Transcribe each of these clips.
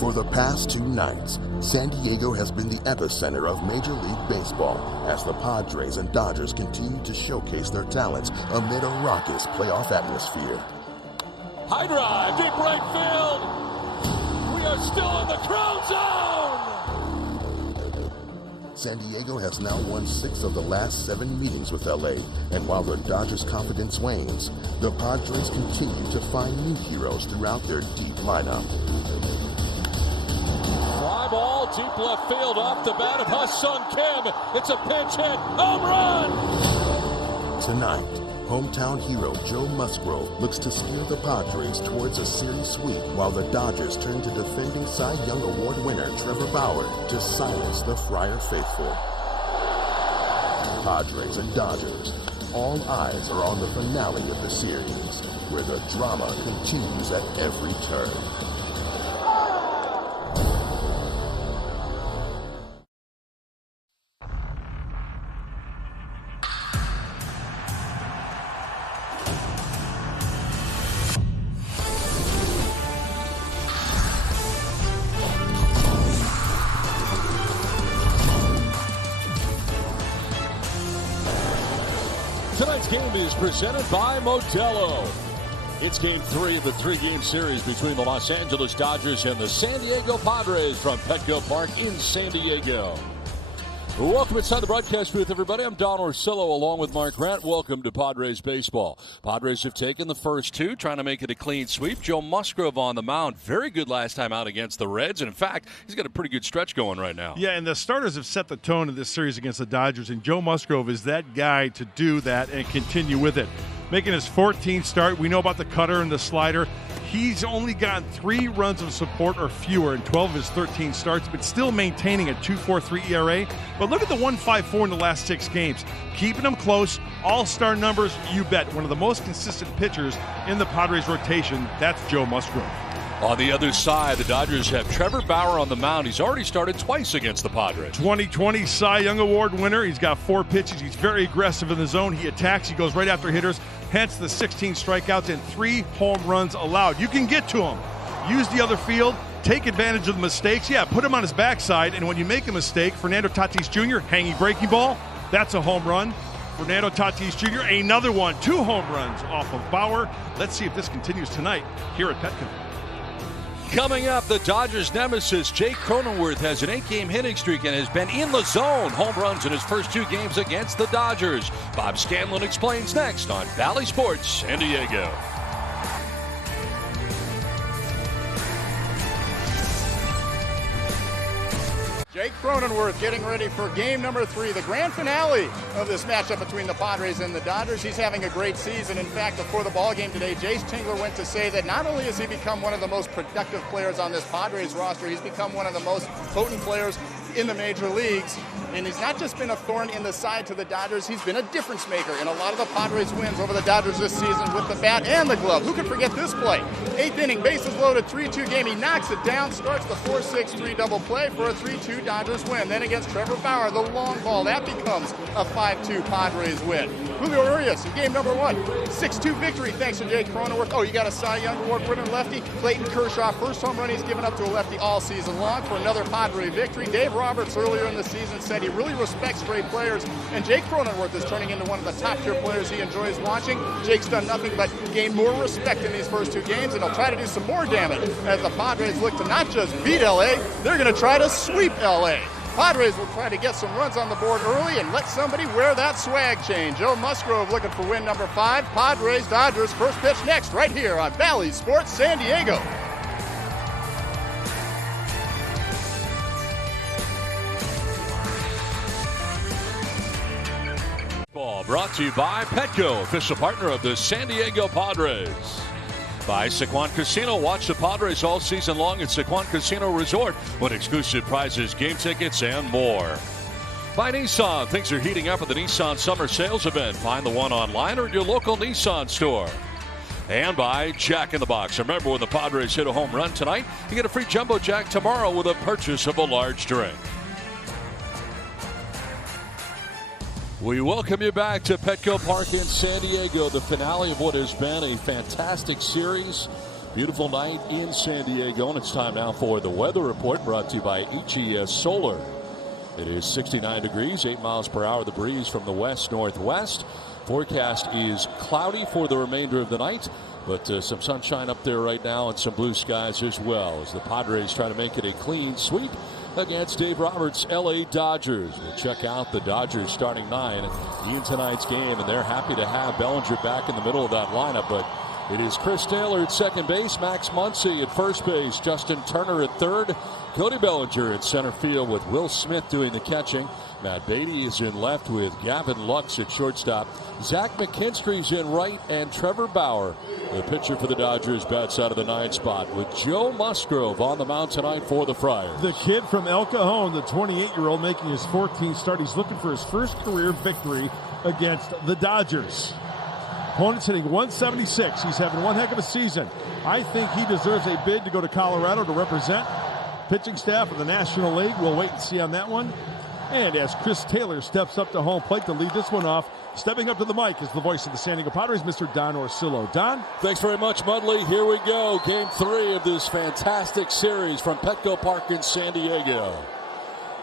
For the past 2 nights, San Diego has been the epicenter of Major League Baseball as the Padres and Dodgers continue to showcase their talents amid a raucous playoff atmosphere. High drive, deep right field. We are still in the Crown Zone. San Diego has now won 6 of the last 7 meetings with LA, and while the Dodgers' confidence wanes, the Padres continue to find new heroes throughout their deep lineup. Fly ball, deep left field, off the bat of Ha-Sung Kim. It's a pinch hit, home run! Tonight, hometown hero Joe Musgrove looks to steer the Padres towards a series sweep, while the Dodgers turn to defending Cy Young Award winner Trevor Bauer to silence the Friar faithful. Padres and Dodgers, all eyes are on the finale of the series, where the drama continues at every turn. Tonight's game is presented by Modelo. It's game 3 of the 3-game series between the Los Angeles Dodgers and the San Diego Padres from Petco Park in San Diego. Welcome inside the broadcast booth, everybody. I'm Don Orsillo along with Mark Grant. Welcome to Padres baseball. Padres have taken the first 2, trying to make it a clean sweep. Joe Musgrove on the mound. Very good last time out against the Reds. And in fact, he's got a pretty good stretch going right now. Yeah, and the starters have set the tone of this series against the Dodgers, and Joe Musgrove is that guy to do that and continue with it. Making his 14th start. We know about the cutter and the slider. He's only gotten 3 runs of support or fewer in 12 of his 13 starts, but still maintaining a 2.43 ERA. But look at the 1.54 in the last 6 games. Keeping them close. All-star numbers, you bet. One of the most consistent pitchers in the Padres rotation. That's Joe Musgrove. On the other side, the Dodgers have Trevor Bauer on the mound. He's already started twice against the Padres. 2020 Cy Young Award winner. He's got 4 pitches. He's very aggressive in the zone. He attacks. He goes right after hitters. Hence the 16 strikeouts and 3 home runs allowed. You can get to him. Use the other field. Take advantage of the mistakes. Yeah, put him on his backside. And when you make a mistake, Fernando Tatis Jr., hanging breaking ball, that's a home run. Fernando Tatis Jr., another one. 2 home runs off of Bauer. Let's see if this continues tonight here at Petco. Coming up, the Dodgers' nemesis, Jake Cronenworth, has an 8-game hitting streak and has been in the zone. Home runs in his first 2 games against the Dodgers. Bob Scanlon explains next on Valley Sports San Diego. Jake Cronenworth getting ready for game number 3, the grand finale of this matchup between the Padres and the Dodgers. He's having a great season. In fact, before the ball game today, Jace Tingler went to say that not only has he become one of the most productive players on this Padres roster, he's become one of the most potent players in the major leagues. And he's not just been a thorn in the side to the Dodgers, he's been a difference maker in a lot of the Padres wins over the Dodgers this season with the bat and the glove. Who can forget this play? 8th inning, bases loaded, 3-2 game. He knocks it down, starts the 4-6-3 double play for a 3-2 Dodgers win. Then against Trevor Bauer, the long ball, that becomes a 5-2 Padres win. Julio Urias in game number 1, 6-2 victory thanks to Jake Cronenworth. Oh, you got a Cy Young Award winner lefty. Clayton Kershaw, first home run he's given up to a lefty all season long for another Padre victory. Dave Roberts earlier in the season said he really respects great players, and Jake Cronenworth is turning into one of the top-tier players he enjoys watching. Jake's done nothing but gain more respect in these first 2 games, and he'll try to do some more damage as the Padres look to not just beat LA, they're going to try to sweep LA. Padres will try to get some runs on the board early and let somebody wear that swag chain. Joe Musgrove looking for win number 5. Padres, Dodgers, first pitch next right here on Valley Sports San Diego. Ball brought to you by Petco, official partner of the San Diego Padres. By Sequan Casino. Watch the Padres all season long at Sequan Casino Resort. Win exclusive prizes, game tickets, and more. By Nissan. Things are heating up at the Nissan Summer Sales Event. Find the one online or at your local Nissan store. And by Jack in the Box. Remember, when the Padres hit a home run tonight, you get a free Jumbo Jack tomorrow with a purchase of a large drink. We welcome you back to Petco Park in San Diego, the finale of what has been a fantastic series Beautiful night in San Diego, and it's time now for the weather report brought to you by HES Solar. It is 69 degrees, 8 miles per hour. The breeze from the west-northwest. Forecast is cloudy for the remainder of the night, but some sunshine up there right now and some blue skies as well as the Padres try to make it a clean sweep against Dave Roberts' LA Dodgers. We'll check out the Dodgers starting 9 in tonight's game, and they're happy to have Bellinger back in the middle of that lineup, but it is Chris Taylor at second base, Max Muncy at first base, Justin Turner at third, Cody Bellinger at center field with Will Smith doing the catching. Matt Beatty is in left with Gavin Lux at shortstop. Zach McKinstry's in right, and Trevor Bauer, the pitcher for the Dodgers, bats out of the 9th spot with Joe Musgrove on the mound tonight for the Friars. The kid from El Cajon, the 28-year-old, making his 14th start. He's looking for his first career victory against the Dodgers. Opponent's hitting 176. He's having one heck of a season. I think he deserves a bid to go to Colorado to represent pitching staff of the National League. We'll wait and see on that one. And as Chris Taylor steps up to home plate to lead this one off, stepping up to the mic is the voice of the San Diego Padres, Mr. Don Orsillo. Don? Thanks very much, Mudley. Here we go. Game 3 of this fantastic series from Petco Park in San Diego.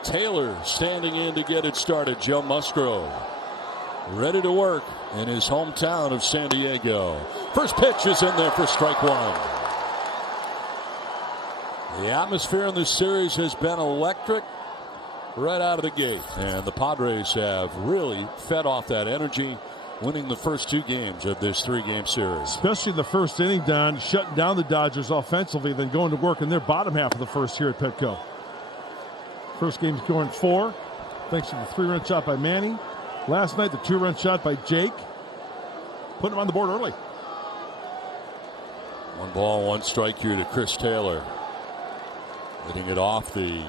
Taylor standing in to get it started. Joe Musgrove ready to work in his hometown of San Diego. First pitch is in there for strike one. The atmosphere in this series has been electric right out of the gate, and the Padres have really fed off that energy, winning the first 2 games of this 3-game series. Especially in the first inning, Don, shutting down the Dodgers offensively, then going to work in their bottom half of the first here at Petco. First game's going 4, thanks to the 3-run shot by Manny. Last night, the 2-run shot by Jake, putting him on the board early. 1 ball, 1 strike here to Chris Taylor. Hitting it off the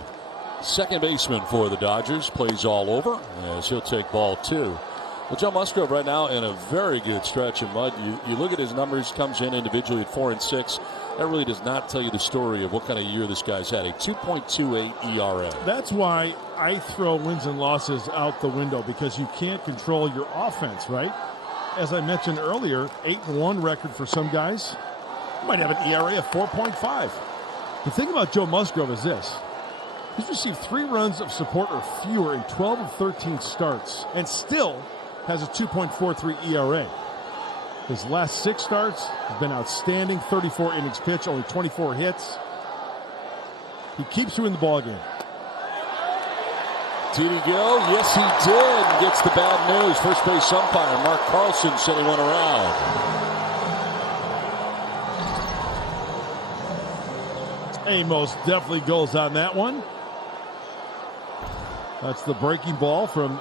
second baseman for the Dodgers. Plays all over as he'll take ball 2. Well, Joe Musgrove right now in a very good stretch in mud. You look at his numbers, comes in individually at 4 and 6. That really does not tell you the story of what kind of year this guy's had. A 2.28 ERA. That's why I throw wins and losses out the window, because you can't control your offense, right? As I mentioned earlier, 8-1 record for some guys. You might have an ERA of 4.5. The thing about Joe Musgrove is this. He's received 3 runs of support or fewer in 12 of 13 starts and still has a 2.43 ERA. His last 6 starts have been outstanding. 34 innings pitched, only 24 hits. He keeps you in the ballgame. Did he go? Yes, he did. Gets the bad news. First base umpire Mark Carlson said he went around. Amos definitely goes on that one. That's the breaking ball from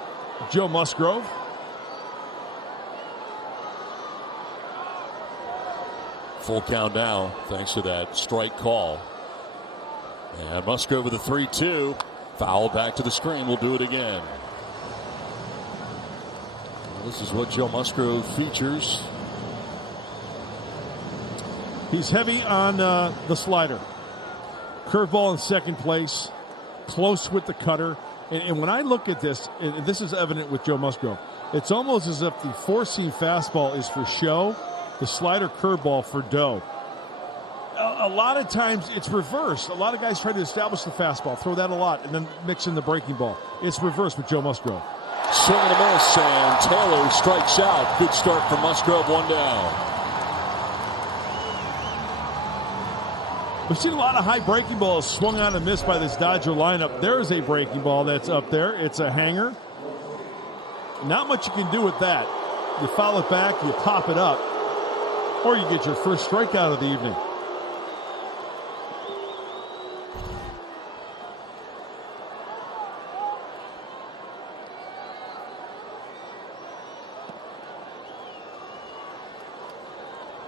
Joe Musgrove. Full count now, thanks to that strike call. And Musgrove with a 3-2. Foul back to the screen. We'll do it again. This is what Joe Musgrove features. He's heavy on the slider. Curveball in second place. Close with the cutter. And when I look at this, and this is evident with Joe Musgrove, it's almost as if the 4-seam fastball is for show, the slider curveball for dough. A lot of times it's reversed. A lot of guys try to establish the fastball, throw that a lot, and then mix in the breaking ball. It's reversed with Joe Musgrove. Swing and a miss, and Taylor strikes out. Good start for Musgrove, 1 down. We've seen a lot of high breaking balls swung on and missed by this Dodger lineup. There is a breaking ball that's up there. It's a hanger. Not much you can do with that. You foul it back, you pop it up, or you get your first strikeout of the evening.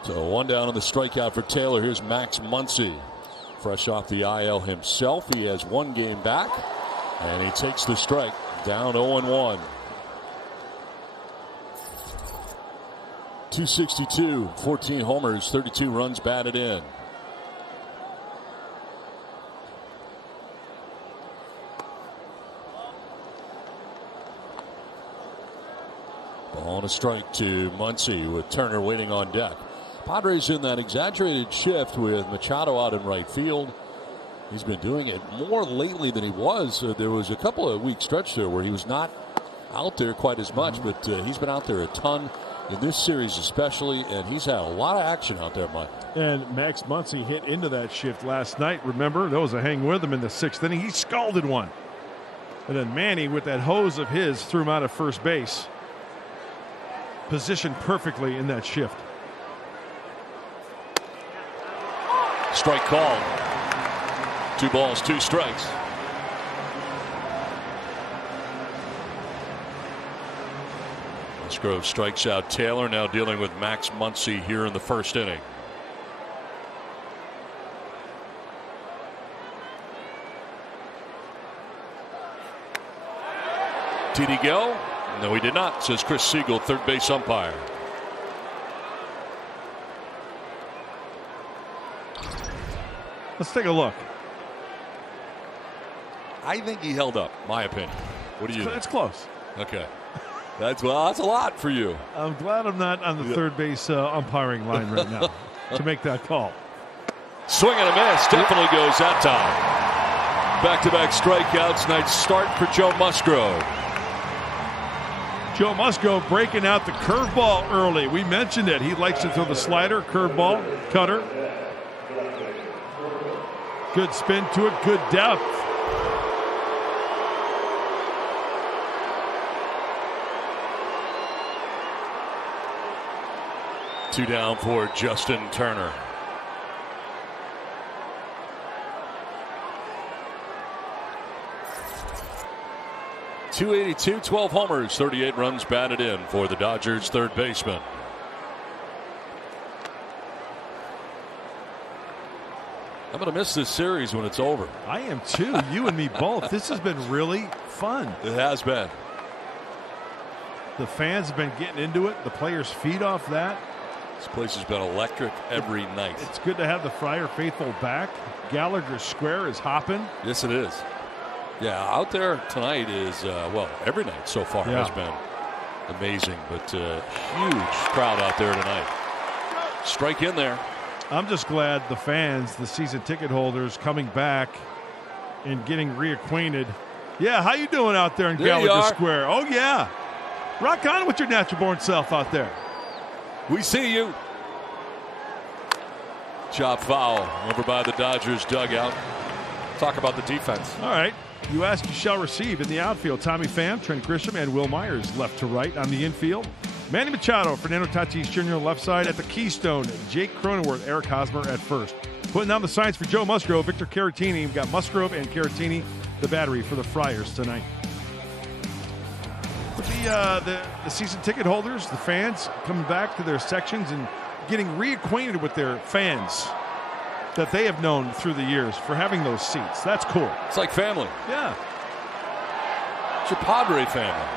So 1 down on the strikeout for Taylor. Here's Max Muncy. Fresh off the IL himself. He has 1 game back. And he takes the strike. Down 0-1. 262, 14 homers, 32 runs batted in. Ball and a strike to Muncy with Turner waiting on deck. Padres in that exaggerated shift with Machado out in right field. He's been doing it more lately than he was. There was a couple of week stretch there where he was not out there quite as much, but he's been out there a ton in this series especially, and he's had a lot of action out there, Mike. And Max Muncy hit into that shift last night. Remember, there was a hang with him in the 6th inning. He scalded one. And then Manny, with that hose of his, threw him out of first base. Positioned perfectly in that shift. Strike called. 2 balls, 2 strikes. Musgrove strikes out Taylor, now dealing with Max Muncy here in the 1st inning. Did he go? No, he did not, says Chris Siegel, third base umpire. Let's take a look. I think he held up, my opinion. What do you think? It's close. Okay. That's a lot for you. I'm glad I'm not on the third base umpiring line right now to make that call. Swing and a miss. Definitely goes that time. Back-to-back strikeouts. Nice start for Joe Musgrove. Joe Musgrove breaking out the curveball early. We mentioned it. He likes to throw the slider, curveball, cutter. Good spin to it, good depth. Two down for Justin Turner. .282, 12 homers, 38 runs batted in for the Dodgers third baseman. I'm going to miss this series when it's over. I am too. You and me both. This has been really fun. It has been. The fans have been getting into it. The players feed off that. This place has been electric every night. It's good to have the Friar faithful back. Gallagher Square is hopping. Yes, it is. Yeah, out there tonight is, well, every night so far has been amazing, but huge crowd out there tonight. Strike in there. I'm just glad the fans, the season ticket holders, coming back and getting reacquainted. Yeah, how you doing out there in Gallagher Square? Oh, yeah. Rock on with your natural-born self out there. We see you. Chop foul over by the Dodgers dugout. Talk about the defense. All right. You ask, you shall receive. In the outfield, Tommy Pham, Trent Grisham, and Will Myers left to right. On the infield, Manny Machado, Fernando Tatis Jr. on the left side. At the Keystone, Jake Cronenworth, Eric Hosmer at first. Putting down the signs for Joe Musgrove, Victor Caratini. We've got Musgrove and Caratini, the battery for the Friars tonight. The season ticket holders, the fans, coming back to their sections and getting reacquainted with their fans that they have known through the years for having those seats. That's cool. It's like family. Yeah. It's your Padre family.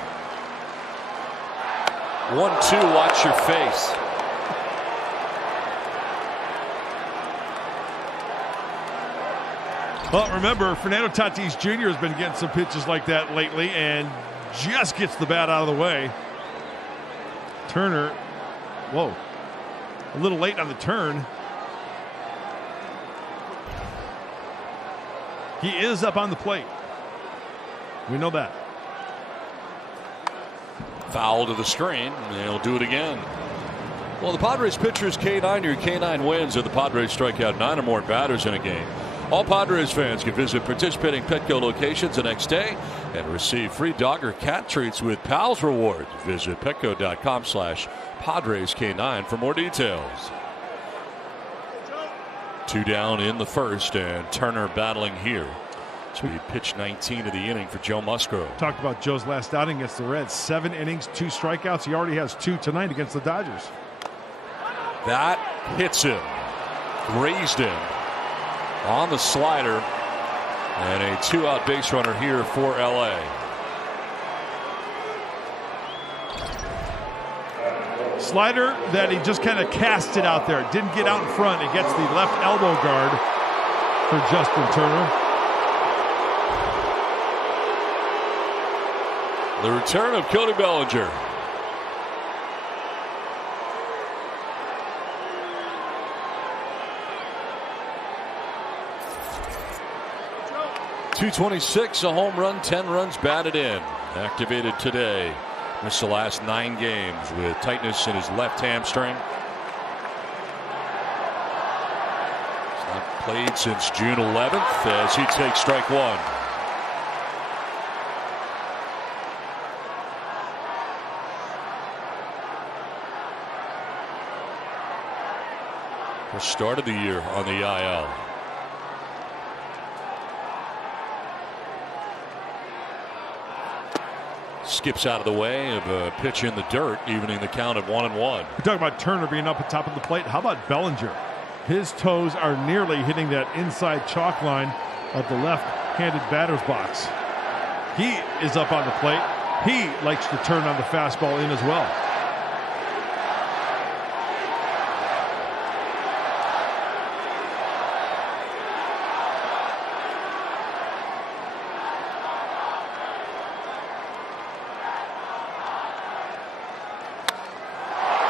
1-2, watch your face. Well, remember, Fernando Tatis Jr. has been getting some pitches like that lately and just gets the bat out of the way. Turner, whoa, a little late on the turn. He is up on the plate. We know that. Foul to the screen, and they'll do it again. Well, the Padres pitchers K9, your K9 wins, and the Padres strike out 9 or more batters in a game. All Padres fans can visit participating Petco locations the next day and receive free dog or cat treats with Pals Rewards. Visit petco.com/PadresK9 for more details. 2 down in the first, and Turner battling here. So we pitch 19 of the inning for Joe Musgrove. Talked about Joe's last outing against the Reds. 7 innings, 2 strikeouts. He already has 2 tonight against the Dodgers. That hits him. Grazed him on the slider. And a 2-out base runner here for LA. Slider that he just kind of cast it out there. Didn't get out in front. It gets the left elbow guard for Justin Turner. The return of Cody Bellinger. .226, a home run, 10 runs batted in. Activated today. Missed the last 9 games with tightness in his left hamstring. He's not played since June 11th as he takes strike 1. First start of the year on the IL. Skips out of the way of a pitch in the dirt, evening the count at 1-1. We talk about Turner being up at top of the plate. How about Bellinger? His toes are nearly hitting that inside chalk line of the left-handed batter's box. He is up on the plate. He likes to turn on the fastball in as well.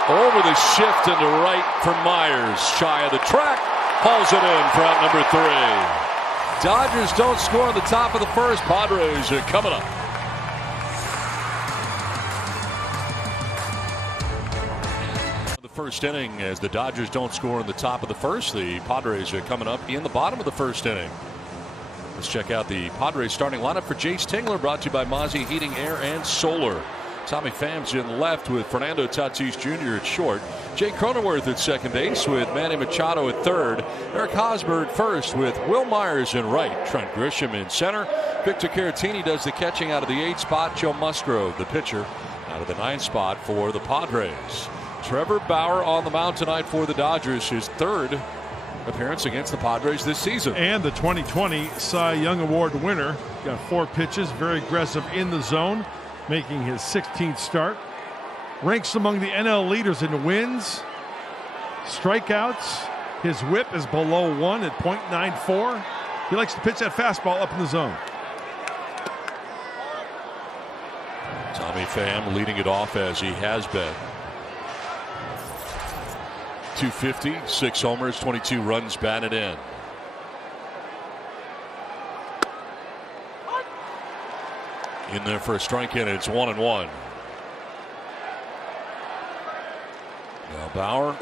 Over the shift into right for Myers. Shy of the track. Hauls it in for out number 3. Dodgers don't score on the top of the first. Padres are coming up. The first inning as the Dodgers don't score in the top of the first. The Padres are coming up in the bottom of the first inning. Let's check out the Padres starting lineup for Jace Tingler, brought to you by Mozzie Heating, Air, and Solar. Tommy Pham's in left with Fernando Tatis Jr. at short. Jay Cronenworth at second base with Manny Machado at third. Eric Hosmer at first with Will Myers in right. Trent Grisham in center. Victor Caratini does the catching out of the 8th spot. Joe Musgrove, the pitcher, out of the 9th spot for the Padres. Trevor Bauer on the mound tonight for the Dodgers, his 3rd appearance against the Padres this season. And the 2020 Cy Young Award winner. Got 4 pitches, very aggressive in the zone, making his 16th start. Ranks among the NL leaders in wins, strikeouts. His whip is below 1 at .94. He likes to pitch that fastball up in the zone. Tommy Pham leading it off as he has been. 250, 6 homers, 22 runs batted in. In there for a strike and it's 1-1. Now Bauer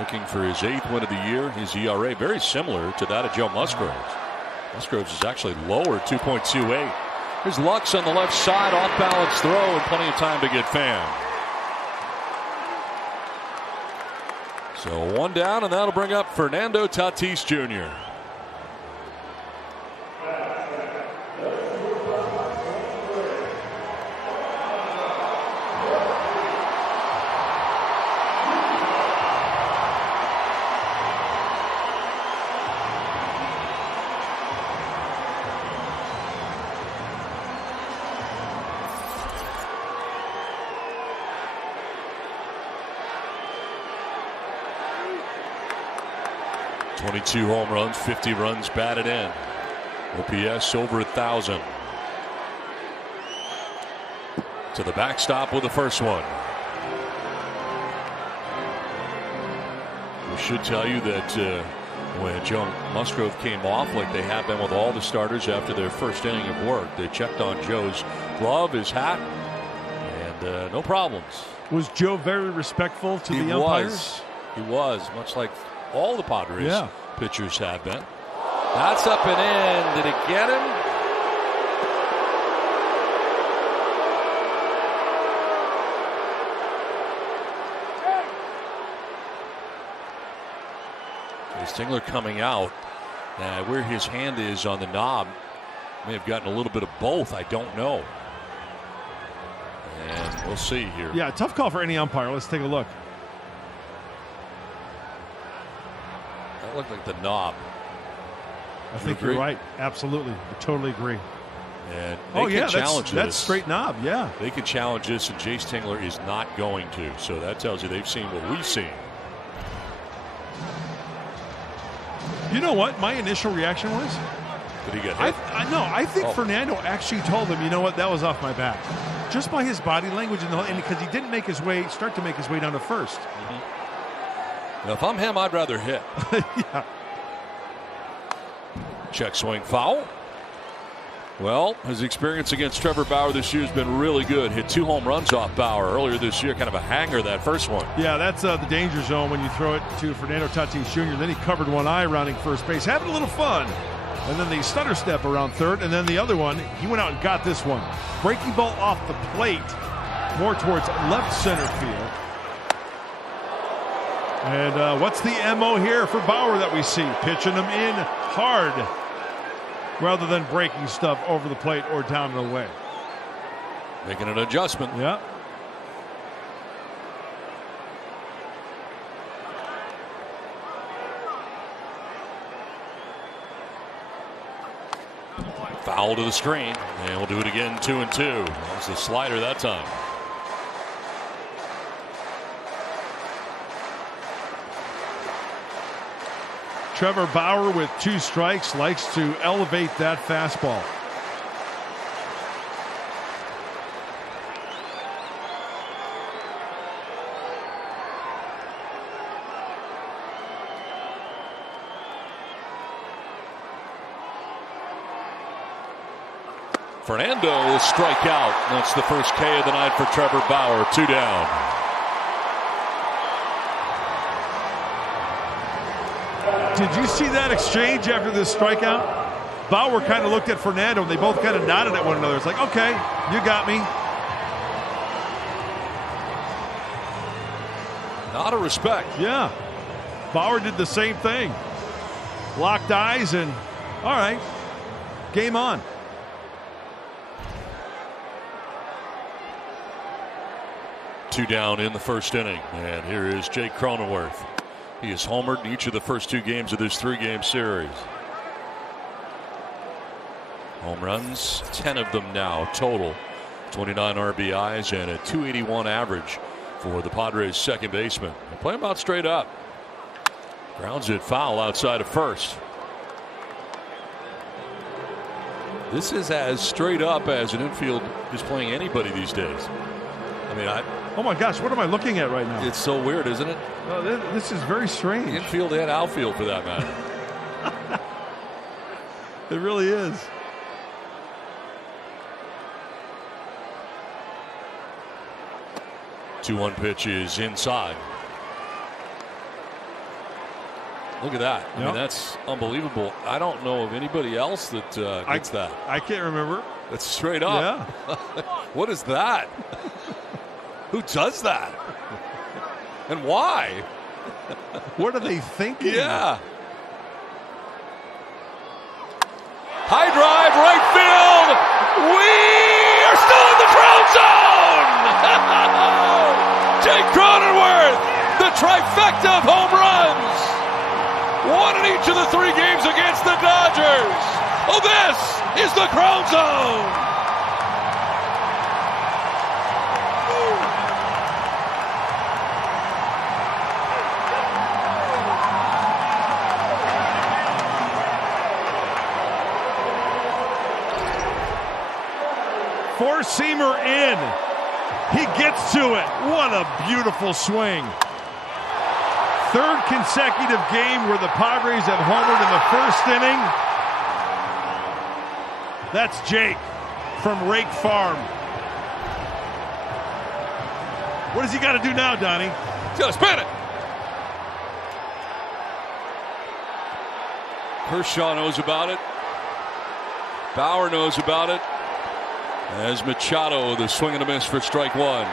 looking for his 8th win of the year. His ERA very similar to that of Joe Musgrove's. Musgrove's is actually lower, 2.28. Here's Lux on the left side, off balance throw, and plenty of time to get Pham. So 1 down, and that'll bring up Fernando Tatis Jr. .22 home runs, 50 runs batted in. OPS over 1,000. To the backstop with the first one. We should tell you that when Joe Musgrove came off, like they have been with all the starters after their first inning of work, they checked on Joe's glove, his hat, and no problems. Was Joe very respectful to the umpires? He was, much like all the Padres pitchers have been. That's up and in. Did it get him? Stingler coming out. Where his hand is on the knob may have gotten a little bit of both. I don't know. And we'll see here. Yeah, tough call for any umpire. Let's take a look. That looked like the knob. I think you're right. Absolutely. I totally agree. And they can challenge this. That's straight knob, yeah. They can challenge this, and Jace Tingler is not going to. So that tells you they've seen what we've seen. You know what my initial reaction was? Did he get hit? I think Fernando actually told him, you know what, that was off my back. Just by his body language and because he didn't start to make his way down to first. Now, if I'm him, I'd rather hit. Yeah. Check swing foul. Well, his experience against Trevor Bauer this year has been really good. Hit 2 home runs off Bauer earlier this year. Kind of a hanger, that first one. Yeah, that's the danger zone when you throw it to Fernando Tatis Jr. Then he covered one eye rounding first base, having a little fun. And then the stutter step around third. And then the other one, he went out and got this one. Breaking ball off the plate, more towards left center field. And what's the MO here for Bauer that we see? Pitching him in hard, rather than breaking stuff over the plate or down and away. Making an adjustment. Yeah. Foul to the screen, and we'll do it again. 2-2. That's the slider that time. Trevor Bauer with 2 strikes likes to elevate that fastball. Fernando will strike out. That's the first K of the night for Trevor Bauer. 2 down. Did you see that exchange after this strikeout? Bauer kind of looked at Fernando and they both kind of nodded at one another. It's like, okay, you got me. Out of respect. Yeah. Bauer did the same thing. Locked eyes and, all right, game on. Two down in the first inning. And here is Jake Cronenworth. He has homered in each of the first 2 games of this 3-game series. Home runs, 10 of them now total. 29 RBIs and a .281 average for the Padres second baseman. They play him out straight up. Grounds it foul outside of first. This is as straight up as an infield is playing anybody these days. I mean, oh my gosh, what am I looking at right now? It's so weird, isn't it? Oh, this is very strange. Infield and outfield, for that matter. It really is. Two-one pitch is inside. Look at that. I mean, that's unbelievable. I don't know of anybody else that gets that. I can't remember. That's straight up. Yeah. What is that? Who does that? And why? What are they thinking? Yeah. High drive, right field. We are still in the crowd zone. Jake Cronenworth, the trifecta of home runs. 1 in each of the 3 games against the Dodgers. Oh, this is the crowd zone. Four-seamer in. He gets to it. What a beautiful swing. 3rd consecutive game where the Padres have homered in the first inning. That's Jake from Rake Farm. What does he got to do now, Donnie? Just spin it. Kershaw knows about it. Bauer knows about it. As Machado, the swing and a miss for strike 1.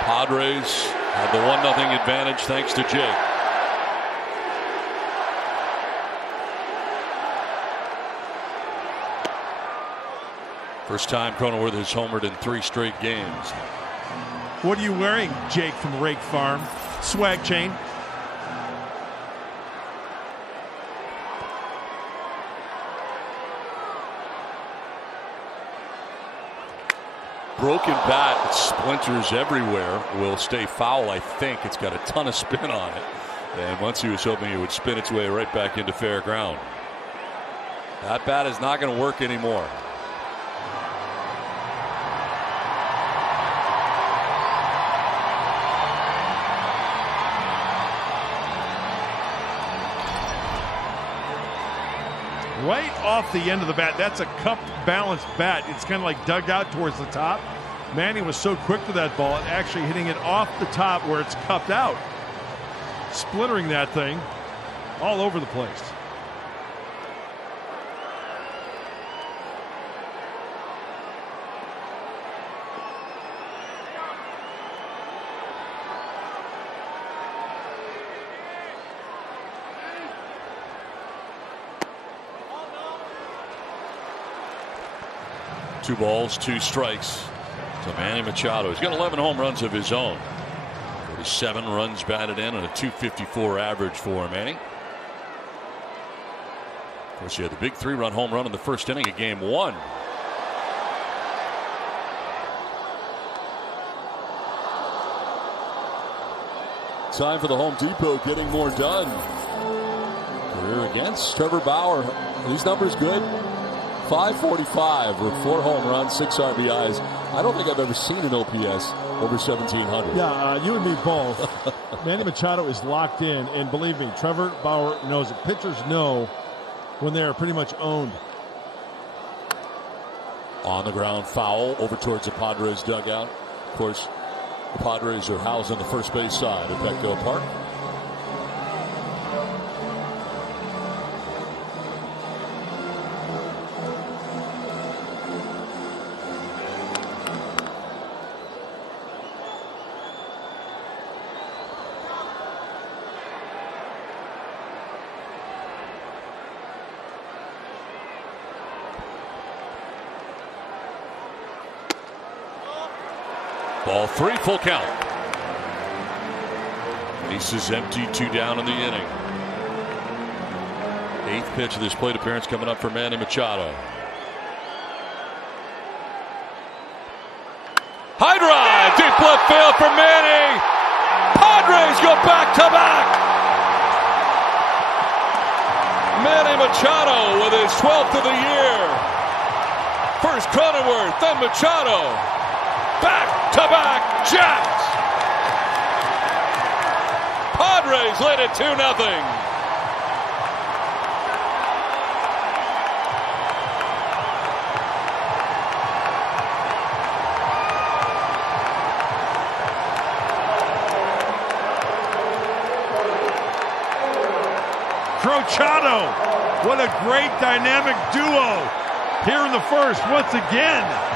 Padres have the 1-0 advantage thanks to Jake. First time Cronenworth has homered in 3 straight games. What are you wearing, Jake from Rake Farm? Swag chain. Broken bat, splinters everywhere, will stay foul, I think. It's got a ton of spin on it. And once he was hoping it would spin its way right back into fair ground. That bat is not going to work anymore. right off the end of the bat. That's a cupped, balanced bat. It's kind of like dug out towards the top. Manny was so quick to that ball, actually hitting it off the top where it's cupped out, splittering that thing all over the place. Two balls, two strikes to Manny Machado. He's got 11 home runs of his own. 47 runs batted in and a .254 average for Manny. Of course, he had the big 3-run home run in the first inning of Game 1. Time for the Home Depot getting more done. Career against Trevor Bauer. These numbers good. 545 with 4 home runs, 6 RBIs. I don't think I've ever seen an OPS over 1,700. Yeah, you and me both. Manny Machado is locked in, and believe me, Trevor Bauer knows it. Pitchers know when they are pretty much owned. On the ground, foul over towards the Padres dugout. Of course, the Padres are housed on the first base side of Petco Park. Ball 3, full count. Bases empty, 2 down in the inning. 8th pitch of this plate appearance coming up for Manny Machado. High drive, deep left field for Manny. Padres go back to back. Manny Machado with his 12th of the year. First Cronenworth, then Machado. Back-to-back Jacks. Padres lead it 2-0. Machado, what a great dynamic duo here in the first once again.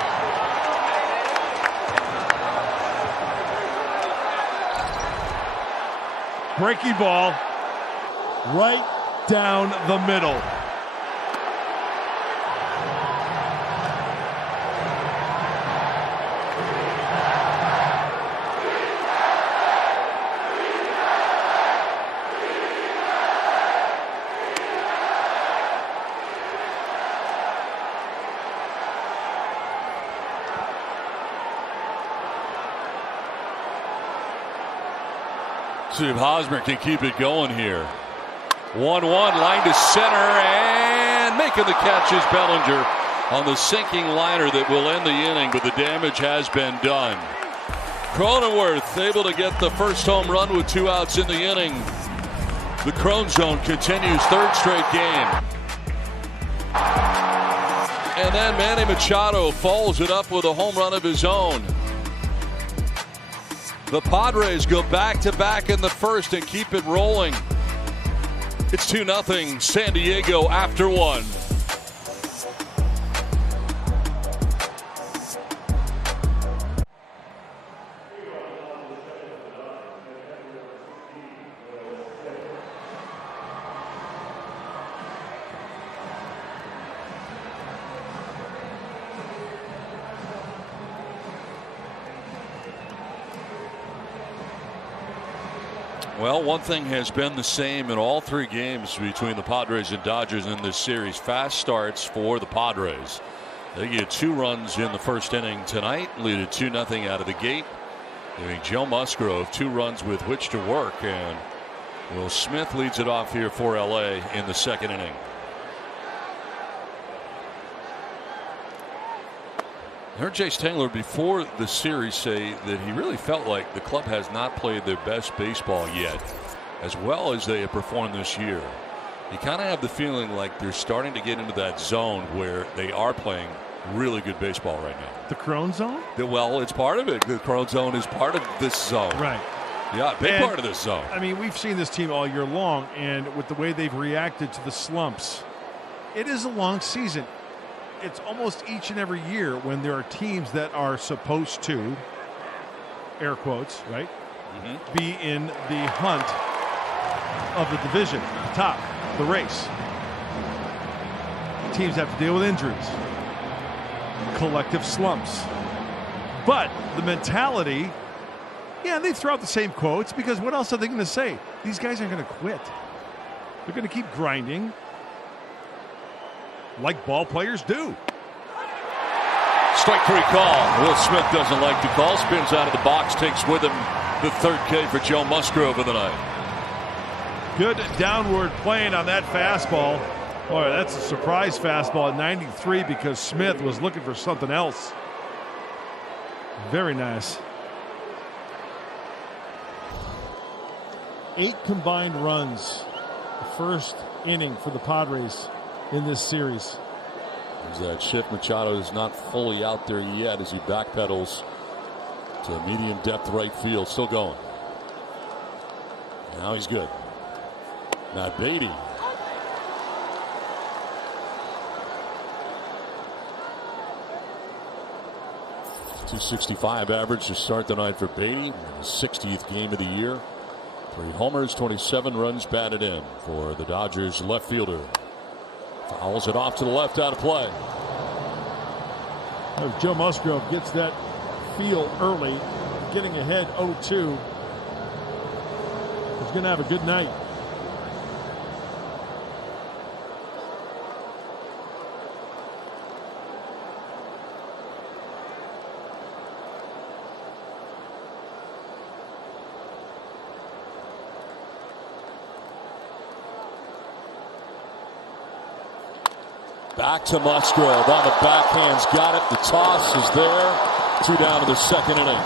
Breaking ball right down the middle. See if Hosmer can keep it going here. 1-1, line to center, and making the catch is Bellinger on the sinking liner that will end the inning, but the damage has been done. Cronenworth able to get the first home run with 2 outs in the inning. The Crone Zone continues, 3rd straight game. And then Manny Machado follows it up with a home run of his own. The Padres go back-to-back in the first and keep it rolling. It's 2-0 San Diego after 1. Well, one thing has been the same in all 3 games between the Padres and Dodgers in this series. Fast starts for the Padres. They get 2 runs in the first inning tonight, lead it 2-0 out of the gate. Giving Joe Musgrove 2 runs with which to work, and Will Smith leads it off here for LA in the 2nd inning. I heard Jay Stengler before the series say that he really felt like the club has not played their best baseball yet, as well as they have performed this year. You kind of have the feeling like they're starting to get into that zone where they are playing really good baseball right now. The Crone Zone? Well, it's part of it. The Crone Zone is part of this zone. Right. Yeah, big part of this zone. I mean, we've seen this team all year long, and with the way they've reacted to the slumps, it is a long season. It's almost each and every year when there are teams that are supposed to, air quotes, right, be in the hunt of the division, the top, the race. Teams have to deal with injuries, collective slumps. But the mentality, yeah, they throw out the same quotes because what else are they going to say? These guys aren't going to quit. They're going to keep grinding like ball players do. Strike 3 call. Will Smith doesn't like the call. Spins out of the box. Takes with him the third K for Joe Musgrove of the night. Good downward plane on that fastball. Boy, that's a surprise fastball at 93 because Smith was looking for something else. Very nice. 8 combined runs the first inning for the Padres in this series. As that shift, Machado is not fully out there yet as he backpedals to medium depth right field. Still going. Now he's good. Now Beatty. .265 average to start the night for Beatty. His 60th game of the year. 3 homers, 27 runs batted in for the Dodgers left fielder. Fouls it off to the left, out of play. If Joe Musgrove gets that feel early, getting ahead 0-2, he's going to have a good night. Back to Musgrove on the backhand's got it. The toss is there. 2 down to the second inning.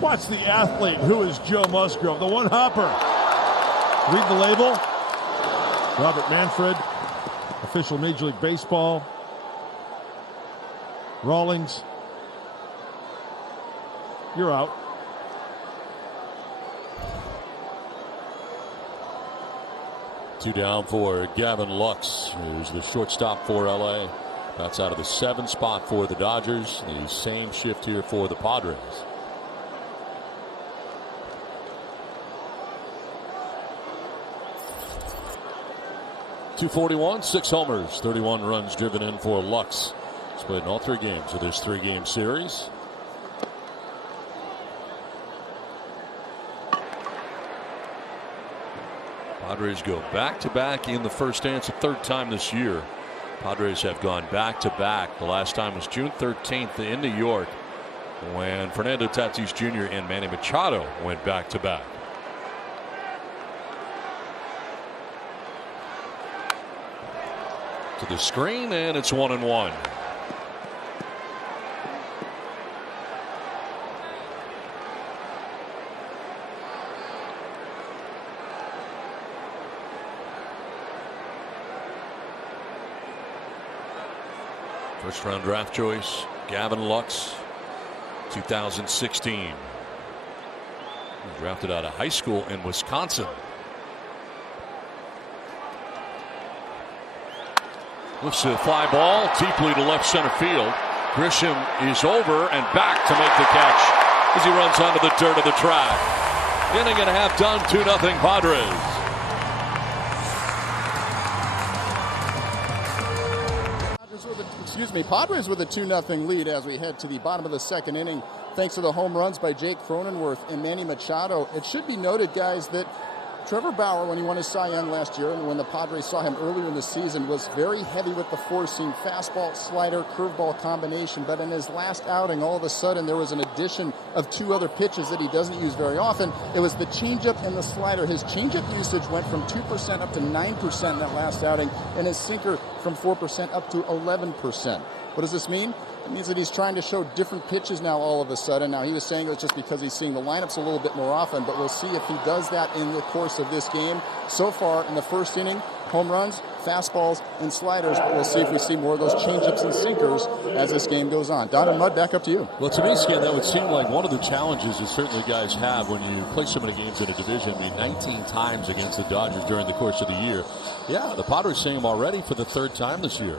Watch the athlete who is Joe Musgrove, the one hopper. Read the label. Robert Manfred, official Major League Baseball. Rawlings, you're out. Two down for Gavin Lux, who's the shortstop for LA. That's out of the 7th spot for the Dodgers. The same shift here for the Padres. .241, 6 homers, 31 runs driven in for Lux. He's played in all 3 games of this 3-game series. Padres go back-to-back in the first inning. It's the 3rd time this year. Padres have gone back-to-back. The last time was June 13th in New York when Fernando Tatis Jr. and Manny Machado went back-to-back. To the screen, and it's 1-1. First round draft choice, Gavin Lux, 2016. He drafted out of high school in Wisconsin. Looks a fly ball deeply to left center field. Grisham is over and back to make the catch as he runs onto the dirt of the track. Inning and a half done, 2-0 Padres. Padres with a 2-0 lead as we head to the bottom of the 2nd inning. Thanks to the home runs by Jake Cronenworth and Manny Machado. It should be noted, guys, that Trevor Bauer, when he won his Cy Young last year, and when the Padres saw him earlier in the season, was very heavy with the four-seam fastball, slider, curveball combination. But in his last outing, all of a sudden, there was an addition of 2 other pitches that he doesn't use very often. It was the changeup and the slider. His changeup usage went from 2% up to 9% in that last outing, and his sinker from 4% up to 11%. What does this mean? It means that he's trying to show different pitches now all of a sudden. Now, he was saying it was just because he's seeing the lineups a little bit more often, but we'll see if he does that in the course of this game. So far in the first inning, home runs, fastballs, and sliders. But we'll see if we see more of those changeups and sinkers as this game goes on. Don and Mud, back up to you. Well, to me, Stan, that would seem like one of the challenges that certainly guys have when you play so many games in a division. I mean, 19 times against the Dodgers during the course of the year. Yeah, the Padres seeing him already for the third time this year.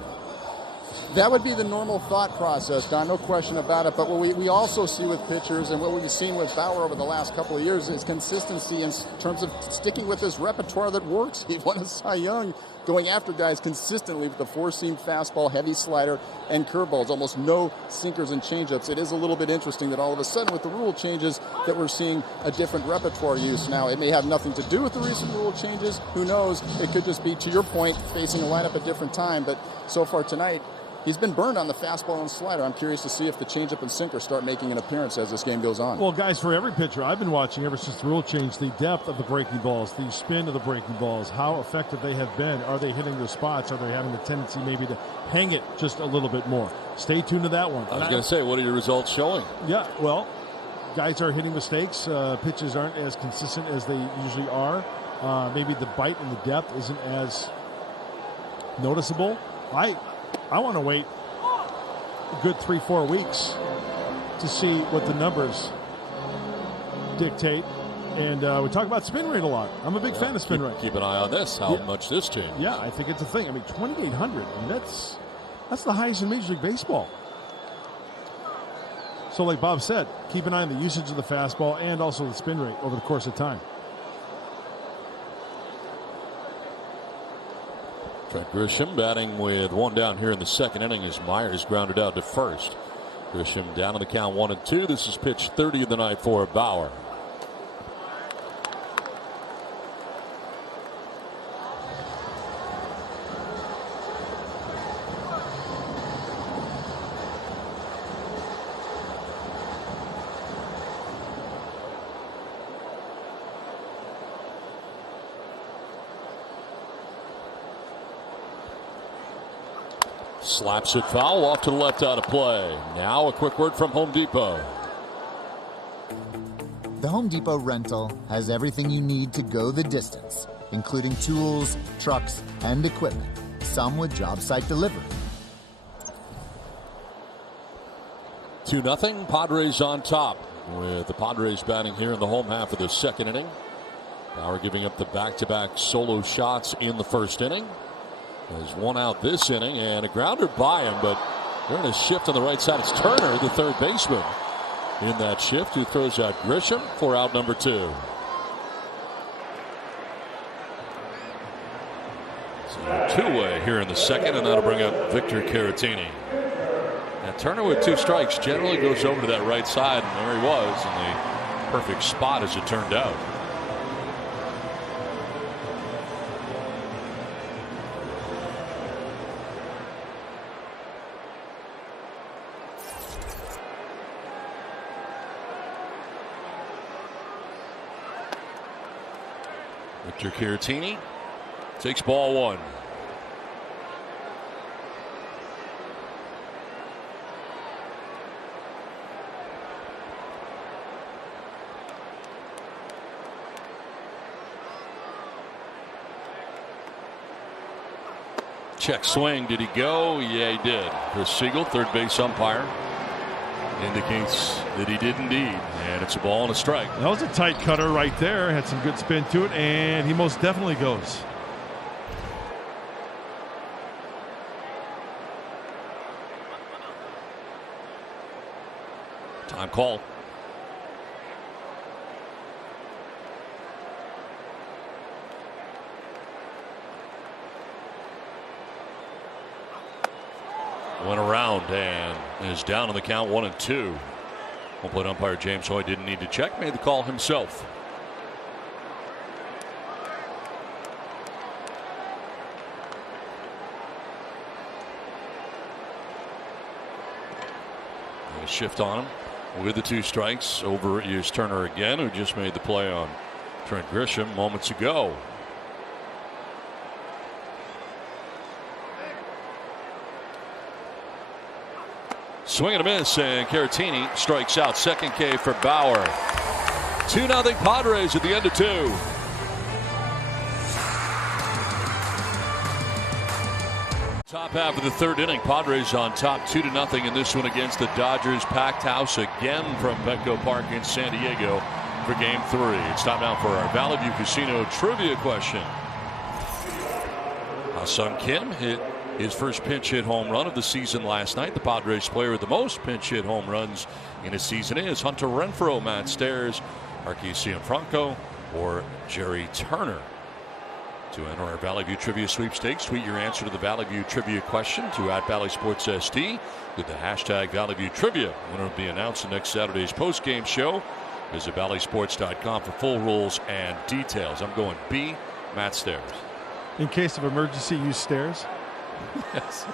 That would be the normal thought process, Don, no question about it. But what we also see with pitchers and what we've seen with Bauer over the last couple of years is consistency in terms of sticking with this repertoire that works. He won a Cy Young going after guys consistently with the four-seam fastball, heavy slider, and curveballs. Almost no sinkers and changeups. It is a little bit interesting that all of a sudden with the rule changes that we're seeing a different repertoire use. Now, it may have nothing to do with the recent rule changes. Who knows? It could just be, to your point, facing a lineup at a different time. But so far tonight, he's been burned on the fastball and slider. I'm curious to see if the changeup and sinker start making an appearance as this game goes on. Well, guys, for every pitcher I've been watching ever since the rule change, the depth of the breaking balls, the spin of the breaking balls, how effective they have been. Are they hitting their spots? Are they having the tendency maybe to hang it just a little bit more? Stay tuned to that one. I was going to say, what are your results showing? Yeah, well, guys are hitting mistakes. Pitches aren't as consistent as they usually are. Maybe the bite and the depth isn't as noticeable. I want to wait a good 3-4 weeks to see what the numbers dictate. And we talk about spin rate a lot. I'm a big fan of spin rate. Keep an eye on this, how much this changes. Yeah, I think it's a thing. I mean, 2,800. I mean, that's the highest in Major League Baseball. So like Bob said, keep an eye on the usage of the fastball and also the spin rate over the course of time. Trent Grisham batting with one down here in the second inning as Myers grounded out to first. Grisham down on the count 1-2. This is pitch 30 of the night for Bauer. Slaps it foul off to the left out of play. Now a quick word from Home Depot. The Home Depot rental has everything you need to go the distance, including tools, trucks, and equipment, some with job site delivery. 2-0, Padres on top, with the Padres batting here in the home half of the second inning. Bauer giving up the back-to-back solo shots in the first inning. There's one out this inning and a grounder by him, but they're in a shift on the right side. It's Turner, the third baseman, in that shift, who throws out Grisham for out number 2. So two-way here in the second, and that'll bring up Victor Caratini. Now Turner with 2 strikes generally goes over to that right side, and there he was in the perfect spot as it turned out. Victor Caratini takes ball 1. Check swing. Did he go? Yeah, he did. Chris Siegel, third base umpire, indicates that he did indeed, and it's a ball and a strike. That was a tight cutter right there. Had some good spin to it, and he most definitely goes. Time call. Went around and is down on the count 1-2. Home plate umpire James Hoy didn't need to check, made the call himself. And a shift on him with the 2 strikes. Over is Turner again, who just made the play on Trent Grisham moments ago. Swing and a miss, and Caratini strikes out. Second K for Bauer. 2-0 Padres at the end of 2. Top half of the third inning. Padres on top 2-0 in this one against the Dodgers. Packed house again from Petco Park in San Diego for Game 3. It's time now for our Valley View Casino trivia question. Ha-Seong Kim hit his first pinch hit home run of the season last night. The Padres player with the most pinch hit home runs in a season is Hunter Renfroe, Matt Stairs, Archie Cianfranco, or Jerry Turner. To enter our Valley View Trivia Sweepstakes, tweet your answer to the Valley View Trivia question to @ValleySportsSD with the hashtag Valley View Trivia. Winner will be announced in next Saturday's post-game show. Visit valleysports.com for full rules and details. I'm going B, Matt Stairs. In case of emergency, use stairs. Yes.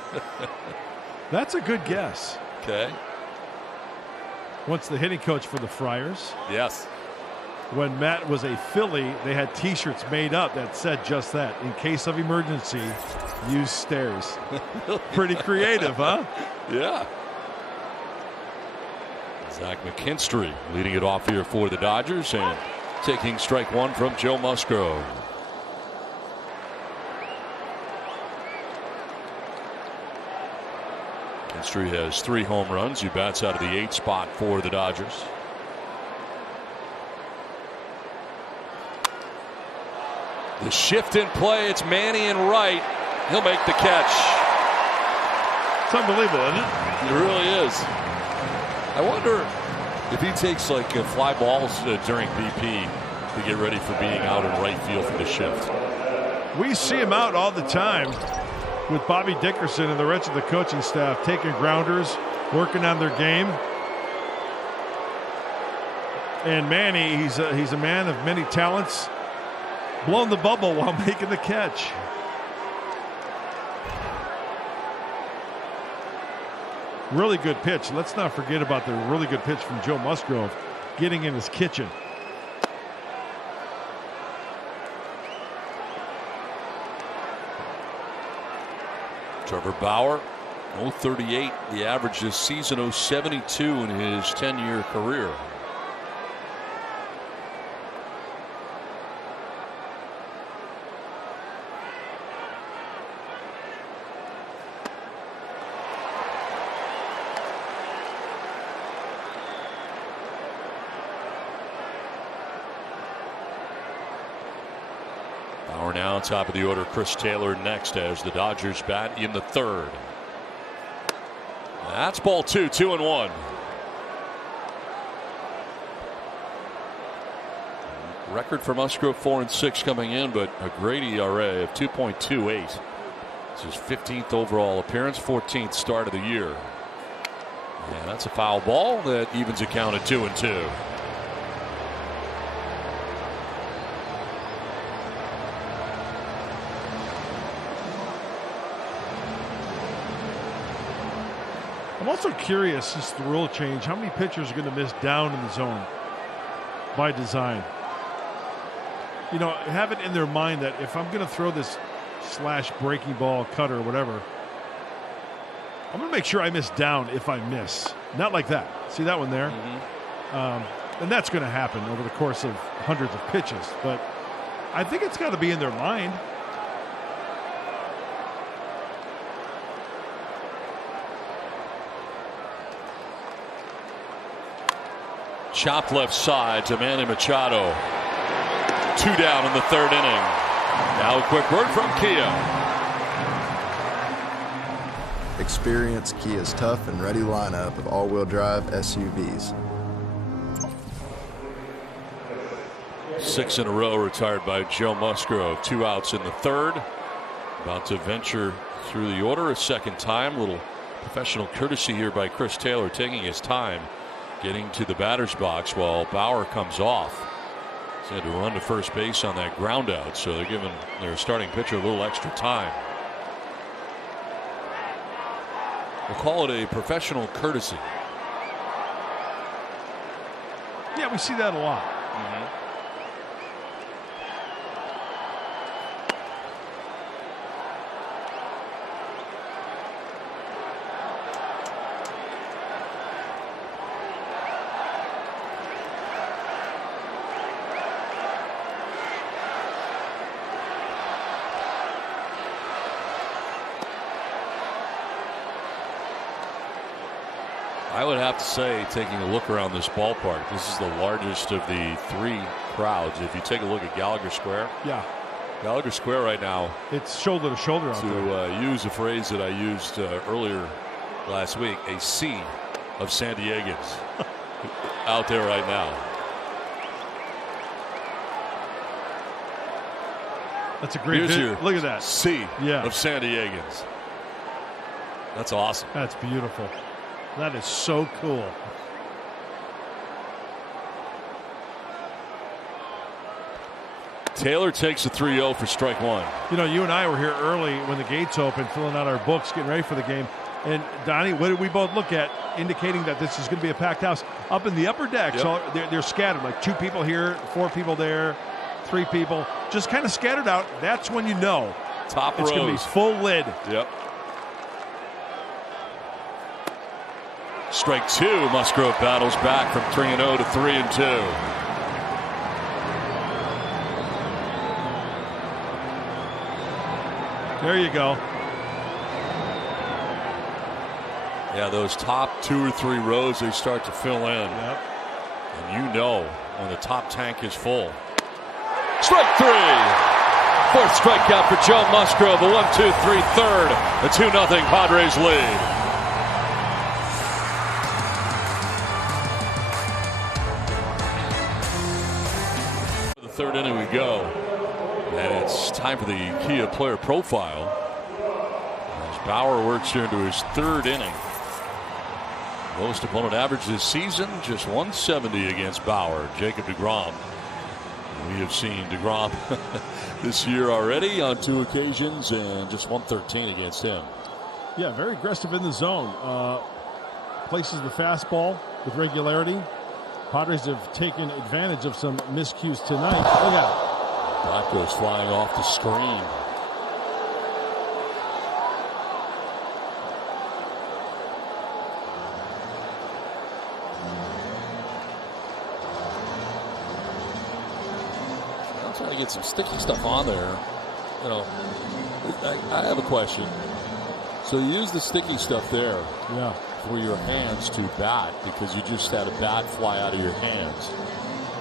That's a good guess. Okay. Once the hitting coach for the Friars. Yes. When Matt was a Philly, they had T-shirts made up that said just that. In case of emergency, use stairs. Pretty creative, huh? Yeah. Zach McKinstry leading it off here for the Dodgers and taking strike one from Joe Musgrove. McKinstry has 3 home runs. He bats out of the 8th spot for the Dodgers. The shift in play. It's Manny in right. He'll make the catch. It's unbelievable, isn't it? It really is. I wonder if he takes like fly balls during BP to get ready for being out in right field for the shift. We see him out all the time with Bobby Dickerson and the rest of the coaching staff taking grounders, working on their game. And Manny, he's a man of many talents, blowing the bubble while making the catch. Really good pitch. Let's not forget about the really good pitch from Joe Musgrove getting in his kitchen. Trevor Bauer, 038. The average this season, 072 in his 10-year career. Bauer now top of the order. Chris Taylor next as the Dodgers bat in the 3rd. That's ball 2, 2-1. Record for Musgrove 4-6 coming in, but a great ERA of 2.28. It's his 15th overall appearance, 14th start of the year. And that's a foul ball that evens a count at 2-2. I'm also curious, since the rule change, how many pitchers are going to miss down in the zone by design? You know, have it in their mind that if I'm going to throw this slash breaking ball, cutter, whatever, I'm going to make sure I miss down if I miss. Not like that. See that one there? Mm-hmm. And that's going to happen over the course of hundreds of pitches. But I think it's got to be in their mind. Chopped left side to Manny Machado. 2 down in the 3rd inning. Now a quick word from Kia. Experience Kia's tough and ready lineup of all-wheel drive SUVs. 6 in a row retired by Joe Musgrove. 2 outs in the 3rd. About to venture through the order a second time. Little professional courtesy here by Chris Taylor, taking his time getting to the batter's box while Bauer comes off. He's had to run to first base on that ground out, so they're giving their starting pitcher a little extra time. We'll call it a professional courtesy. Yeah, we see that a lot. Mm-hmm. I would have to say, taking a look around this ballpark, this is the largest of the 3 crowds. If you take a look at Gallagher Square. Yeah. Gallagher Square right now. It's shoulder to shoulder out there. To use a phrase that I used earlier last week, a sea of San Diegans out there right now. That's a great Here's look at that sea yeah. of San Diegans. That's awesome. That's beautiful. That is so cool. Taylor takes a 3-0 for strike 1. You know, you and I were here early when the gates opened, filling out our books, getting ready for the game. And Donnie, what did we both look at, indicating that this is going to be a packed house? Up in the upper deck, yep. so they're scattered, like 2 people here, 4 people there, 3 people, just kind of scattered out. That's when you know top it's going to be full lid. Yep. Strike 2. Musgrove battles back from 3-0 to 3-2. There you go. Yeah, those top 2 or 3 rows, they start to fill in. Yep. And you know when the top tank is full. Strike 3. 4th strikeout for Joe Musgrove. A 1-2-3 third. A 2-0 Padres lead. The 3rd inning we go. And it's time for the Kia player profile. As Bauer works here into his 3rd inning. Lowest opponent average this season, just 170 against Bauer. Jacob deGrom. We have seen deGrom this year already on 2 occasions, and just 113 against him. Yeah, very aggressive in the zone. Places the fastball with regularity. Padres have taken advantage of some miscues tonight. Look at it. That goes flying off the screen. I'm trying to get some sticky stuff on there. You know, I have a question. So you use the sticky stuff there for your hands to bat because you just had a bat fly out of your hands.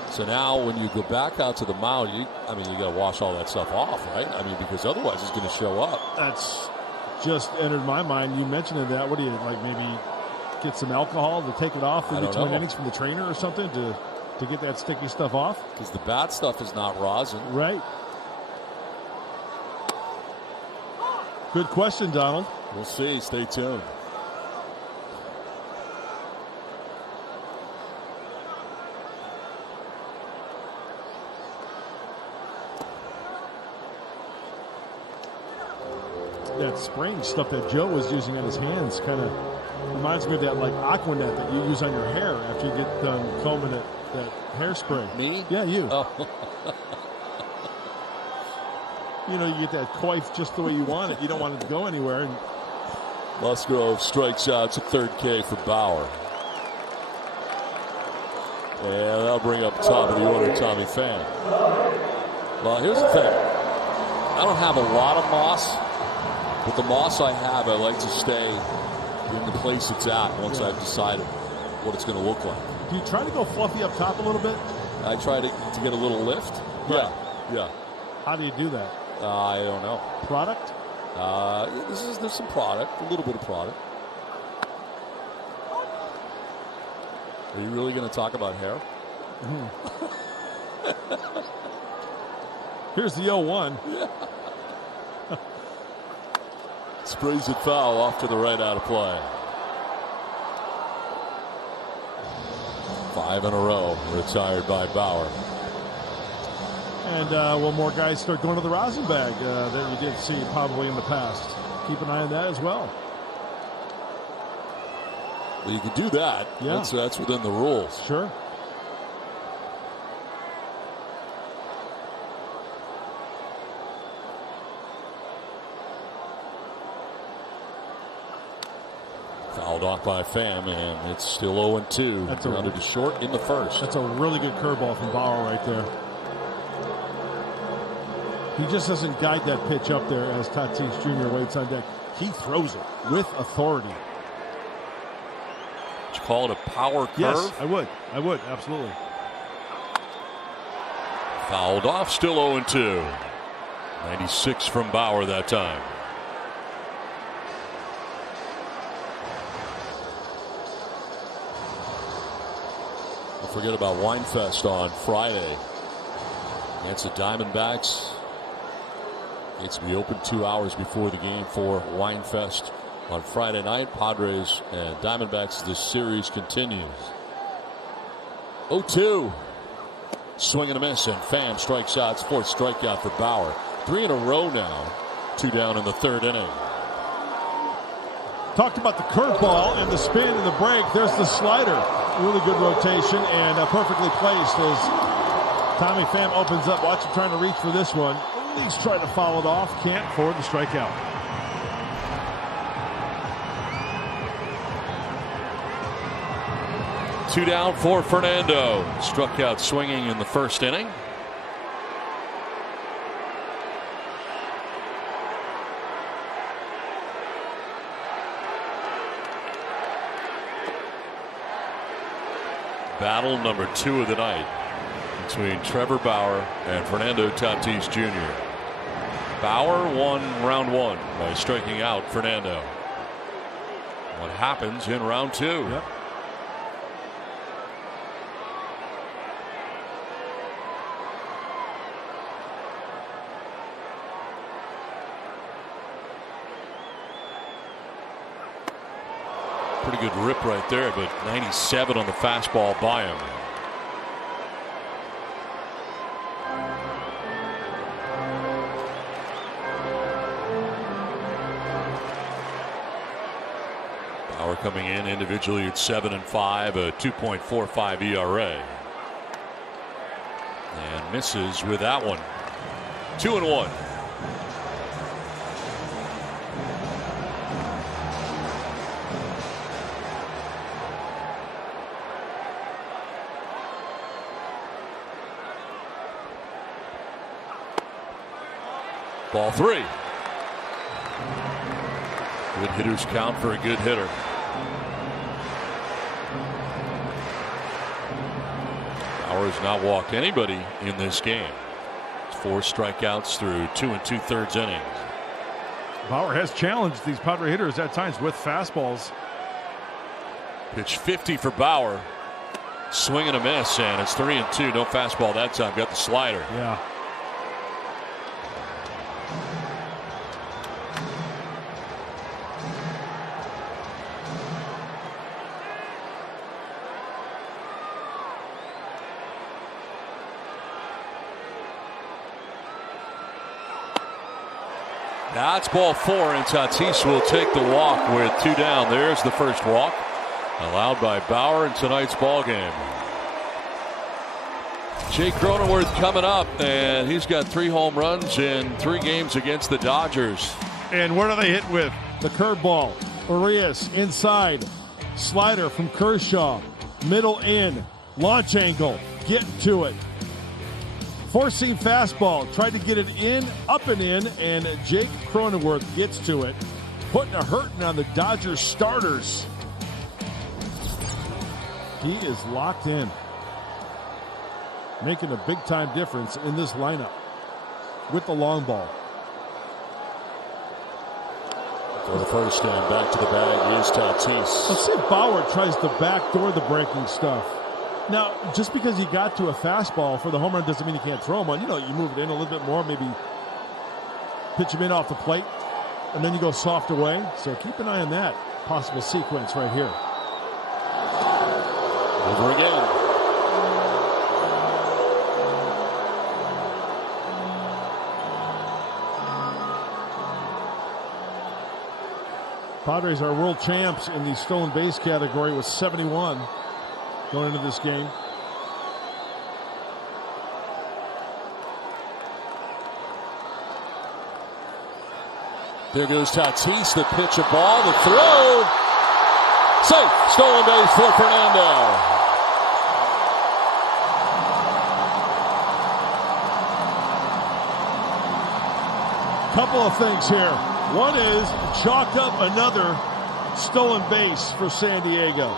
So now when you go back out to the mound, you got to wash all that stuff off, right? I mean, because otherwise it's going to show up. That's just entered my mind. You mentioned that. What do you, like, maybe get some alcohol to take it off in between innings from the trainer or something to get that sticky stuff off? Because the bat stuff is not rosin. Right. Good question, Donald. We'll see. Stay tuned. That spraying stuff that Joe was using on his hands kind of reminds me of that, like, Aquanet that you use on your hair after you get done combing that hairspray. Me? Yeah, you. Oh. You know, you get that coif just the way you want it. You don't want it to go anywhere. And Musgrove strikes out. It's a 3rd K for Bauer. And that'll bring up top of the order, Tommy Pham. Well, here's the thing. I don't have a lot of moss, but the moss I have, I like to stay in the place it's at once I've decided what it's going to look like. Do you try to go fluffy up top a little bit? I try to get a little lift. Right. Yeah. How do you do that? I don't know. Product? There's some product, a little bit of product. Are you really going to talk about hair? Here's the 0-1. Yeah. Sprays it foul off to the right, out of play. 5 in a row retired by Bauer. And will more guys start going to the rosin bag that you did see probably in the past? Keep an eye on that as well. Well, you can do that. Yeah. That's within the rules. Sure. Fouled off by Pham, and it's still 0-2. That's grounded to short in the 1st. That's a really good curveball from Bauer right there. He just doesn't guide that pitch up there as Tatis Jr. waits on deck. He throws it with authority. call it a power curve? Yes, I would. Absolutely. Fouled off, still 0-2. 96 from Bauer that time. Don't forget about Winefest on Friday against the Diamondbacks. It's to be open 2 hours before the game for Winefest on Friday night. Padres and Diamondbacks, this series continues. 0-2. Swing and a miss, and Pham strikes out. It's fourth strikeout for Bauer. 3 in a row now. 2 down in the third inning. Talked about the curveball and the spin and the break. There's the slider. Really good rotation and perfectly placed as Tommy Pham opens up. Watch him trying to reach for this one. He's trying to foul it off. Can't for the strikeout. Two down for Fernando. Struck out swinging in the first inning. Battle number 2 of the night between Trevor Bauer and Fernando Tatis Jr. Bauer won round 1 by striking out Fernando. What happens in round 2? Yep. Pretty good rip right there, but 97 on the fastball by him. Bauer coming in individually at 7-5, a 2.45 ERA. And misses with that one. 2-1. Ball 3. Good hitters count for a good hitter. Bauer has not walked anybody in this game. 4 strikeouts through 2 2/3 innings. Bauer has challenged these Padre hitters at times with fastballs. Pitch 50 for Bauer. Swing and a miss, and it's 3-2. No fastball that time. Got the slider. Yeah. That's ball 4, and Tatis will take the walk with 2 down. There's the first walk allowed by Bauer in tonight's ball game. Jake Cronenworth coming up, and he's got 3 home runs in 3 games against the Dodgers. And what are they hit with? The curveball. Urias inside. Slider from Kershaw. Middle in. Launch angle. Get to it. Four-seam fastball. Tried to get it in, up and in, and Jake Cronenworth gets to it. Putting a hurting on the Dodgers starters. He is locked in. Making a big-time difference in this lineup with the long ball. For the first and back to the bag is Tatis. Let's see if Bauer tries to backdoor the breaking stuff. Now, just because he got to a fastball for the home run doesn't mean he can't throw him on. You know, you move it in a little bit more, maybe pitch him in off the plate, and then you go soft away. So keep an eye on that possible sequence right here. Over again. Padres are world champs in the stolen base category with 71 going into this game. There goes Tatis, the pitch, a ball, the throw. Safe. Stolen base for Fernando. Couple of things here. One is chalk up another stolen base for San Diego.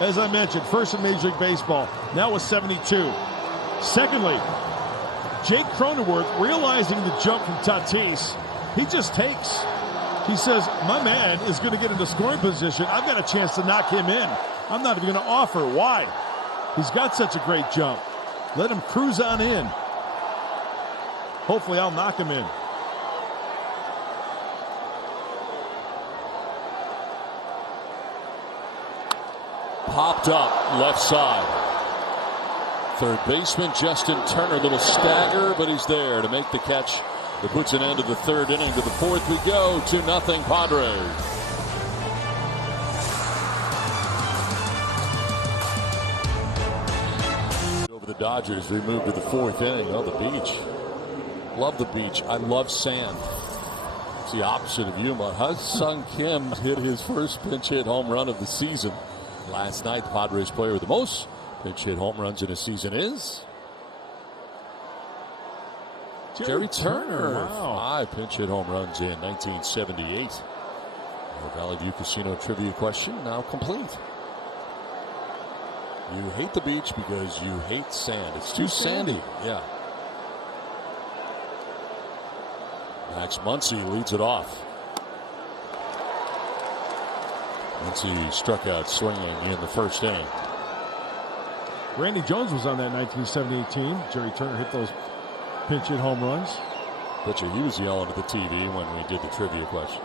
as I mentioned, first in Major League Baseball, now with 72. Secondly, Jake Cronenworth, realizing the jump from Tatis, he just takes. He says, my man is going to get into scoring position. I've got a chance to knock him in. I'm not even going to offer. Why? He's got such a great jump. Let him cruise on in. Hopefully I'll knock him in. Popped up left side. Third baseman Justin Turner, little stagger, but he's there to make the catch that puts an end to the third inning. To the fourth we go, 2-0 Padres. Over the Dodgers, we move to the fourth inning. Oh, the beach. Love the beach. I love sand. It's the opposite of Yuma. Ha-Seong Kim hit his first pinch hit home run of the season. Last night, the Padres player with the most pinch hit home runs in a season is Jerry Turner. Wow. 5 pinch hit home runs in 1978. Our Valley View Casino trivia question now complete. You hate the beach because you hate sand. It's too sandy. Yeah. Max Muncy leads it off. Muncy struck out swinging in the first inning. Randy Jones was on that 1978 team. Jerry Turner hit those pinch hit home runs. Bet you he was yelling at the TV when we did the trivia question.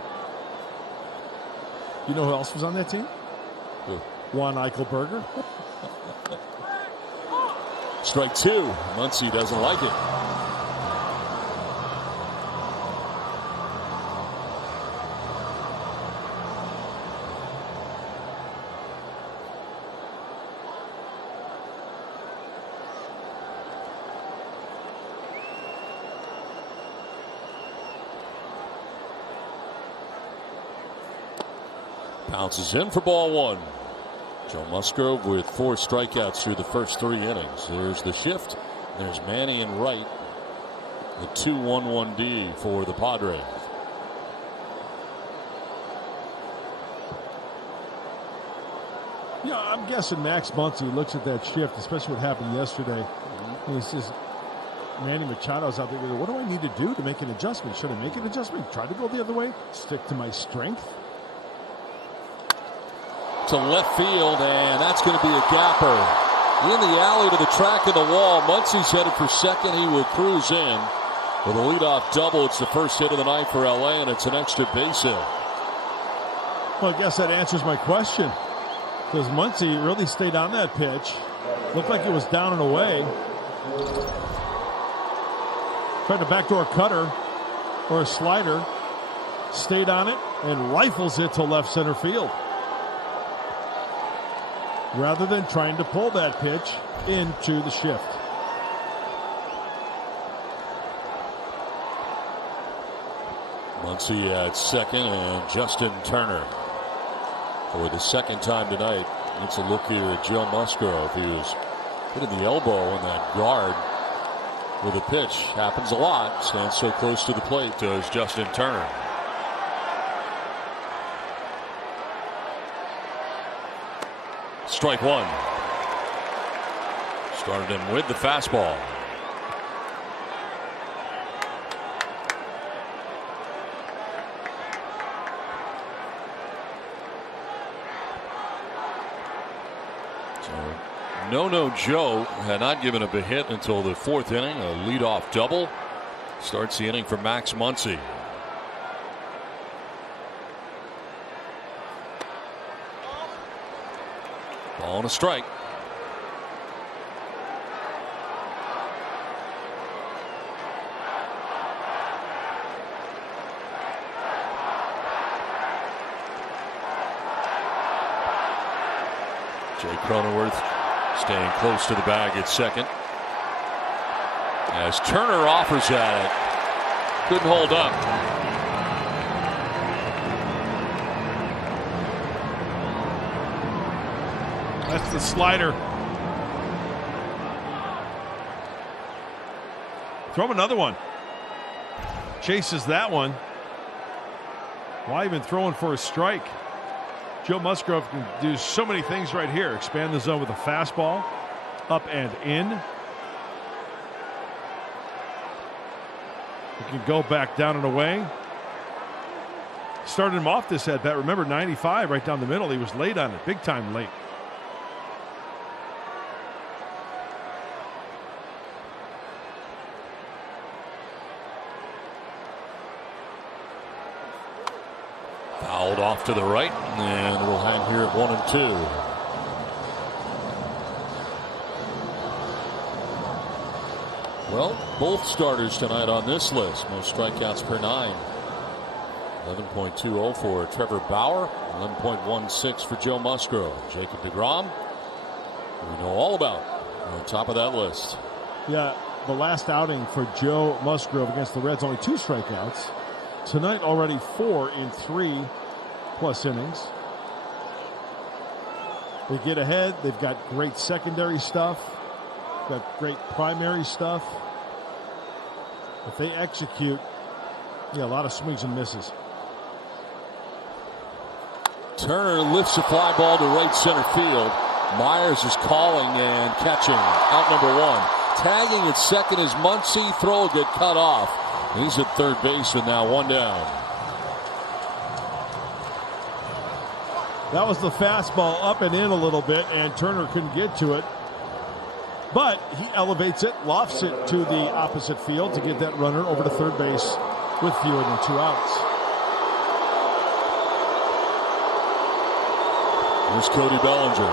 You know who else was on that team? Who? Juan Eichelberger. Strike two. Muncy doesn't like it. Bounces in for ball one. Joe Musgrove with 4 strikeouts through the first 3 innings. There's the shift. There's Manny and Wright. The 2-1-1D for the Padres. Yeah, I'm guessing Max Muncy looks at that shift, especially what happened yesterday. And he says, Manny Machado's out there. What do I need to do to make an adjustment? Should I make an adjustment? Try to go the other way? Stick to my strength? To left field, and that's going to be a gapper. In the alley to the track of the wall. Muncy's headed for second. He will cruise in with a leadoff double. It's the first hit of the night for LA, and it's an extra base hit. Well, I guess that answers my question. Because Muncy really stayed on that pitch. Looked like it was down and away. Tried to backdoor cutter or a slider. Stayed on it and rifles it to left center field. Rather than trying to pull that pitch into the shift. Muncy at second, and Justin Turner for the second time tonight. It's a look here at Joe Musgrove. He was hitting the elbow in that guard with a pitch. Happens a lot. Stands so close to the plate. Does Justin Turner. Strike one. Started him with the fastball. No Joe had not given up a hit until the fourth inning. A leadoff double starts the inning for Max Muncy. Ball and a strike. Jake Cronenworth staying close to the bag at second. As Turner offers at it. Couldn't hold up. That's the slider. Throw him another one. Chases that one. Why even throwing for a strike? Joe Musgrove can do so many things right here. Expand the zone with a fastball, up and in. He can go back down and away. Started him off this at bat. Remember, 95 right down the middle. He was late on it, big time late. Fouled off to the right, and we'll hang here at 1-2. Well, both starters tonight on this list. Most strikeouts per 9. 11.20 for Trevor Bauer. 11.16 for Joe Musgrove. Jacob deGrom, we know all about, on top of that list. Yeah, the last outing for Joe Musgrove against the Reds, only 2 strikeouts. Tonight already 4 in 3+ innings. They get ahead. They've got great secondary stuff. Got great primary stuff. If they execute, a lot of swings and misses. Turner lifts a fly ball to right center field. Myers is calling and catching. Out number 1. Tagging at second is Muncy. Throw will get cut off. He's at third base with now 1 down. That was the fastball up and in a little bit, and Turner couldn't get to it. But he elevates it, lofts it to the opposite field to get that runner over to third base with fewer than 2 outs. Here's Cody Bellinger.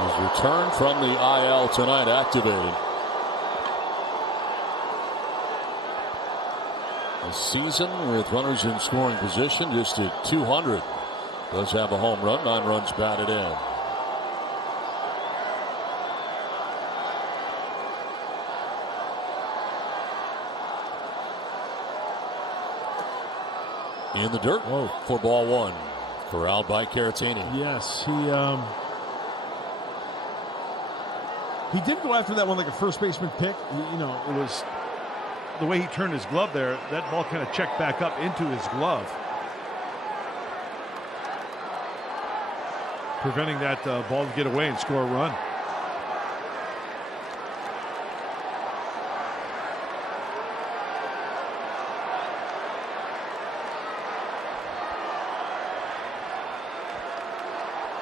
He's returned from the IL tonight, activated. A season with runners in scoring position just at 200. Does have a home run, 9 runs batted in. In the dirt. Whoa. For ball 1. Corralled by Caratini. Yes, he didn't go after that one like a first baseman pick. It was The way he turned his glove there, that ball kind of checked back up into his glove, preventing that ball to get away and score a run.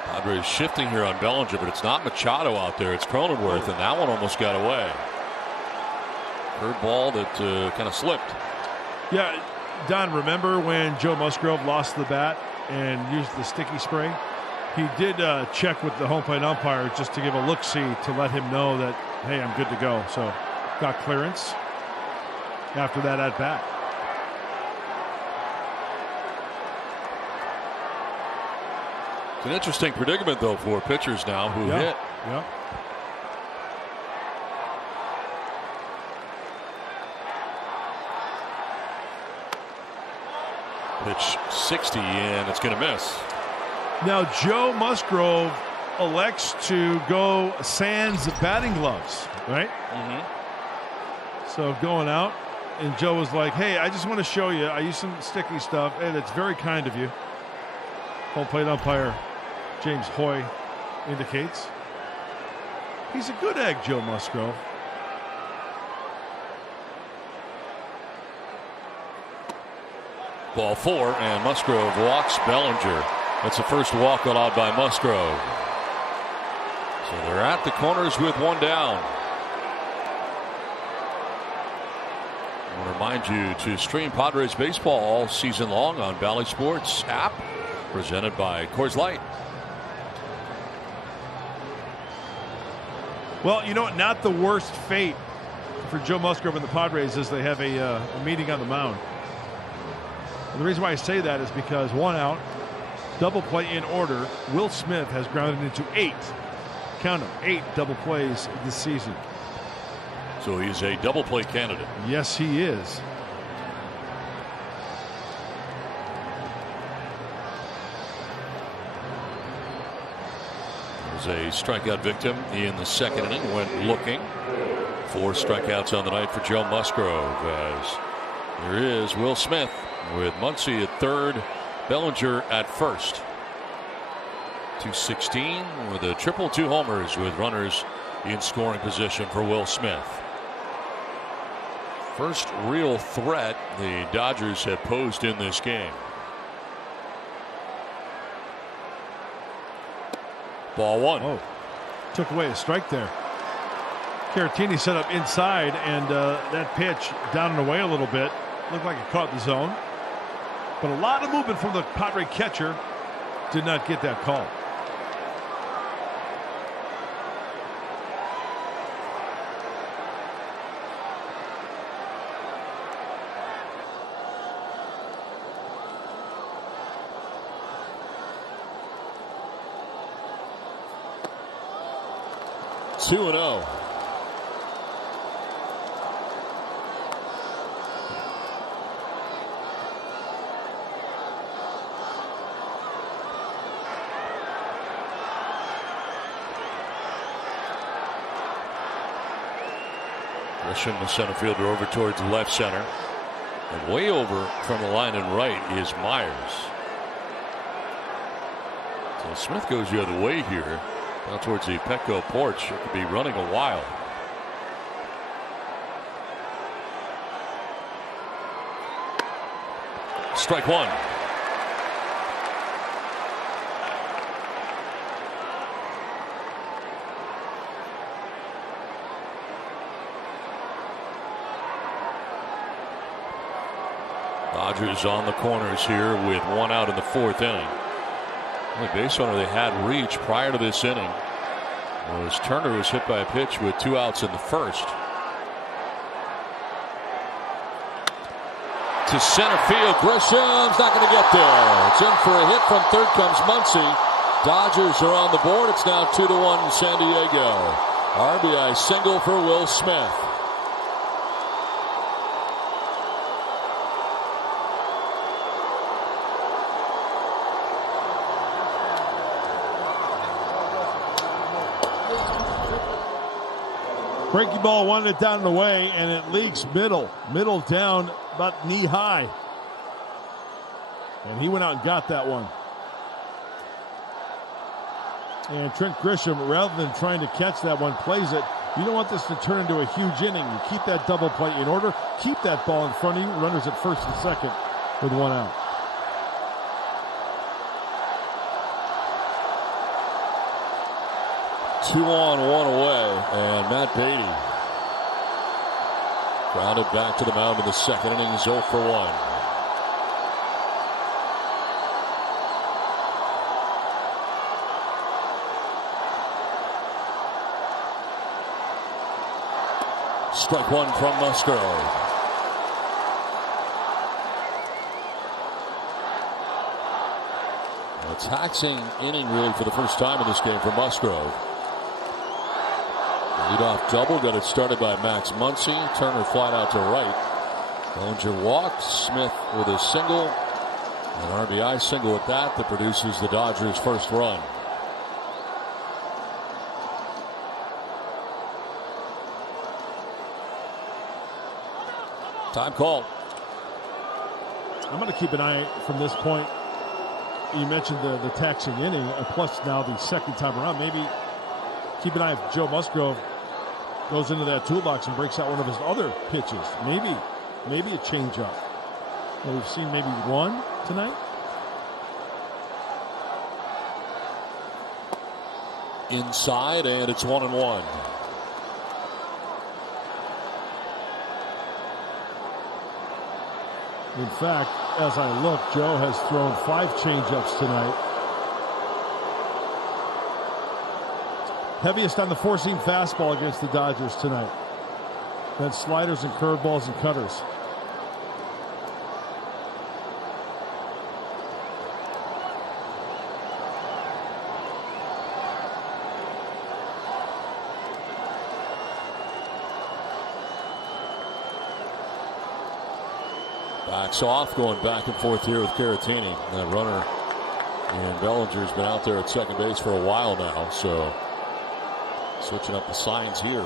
Padres shifting here on Bellinger, but it's not Machado out there. It's Cronenworth, and that one almost got away. Third ball that kind of slipped. Yeah, Don, remember when Joe Musgrove lost the bat and used the sticky spray? He did check with the home plate umpire just to give a look-see to let him know that, hey, I'm good to go. So got clearance after that at-bat. It's an interesting predicament, though, for pitchers now who hit. Yeah. Pitch 60, and it's going to miss. Now, Joe Musgrove elects to go sans batting gloves, right? Mm-hmm. So going out, and Joe was like, hey, I just want to show you. I use some sticky stuff, and it's very kind of you. Home plate umpire James Hoy indicates. He's a good egg, Joe Musgrove. Ball 4, and Musgrove walks Bellinger. That's the first walk allowed by Musgrove. So they're at the corners with 1 down. I want to remind you to stream Padres baseball all season long on Bally Sports app, presented by Coors Light. Well, not the worst fate for Joe Musgrove and the Padres is they have a meeting on the mound. And the reason why I say that is because 1 out, double play in order. Will Smith has grounded into 8. Count them, 8 double plays this season. So he's a double play candidate. Yes, he is. Was a strikeout victim in the second inning. Went looking. 4 strikeouts on the night for Joe Musgrove as Here is Will Smith with Muncy at third, Bellinger at first. 216 with a triple, 2 homers with runners in scoring position for Will Smith. First real threat the Dodgers have posed in this game. Ball 1. Oh, took away a strike there. Caratini set up inside, and that pitch down and away a little bit. Looked like it caught the zone. But a lot of movement from the Padre catcher. Did not get that call. Two and 0. Grisham, the center fielder, over towards left center. And way over from the line and right is Myers. So Smith goes the other way here. Down towards the Petco porch. It could be running a while. Strike 1. Dodgers on the corners here with 1 out in the 4th inning. The only base runner they had reached prior to this inning was Turner, who was hit by a pitch with 2 outs in the 1st. To center field, Grisham's not going to get there. It's in for a hit from third comes Muncy. Dodgers are on the board. It's now 2-1 in San Diego. RBI single for Will Smith. Breaking ball wanted it down and away, and it leaks middle down about knee high. And he went out and got that one. And Trent Grisham, rather than trying to catch that one, plays it. You don't want this to turn into a huge inning. You keep that double play in order. Keep that ball in front of you. Runners at first and second with 1 out. Two on, 1 away, and Matt Beatty grounded back to the mound in the 2nd inning. He's 0 for 1. Strike 1 from Musgrove. A taxing inning really for the first time in this game for Musgrove. Leadoff double, got it started by Max Muncy. Turner flat out to right. Bellinger walked. Smith with a single. An RBI single at that produces the Dodgers' first run. Time call. I'm going to keep an eye from this point. You mentioned the taxing inning, plus now the second time around. Maybe keep an eye if Joe Musgrove goes into that toolbox and breaks out one of his other pitches. Maybe a changeup. We've seen maybe one tonight. Inside, and it's 1-1. In fact, as I look, Joe has thrown 5 changeups tonight. Heaviest on the 4-seam fastball against the Dodgers tonight. Then sliders and curveballs and cutters. Backs off, going back and forth here with Caratini. That runner and Bellinger's been out there at second base for a while now, so switching up the signs here.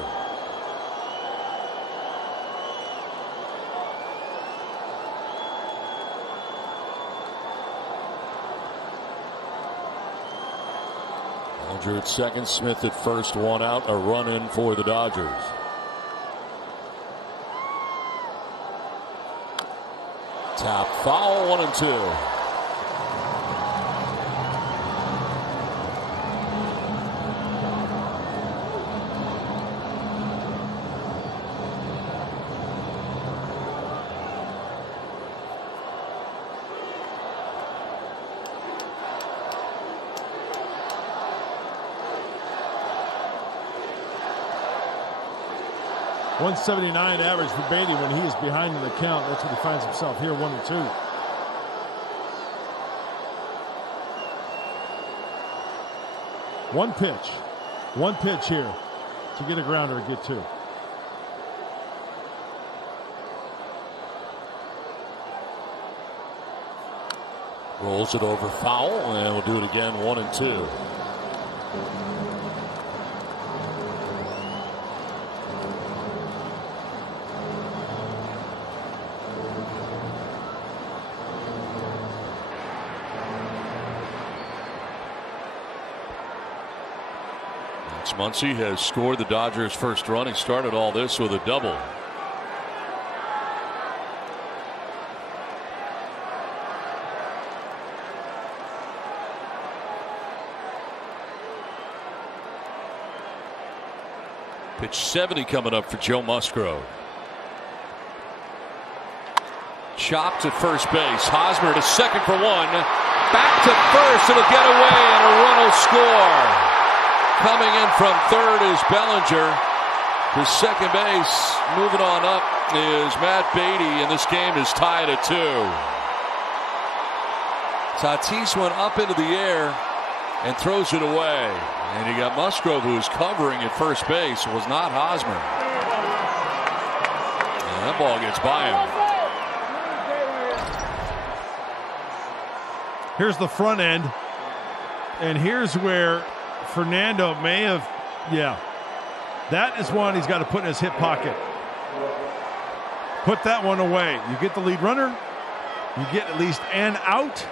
Bellinger at second, Smith at first, one out, a run in for the Dodgers. Tap foul, 1-2. .179 average for Beatty when he is behind in the count. That's what he finds himself here, 1-2. One pitch here to get a grounder and get two. Rolls it over foul, and we'll do it again, 1-2. Muncy has scored the Dodgers' first run. He started all this with a double. Pitch 70 coming up for Joe Musgrove. Chopped to first base. Hosmer to second for one. Back to first. It'll get away and a run will score. Coming in from third is Bellinger. To second base, moving on up, is Matt Beatty, and this game is tied at 2. Tatis went up into the air and throws it away. And you got Musgrove, who was covering at first base. It was not Hosmer. And that ball gets by him. Here's the front end. And here's where Fernando may have, that is one he's got to put in his hip pocket. Put that one away. You get the lead runner. You get at least an out.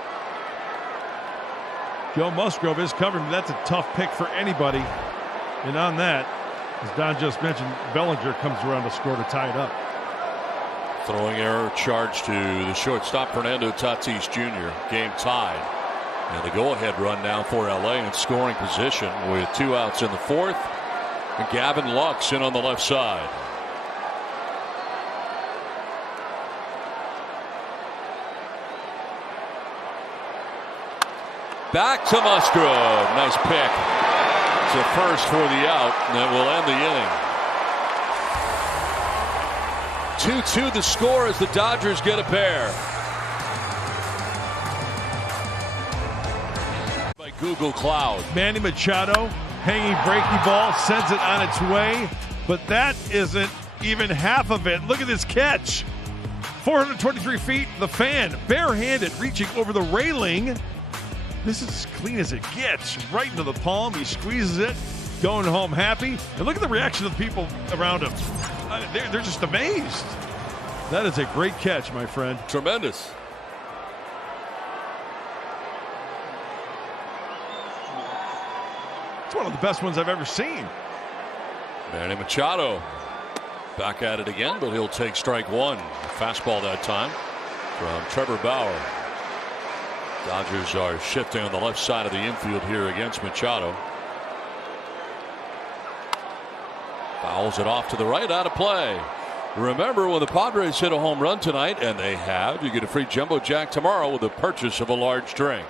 Joe Musgrove is covering. That's a tough pick for anybody. And on that, as Don just mentioned, Bellinger comes around to score to tie it up. Throwing error charge to the shortstop, Fernando Tatis Jr. Game tied. And the go-ahead run now for LA in scoring position with 2 outs in the fourth. And Gavin Lux in on the left side. Back to Musgrove. Nice pick. To first for the out, and that will end the inning. 2-2 the score as the Dodgers get a pair. Google Cloud. Manny Machado, hanging breaky ball, sends it on its way, but that isn't even half of it. Look at this catch. 423 feet, the fan, barehanded, reaching over the railing. This is as clean as it gets. Right into the palm, he squeezes it, going home happy. And look at the reaction of the people around him. They're just amazed. That is a great catch, my friend. Tremendous. It's one of the best ones I've ever seen. Manny Machado back at it again, but he'll take strike one. Fastball that time from Trevor Bauer. Dodgers are shifting on the left side of the infield here against Machado. Fouls it off to the right, out of play. Remember, when the Padres hit a home run tonight, and they have, you get a free Jumbo Jack tomorrow with the purchase of a large drink.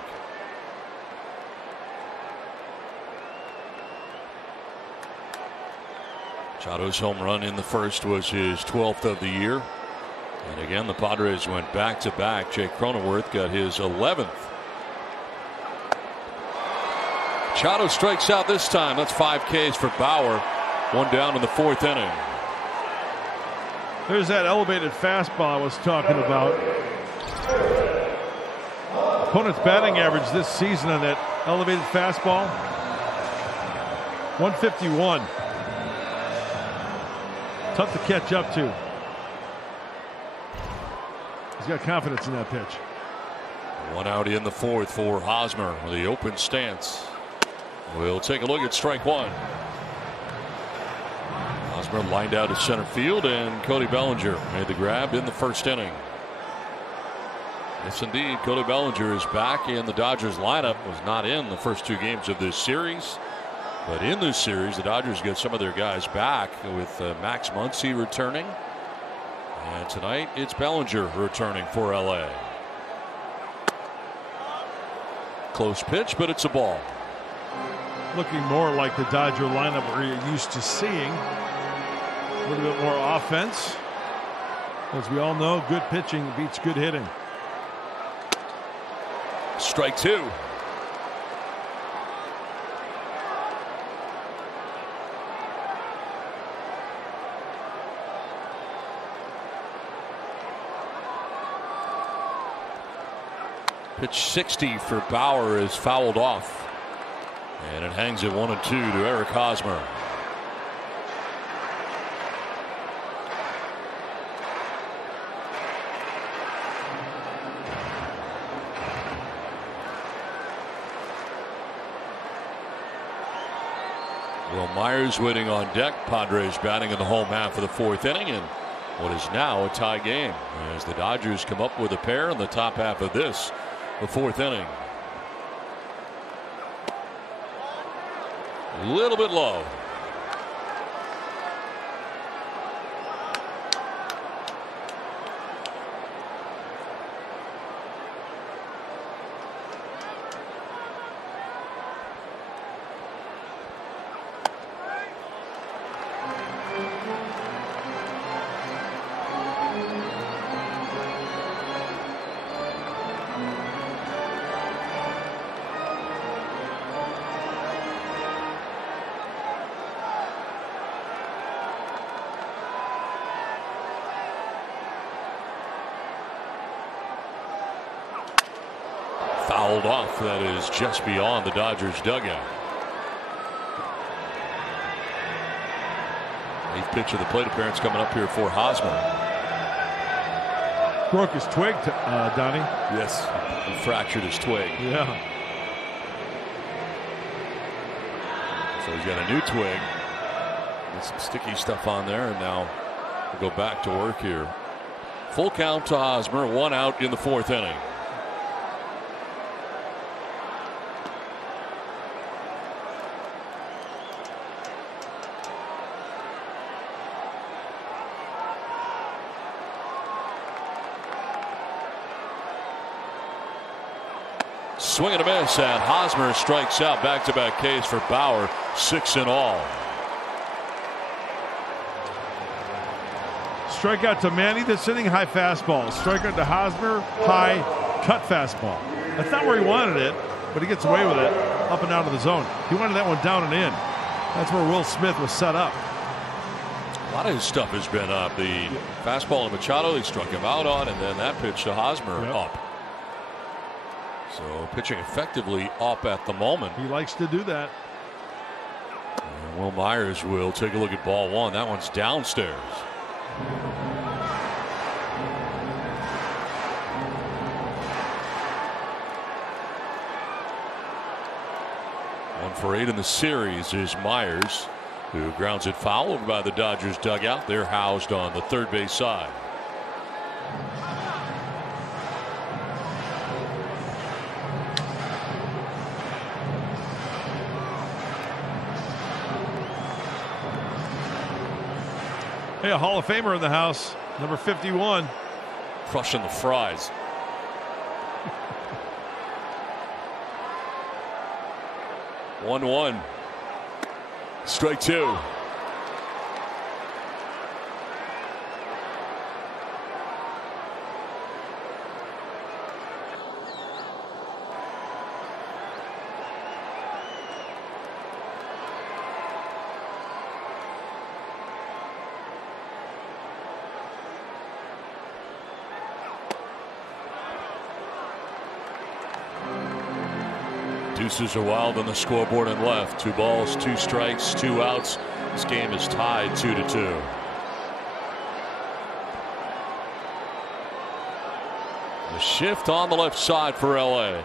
Machado's home run in the first was his 12th of the year. And again, the Padres went back-to-back. Jake Cronenworth got his 11th. Machado strikes out this time. That's 5 Ks for Bauer. One down in the fourth inning. There's that elevated fastball I was talking about. Opponent's batting average this season on that elevated fastball, 151. Tough to catch up to. He's got confidence in that pitch. One out in the fourth for Hosmer with the open stance. We'll take a look at strike one. Hosmer lined out at center field, and Cody Bellinger made the grab in the first inning. Yes, indeed, Cody Bellinger is back in the Dodgers lineup. Was not in the first two games of this series. But in this series, the Dodgers get some of their guys back with Max Muncy returning. And tonight, it's Bellinger returning for LA. Close pitch, but it's a ball. Looking more like the Dodger lineup we're used to seeing. A little bit more offense. As we all know, good pitching beats good hitting. Strike two. Pitch 60 for Bauer is fouled off. And it hangs at 1-2 to Eric Hosmer. Will Myers waiting on deck. Padres batting in the home half of the fourth inning, and what is now a tie game as the Dodgers come up with a pair in the top half of this, the fourth inning. A little bit low. Fouled off. That is just beyond the Dodgers dugout. Eighth pitch of the plate appearance coming up here for Hosmer. Broke his twig, Donnie. Yes, he fractured his twig. Yeah. So he's got a new twig. Get some sticky stuff on there, and now we'll go back to work here. Full count to Hosmer, one out in the fourth inning. Swing and a miss, and Hosmer strikes out. Back-to-back Ks for Bauer, 6 in all. Strikeout to Manny this inning, high fastball. Strikeout to Hosmer, high cut fastball. That's not where he wanted it, but he gets away with it up and out of the zone. He wanted that one down and in. That's where Will Smith was set up. A lot of his stuff has been up. The fastball to Machado, they struck him out on, and then that pitch to Hosmer up. So pitching effectively up at the moment. He likes to do that. And Will Myers will take a look at ball one. That one's downstairs. 1 for 8 in the series is Myers, who grounds it foul over by the Dodgers dugout. They're housed on the third base side. Hey, a Hall of Famer in the house, number 51. Crushing the fries. One. Strike two. Deuces are wild on the scoreboard and left. 2 balls, 2 strikes, 2 outs. This game is tied 2-2. A shift on the left side for LA.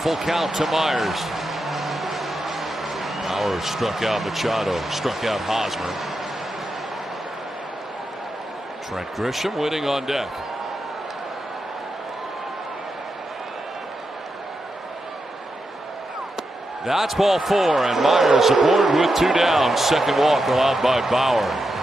Full count to Myers. Bauer struck out Machado, struck out Hosmer. Trent Grisham waiting on deck. That's ball 4, and Myers aboard with 2 down. Second walk allowed by Bauer.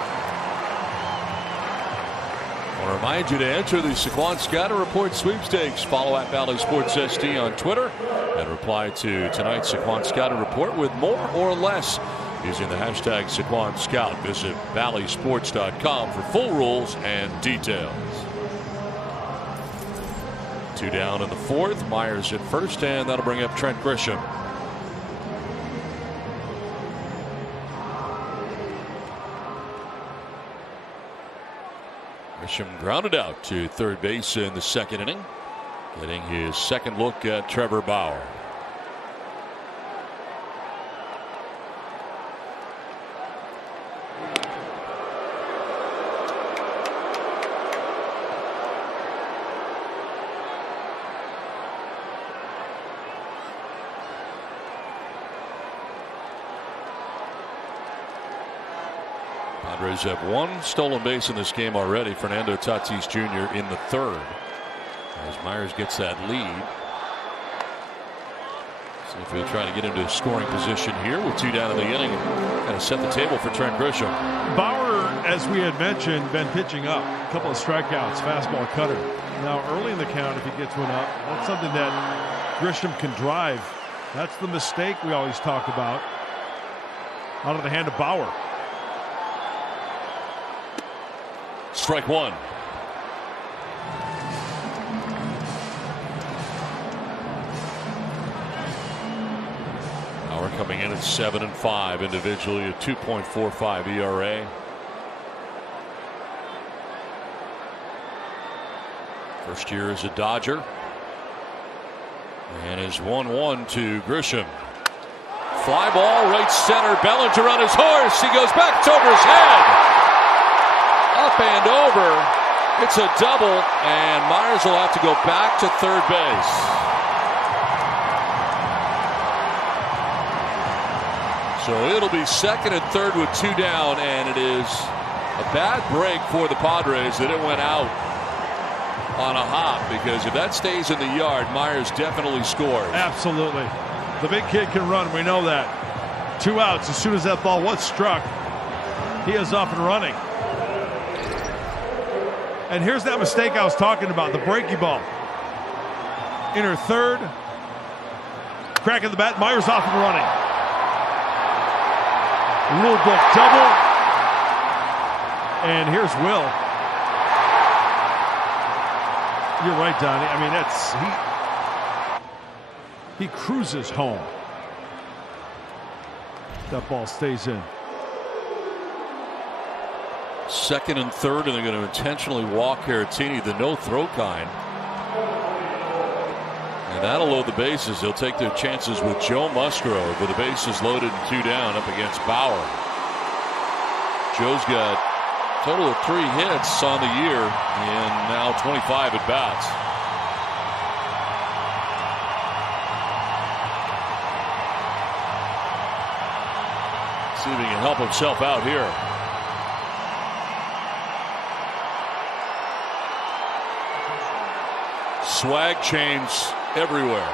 I'll remind you to enter the Saquon Scouting Report sweepstakes. Follow at Valley Sports SD on Twitter and reply to tonight's Saquon Scouting Report with more or less using the hashtag Saquon Scout. Visit valleysports.com for full rules and details. 2 down in the 4th. Myers at first, and that'll bring up Trent Grisham. Grisham grounded out to third base in the 2nd inning, getting his second look at Trevor Bauer. Padres have 1 stolen base in this game already. Fernando Tatis Jr. in the 3rd. As Myers gets that lead. See if he'll try to get into scoring position here with 2 down in the inning and kind of set the table for Trent Grisham. Bauer, as we had mentioned, been pitching up. A couple of strikeouts, fastball cutter. Now early in the count, if he gets one up, that's something that Grisham can drive. That's the mistake we always talk about. Out of the hand of Bauer. Strike 1. Bauer coming in at 7-5 individually, a 2.45 ERA. First year as a Dodger. And is 1-1 to Grisham. Fly ball right center. Bellinger on his horse. He goes back. It's over his head. Up and over. It's a double, and Myers will have to go back to third base. So it'll be 2nd and 3rd with 2 down, and it is a bad break for the Padres that it went out on a hop, because if that stays in the yard, Myers definitely scores. Absolutely. The big kid can run. We know that. 2 outs. As soon as that ball was struck, he is off and running. And here's that mistake I was talking about, the breaky ball. Inner 3rd. Crack of the bat. Myers off and running. Rule book double. And here's Will. You're right, Donnie. I mean, that's he cruises home. That ball stays in. 2nd and 3rd, and they're going to intentionally walk Caratini, the no-throw kind. And that'll load the bases. They'll take their chances with Joe Musgrove with the bases loaded and 2 down up against Bauer. Joe's got a total of 3 hits on the year in now 25 at-bats. See if he can help himself out here. Swag chains everywhere.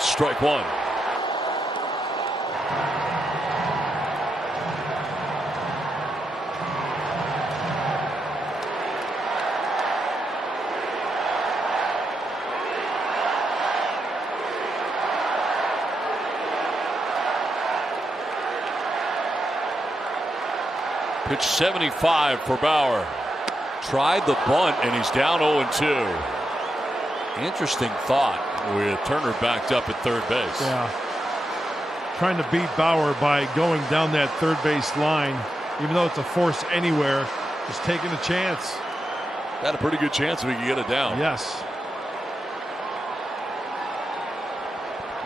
Strike 1. Pitch 75 for Bauer. Tried the bunt, and he's down 0-2. Interesting thought with Turner backed up at third base. Yeah. Trying to beat Bauer by going down that third base line, even though it's a force anywhere, just taking a chance. Had a pretty good chance if he could get it down. Yes.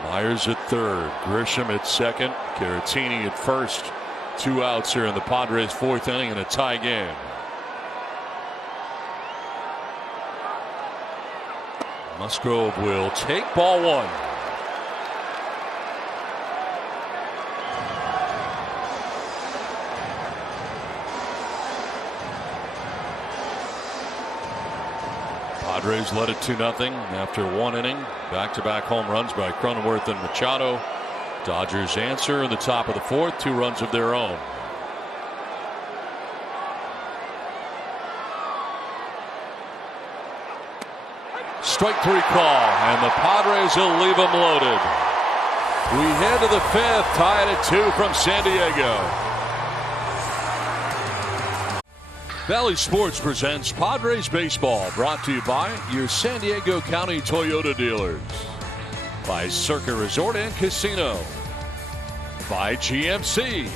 Myers at third, Grisham at second, Caratini at first, 2 outs here in the Padres' 4th inning in a tie game. Musgrove will take ball 1. Padres led it 2-0 after 1 inning. Back-to-back home runs by Cronenworth and Machado. Dodgers answer in the top of the 4th, 2 runs of their own. Strike 3 call, and the Padres will leave them loaded. We head to the 5th, tied at 2 from San Diego. Valley Sports presents Padres Baseball, brought to you by your San Diego County Toyota dealers. By Circa Resort and Casino. By GMC.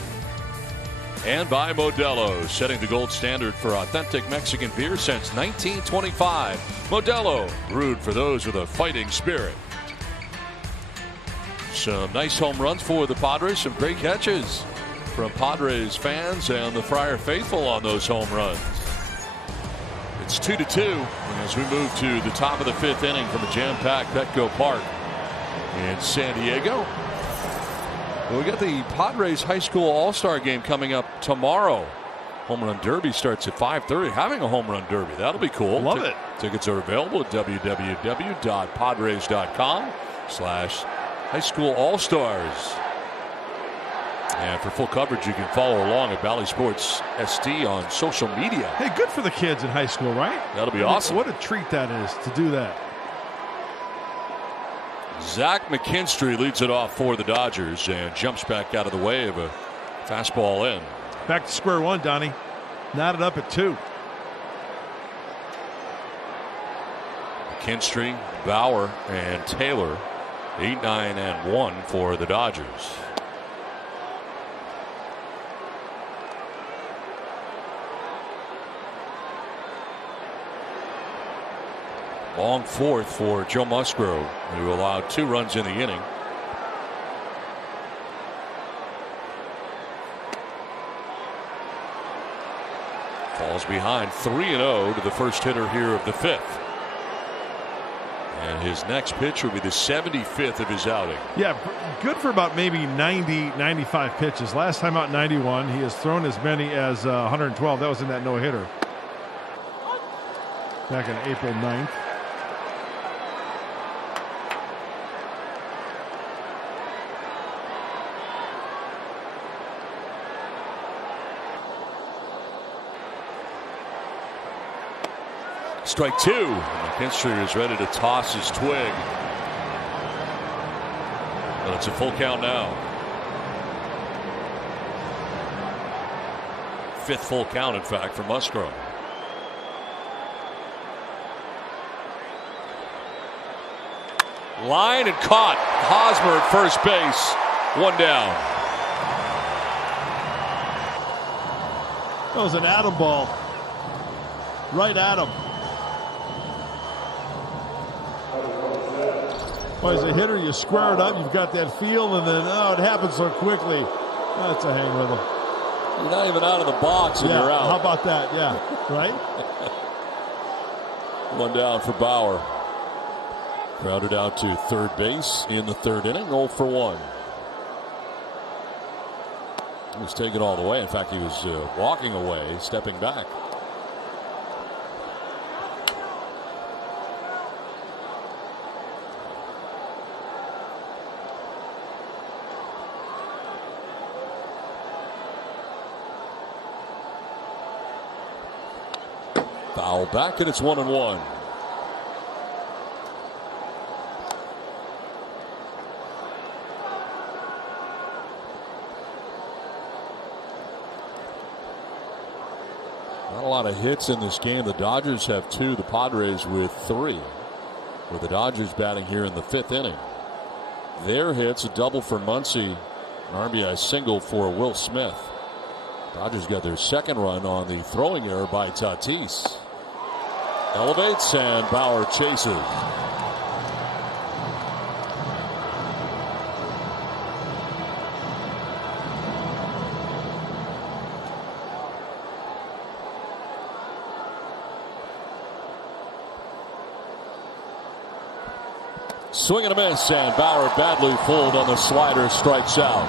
And by Modelo, setting the gold standard for authentic Mexican beer since 1925. Modelo, brewed for those with a fighting spirit. Some nice home runs for the Padres, some great catches from Padres fans and the Friar faithful on those home runs. It's 2-2 as we move to the top of the 5th inning from the jam-packed Petco Park in San Diego. We got the Padres High School All-Star game coming up tomorrow. Home Run Derby starts at 5:30. Having a home run derby, that'll be cool. Love it. Tickets are available at www.padres.com/High School All-Stars. And for full coverage, you can follow along at Valley Sports SD on social media. Hey, good for the kids in high school, right? That'll be awesome. What a treat that is to do that. Zach McKinstry leads it off for the Dodgers and jumps back out of the way of a fastball in. Back to square one, Donnie. Knotted up at 2. McKinstry, Bauer, and Taylor, 8, 9, and 1 for the Dodgers. Long 4th for Joe Musgrove, who allowed 2 runs in the inning. Falls behind 3-0 to the first hitter here of the 5th. And his next pitch will be the 75th of his outing. Yeah, good for about maybe 90, 95 pitches. Last time out 91. He has thrown as many as 112. That was in that no-hitter back on April 9th. Strike 2. McKinstry is ready to toss his twig. But it's a full count now. 5th full count, in fact, for Musgrove. Line and caught. Hosmer at first base. 1 down. That was an Adam ball. Right at him. Well, as a hitter, you square it up, you've got that feel, and then, it happens so quickly. That's a hang with him. You're not even out of the box and you're out. How about that? Yeah, right? 1 down for Bauer. Grounded out to third base in the 3rd inning, 0 for 1. He was taken all the way. In fact, he was walking away, stepping back. Foul back, and it's 1-1. Not a lot of hits in this game. The Dodgers have 2, the Padres with 3. With the Dodgers batting here in the 5th inning. Their hits, a double for Muncy, an RBI single for Will Smith. Dodgers got their 2nd run on the throwing error by Tatis. Elevates and Bauer chases. Swing and a miss, and Bauer badly fooled on the slider, strikes out.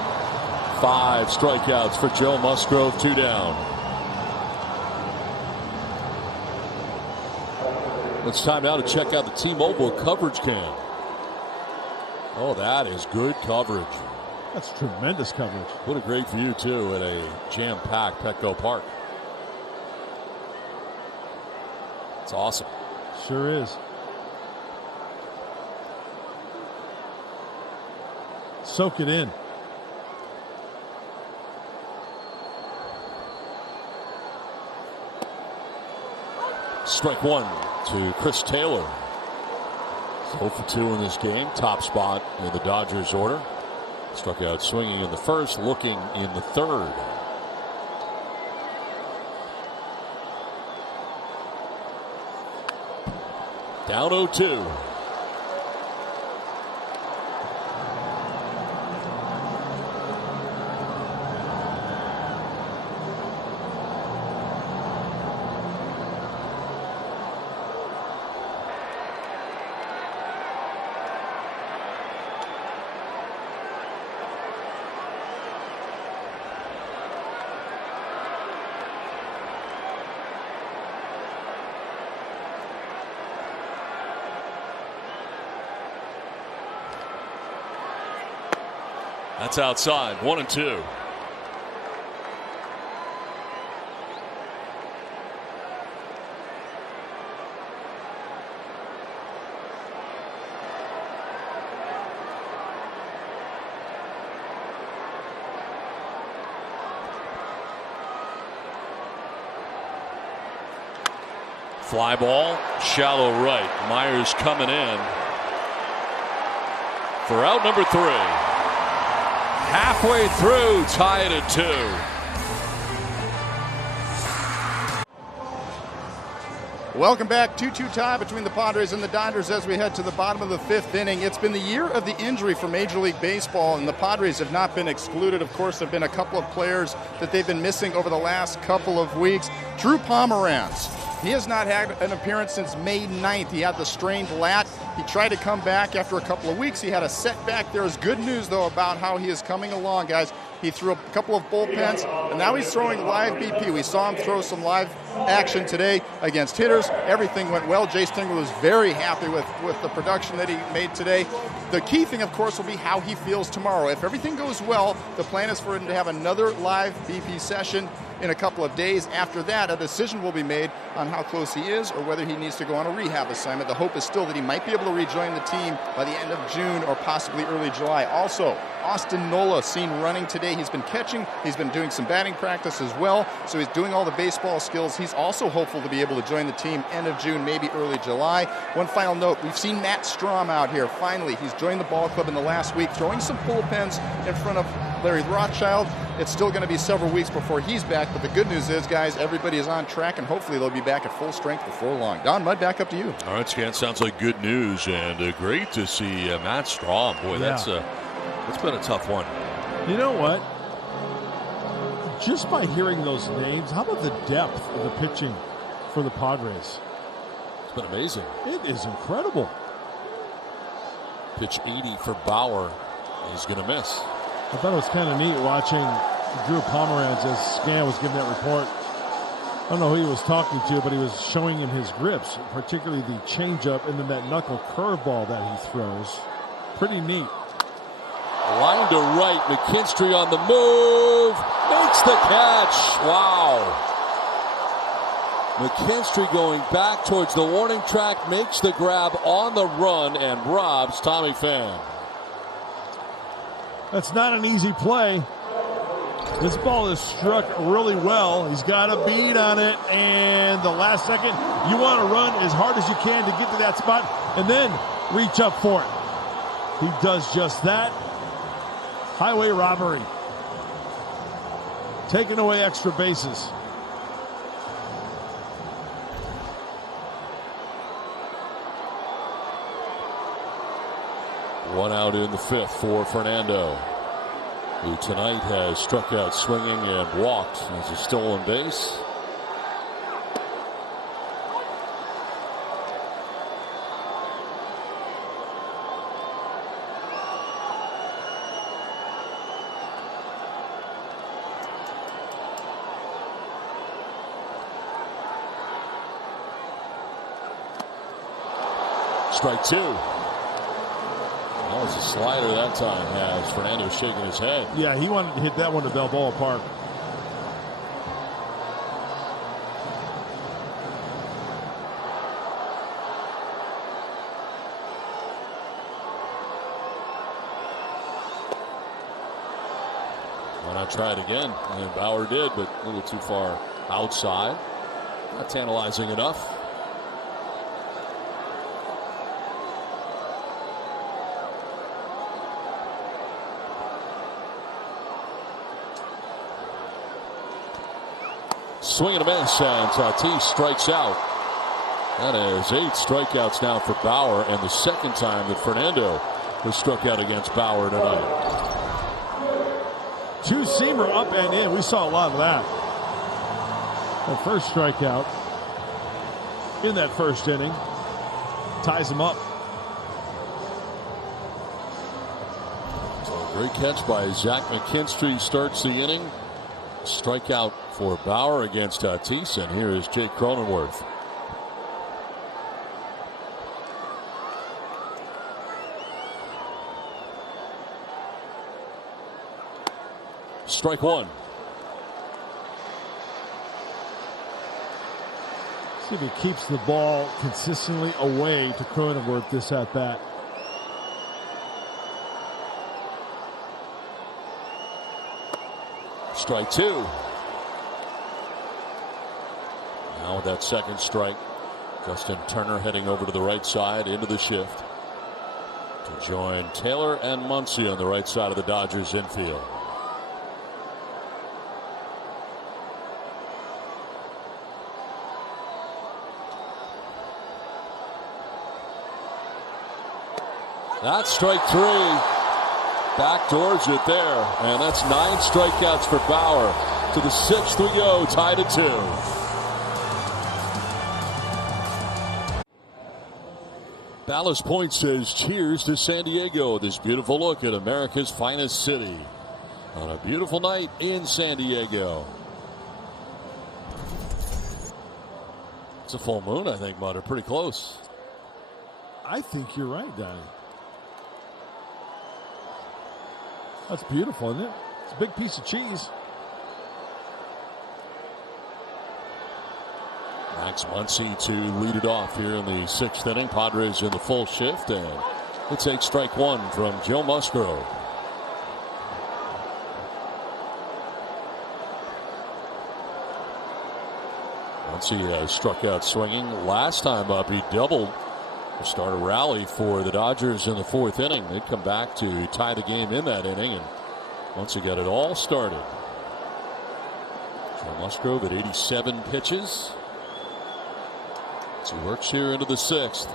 5 strikeouts for Joe Musgrove, 2 down. It's time now to check out the T-Mobile coverage cam. Oh, that is good coverage. That's tremendous coverage. What a great view, too, at a jam-packed Petco Park. It's awesome. Sure is. Soak it in. Strike 1 to Chris Taylor. 0 for 2 in this game. Top spot in the Dodgers order. Struck out swinging in the first, looking in the third. Down 0-2. That's outside. 1-2. Fly ball, shallow right. Myers coming in for out number 3. Halfway through, tied at 2. Welcome back. 2-2 tie between the Padres and the Dodgers as we head to the bottom of the 5th inning. It's been the year of the injury for Major League Baseball, and the Padres have not been excluded. Of course, there have been a couple of players that they've been missing over the last couple of weeks. Drew Pomeranz. He has not had an appearance since May 9th. He had the strained lat. He tried to come back after a couple of weeks. He had a setback. There is good news, though, about how he is coming along, guys. He threw a couple of bullpens, and now he's throwing live BP. We saw him throw some live action today against hitters. Everything went well. Jace Tingler was very happy with the production that he made today. The key thing, of course, will be how he feels tomorrow. If everything goes well, the plan is for him to have another live BP session in a couple of days. After that, a decision will be made on how close he is or whether he needs to go on a rehab assignment. The hope is still that he might be able to rejoin the team by the end of June or possibly early July. Also, Austin Nola seen running today. He's been catching. He's been doing some batting practice as well. So he's doing all the baseball skills. He's also hopeful to be able to join the team end of June, maybe early July. One final note, we've seen Matt Strom out here. Finally, he's joined the ball club in the last week, throwing some bullpens in front of Larry Rothschild. It's still going to be several weeks before he's back, but the good news is, guys, everybody is on track, and hopefully they'll be back at full strength before long. Don Mudd, back up to you. All right, Scan, sounds like good news, and great to see Matt Strom. Boy, that's been a tough one. You know what? Just by hearing those names, how about the depth of the pitching for the Padres? It's been amazing. It is incredible. Pitch 80 for Bauer. He's going to miss. I thought it was kind of neat watching Drew Pomeranz as Scan was giving that report. I don't know who he was talking to, but he was showing him his grips, particularly the changeup and then that knuckle curveball that he throws. Pretty neat. Line to right, McKinstry on the move, makes the catch. Wow. McKinstry going back towards the warning track, makes the grab on the run and robs Tommy Pham. That's not an easy play. This ball is struck really well. He's got a bead on it, and the last second, you want to run as hard as you can to get to that spot and then reach up for it. He does just that. Highway robbery. Taking away extra bases. One out in the 5th for Fernando, who tonight has struck out swinging and walked as a stolen base. strike two. That was a slider that time, as Fernando shaking his head. Yeah, he wanted to hit that one to Balboa Park. Why not try it again? And Bauer did, but a little too far outside. Not tantalizing enough. Swing and a miss, and Tatis strikes out. That is 8 strikeouts now for Bauer, and the second time that Fernando has struck out against Bauer tonight. Two-seamer up and in. We saw a lot of that. The first strikeout in that first inning ties him up. So great catch by Zach McKinstry starts the inning. Strikeout for Bauer against Tatis, and here is Jake Cronenworth. Strike one. See if he keeps the ball consistently away to Cronenworth this at bat. Strike two. Now with that second strike, Justin Turner heading over to the right side into the shift to join Taylor and Muncy on the right side of the Dodgers infield. That's strike three. Backdoors it there. And that's 9 strikeouts for Bauer. To the 6th we go, tied at 2. Ballast Point says cheers to San Diego. This beautiful look at America's finest city on a beautiful night in San Diego. It's a full moon, I think, Mutter. Pretty close. I think you're right, Donnie. That's beautiful, isn't it? It's a big piece of cheese. Max Muncy to lead it off here in the 6th inning. Padres in the full shift, and it takes strike one from Joe Musgrove. Muncy struck out swinging. Last time up, he doubled to start a rally for the Dodgers in the 4th inning. They'd come back to tie the game in that inning, and once he got it all started. Joe Musgrove at 87 pitches. As he works here into the 6th.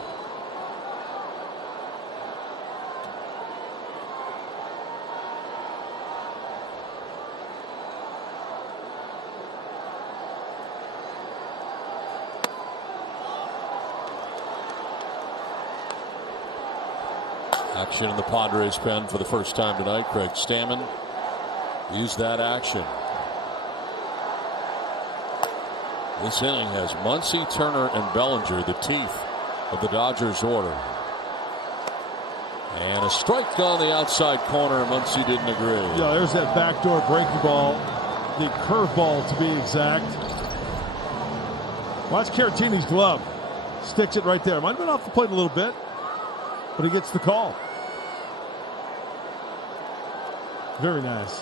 Action in the Padres pen for the first time tonight. Craig Stammen used that action. This inning has Muncy, Turner, and Bellinger, the teeth of the Dodgers order. And a strike on the outside corner. Muncy didn't agree. Yeah, there's that backdoor breaking ball, the curveball to be exact. Watch Caratini's glove. Sticks it right there. Might have been off the plate a little bit, but he gets the call. Very nice.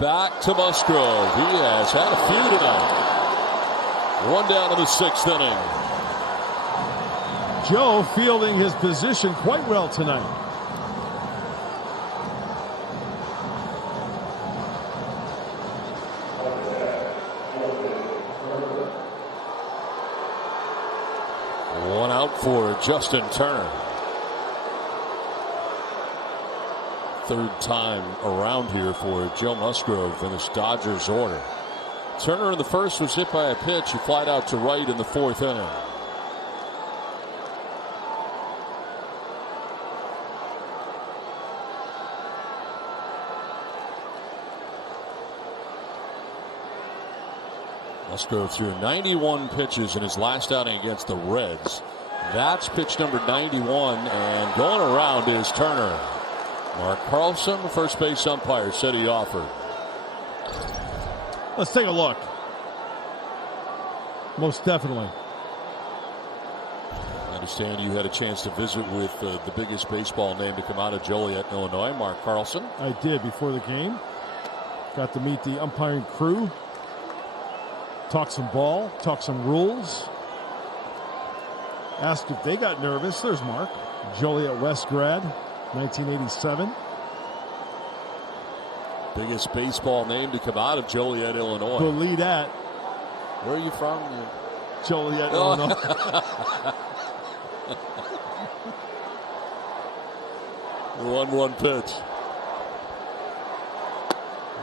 Back to Musgrove. He has had a few tonight. One down in the 6th inning. Joe fielding his position quite well tonight. One out for Justin Turner. 3rd time around here for Joe Musgrove in this Dodgers order. Turner in the 1st was hit by a pitch. He flied out to right in the 4th inning. Musgrove threw 91 pitches in his last outing against the Reds. That's pitch number 91, and going around is Turner. Mark Carlson, the first base umpire, said he offered. Let's take a look. Most definitely. I understand you had a chance to visit with the biggest baseball name to come out of Joliet, Illinois, Mark Carlson. I did before the game. Got to meet the umpiring crew. Talk some ball, talk some rules. Asked if they got nervous. There's Mark. Joliet West grad, 1987. Biggest baseball name to come out of Joliet, Illinois. Believe that. Where are you from? Joliet, Illinois. The 1-1 pitch.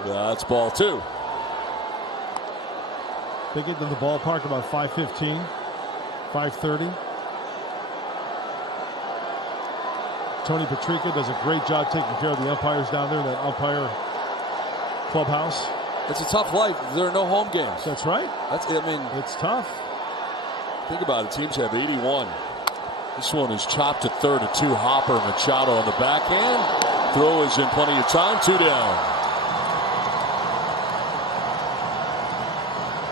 That's ball 2. They get to the ballpark about 5:15, 5:30. Tony Patrica does a great job taking care of the umpires down there in that umpire clubhouse. It's a tough life. There are no home games. That's right. It's tough. Think about it. Teams have 81. This one is chopped to third to 2. Hopper Machado on the backhand. Throw is in plenty of time. 2 down.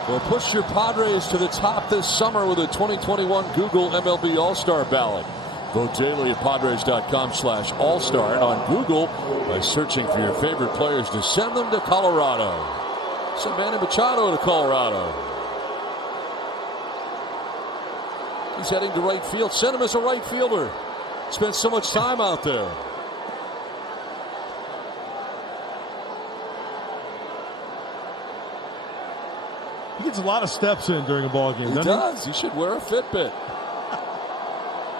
Well, push your Padres to the top this summer with a 2021 Google MLB All-Star ballot. Vote daily at Padres.com/All-Star and on Google by searching for your favorite players to send them to Colorado. Send Manny Machado to Colorado. He's heading to right field. Send him as a right fielder. Spent so much time out there. He gets a lot of steps in during a ball game. He does. He should wear a Fitbit.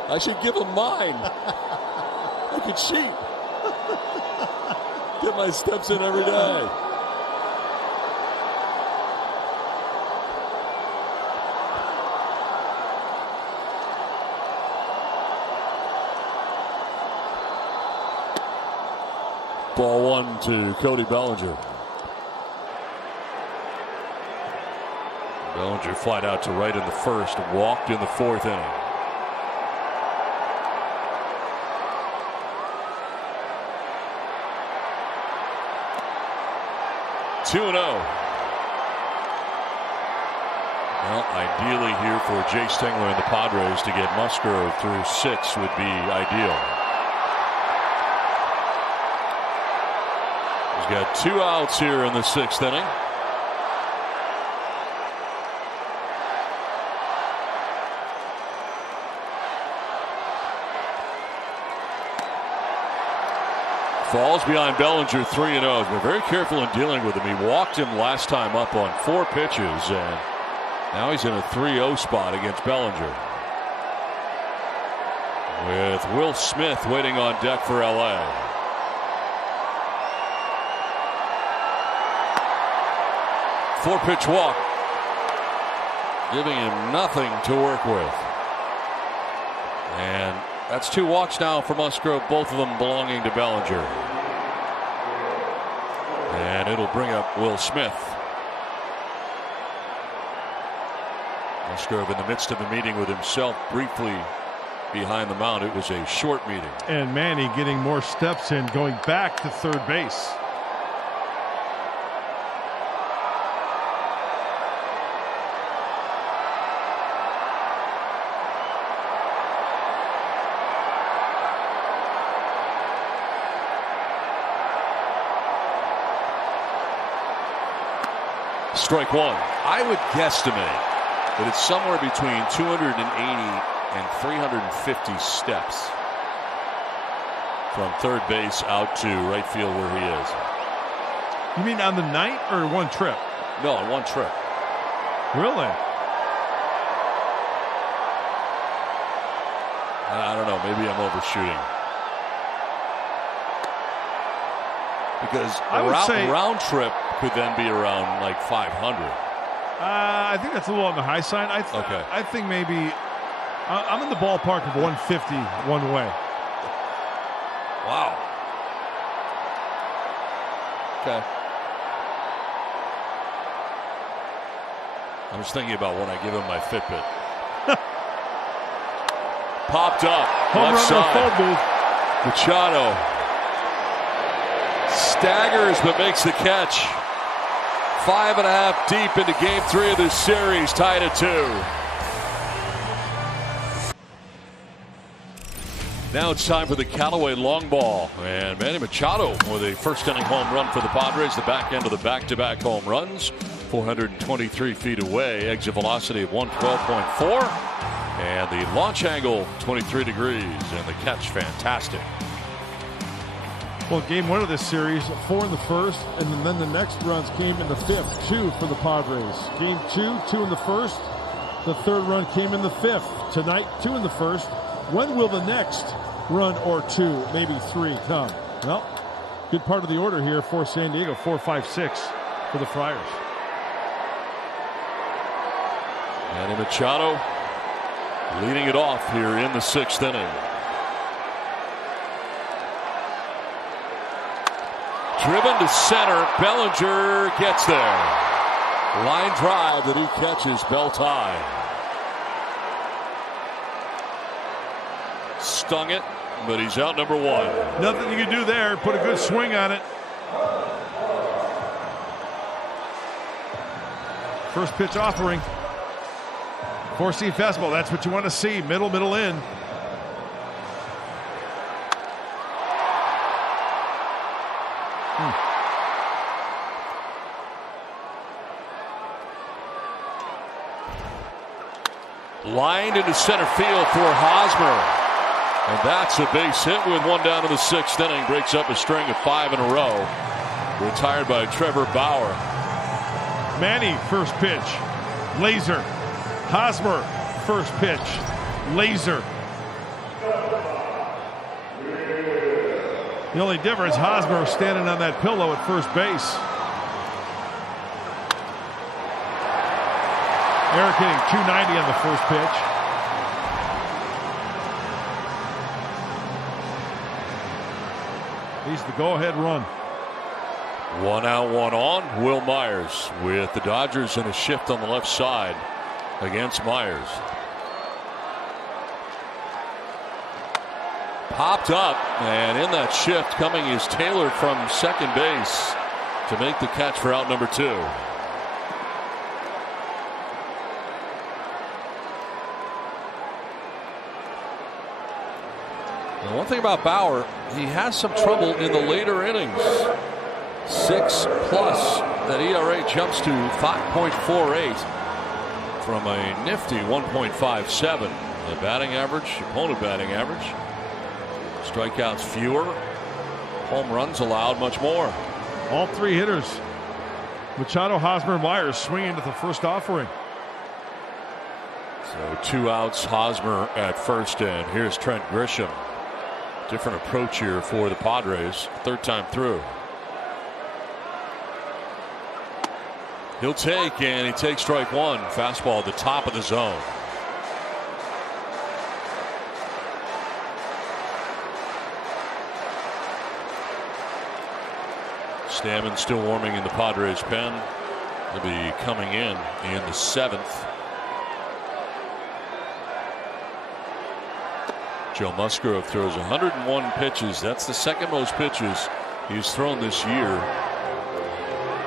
I should give him mine. I could cheat. Get my steps in every day. Ball 1 to Cody Bellinger. Bellinger flied out to right in the first and walked in the 4th inning. Two-0. Well, ideally here for Jace Tingler and the Padres to get Musgrove through 6 would be ideal. He's got 2 outs here in the 6th inning. Falls behind Bellinger 3-0. He's been very careful in dealing with him. He walked him last time up on 4 pitches, and now he's in a 3-0 spot against Bellinger. With Will Smith waiting on deck for LA. Four-pitch walk, giving him nothing to work with. And that's 2 walks now for Musgrove, both of them belonging to Bellinger. And it'll bring up Will Smith. Musgrove in the midst of a meeting with himself briefly behind the mound. It was a short meeting. And Manny getting more steps in, going back to third base. Strike 1. I would guesstimate that it's somewhere between 280 and 350 steps from third base out to right field where he is. You mean on the night or one trip? No, on one trip. Really? I don't know. Maybe I'm overshooting. Because a round trip could then be around like 500. I think that's a little on the high side. I think maybe I'm in the ballpark of 150 one way. Wow. Okay. I was thinking about when I give him my Fitbit. Popped up. Home left run to the side. phone booth. Machado staggers but makes the catch. 5.5 deep into game 3 of this series, tied at 2. Now it's time for the Callaway long ball. And Manny Machado with a first inning home run for the Padres. The back end of the back-to-back home runs. 423 feet away. Exit velocity of 112.4. And the launch angle 23 degrees. And the catch fantastic. Well, game 1 of this series, 4 in the first, and then the next runs came in the 5th, 2 for the Padres. Game 2, 2 in the first. The third run came in the 5th. Tonight, 2 in the first. When will the next run or 2, maybe 3 come? Well, good part of the order here for San Diego. 4, 5, 6 for the Friars. Manny Machado leading it off here in the 6th inning. Driven to center. Bellinger gets there. Line drive that he catches, belt high. Stung it, but he's out number 1. Nothing you can do there. Put a good swing on it. First pitch offering. 4-seam fastball. That's what you want to see. Middle in. Lined into center field for Hosmer. And that's a base hit with 1 down in the 6th inning. Breaks up a string of 5 in a row. Retired by Trevor Bauer. Manny, first pitch. Laser. Hosmer, first pitch. Laser. The only difference, Hosmer standing on that pillow at first base. Eric hitting 290 on the first pitch. He's the go-ahead run. 1 out, 1 on. Will Myers with the Dodgers in a shift on the left side against Myers. Popped up, and in that shift coming is Taylor from second base to make the catch for out number 2. Now, one thing about Bauer, he has some trouble in the later innings. 6+ that ERA jumps to 5.48 from a nifty 1.57. The batting average, opponent batting average. Strikeouts fewer. Home runs allowed much more. All 3 hitters. Machado, Hosmer, Myers swinging to the first offering. So 2 outs, Hosmer at first, and here's Trent Grisham. Different approach here for the Padres. 3rd time through. He'll take, and he takes strike 1. Fastball at the top of the zone. Stammen still warming in the Padres pen. He'll be coming in the 7th. Joe Musgrove throws 101 pitches. That's the 2nd most pitches he's thrown this year.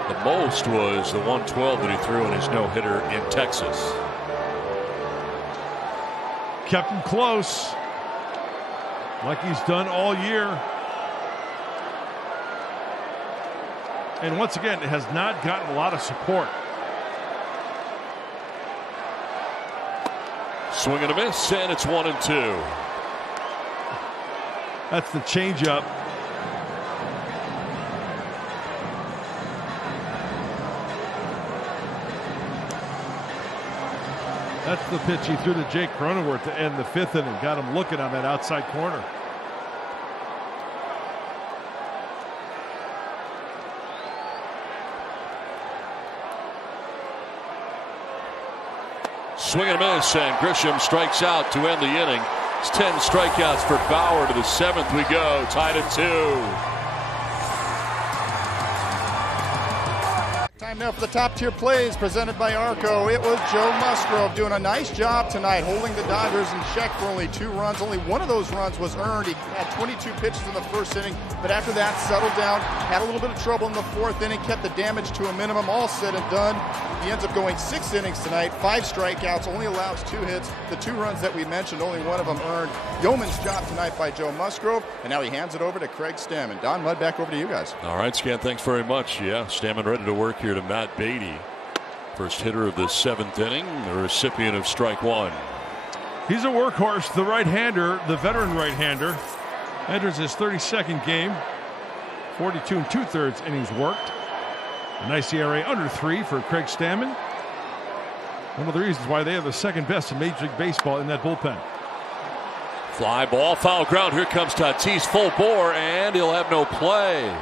The most was the 112 that he threw in his no-hitter in Texas. Kept him close, like he's done all year. And once again, it has not gotten a lot of support. Swing and a miss, and it's 1-2. That's the changeup. That's the pitch he threw to Jake Cronenworth to end the 5th inning. Got him looking on that outside corner. Swing and a miss, and Grisham strikes out to end the inning. It's 10 strikeouts for Bauer. To the 7th we go, tied at 2. Time Now for the top-tier plays presented by Arco, it was Joe Musgrove doing a nice job tonight, holding the Dodgers in check for only 2 runs. Only one of those runs was earned. He had 22 pitches in the first inning, but after that settled down, had a little bit of trouble in the 4th inning, kept the damage to a minimum. All said and done, he ends up going 6 innings tonight, 5 strikeouts, only allows 2 hits. The 2 runs that we mentioned, only one of them earned. Yeoman's job tonight by Joe Musgrove, and now he hands it over to Craig Stammen. Don Mudd, back over to you guys. All right, Scan, thanks very much. Yeah, Stammen ready to work here to Matt Beatty. First hitter of the 7th inning, the recipient of strike 1. He's a workhorse, the right-hander, the veteran right-hander. Enters his 32nd game. 42 2/3 innings worked. A nice ERA under 3 for Craig Stammen. One of the reasons why they have the second best in Major League Baseball in that bullpen. Fly ball, foul ground. Here comes Tatis, full bore, and he'll have no play.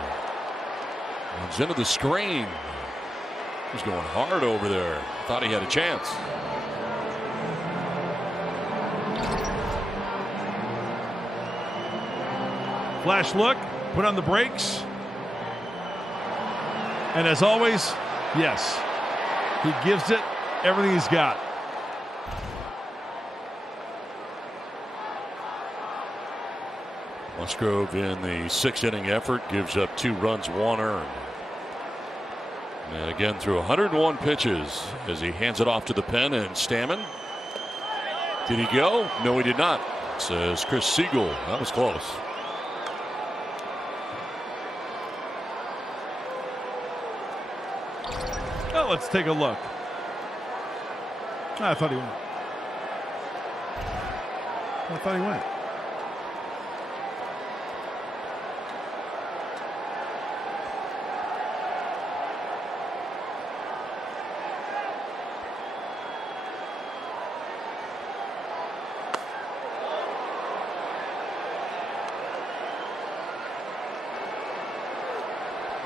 Runs into the screen. He's going hard over there. Thought he had a chance. Flash look, put on the brakes. And as always, yes, he gives it everything he's got. Musgrove in the 6th inning effort gives up 2 runs, 1 earned. And again through 101 pitches as he hands it off to the pen, and Stammen. Did he go? No, he did not, says Chris Siegel. That was close. Well, let's take a look. I thought he went.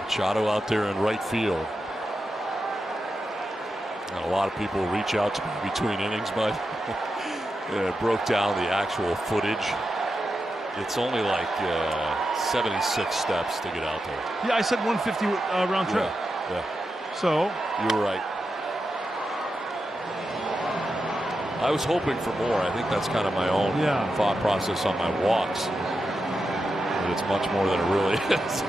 Machado out there in right field. And a lot of people reach out to me between innings, but broke down the actual footage. It's only like 76 steps to get out there. Yeah, I said 150 round trip. Yeah. So you were right. I was hoping for more. I think that's kind of my own thought process on my walks. But it's much more than it really is.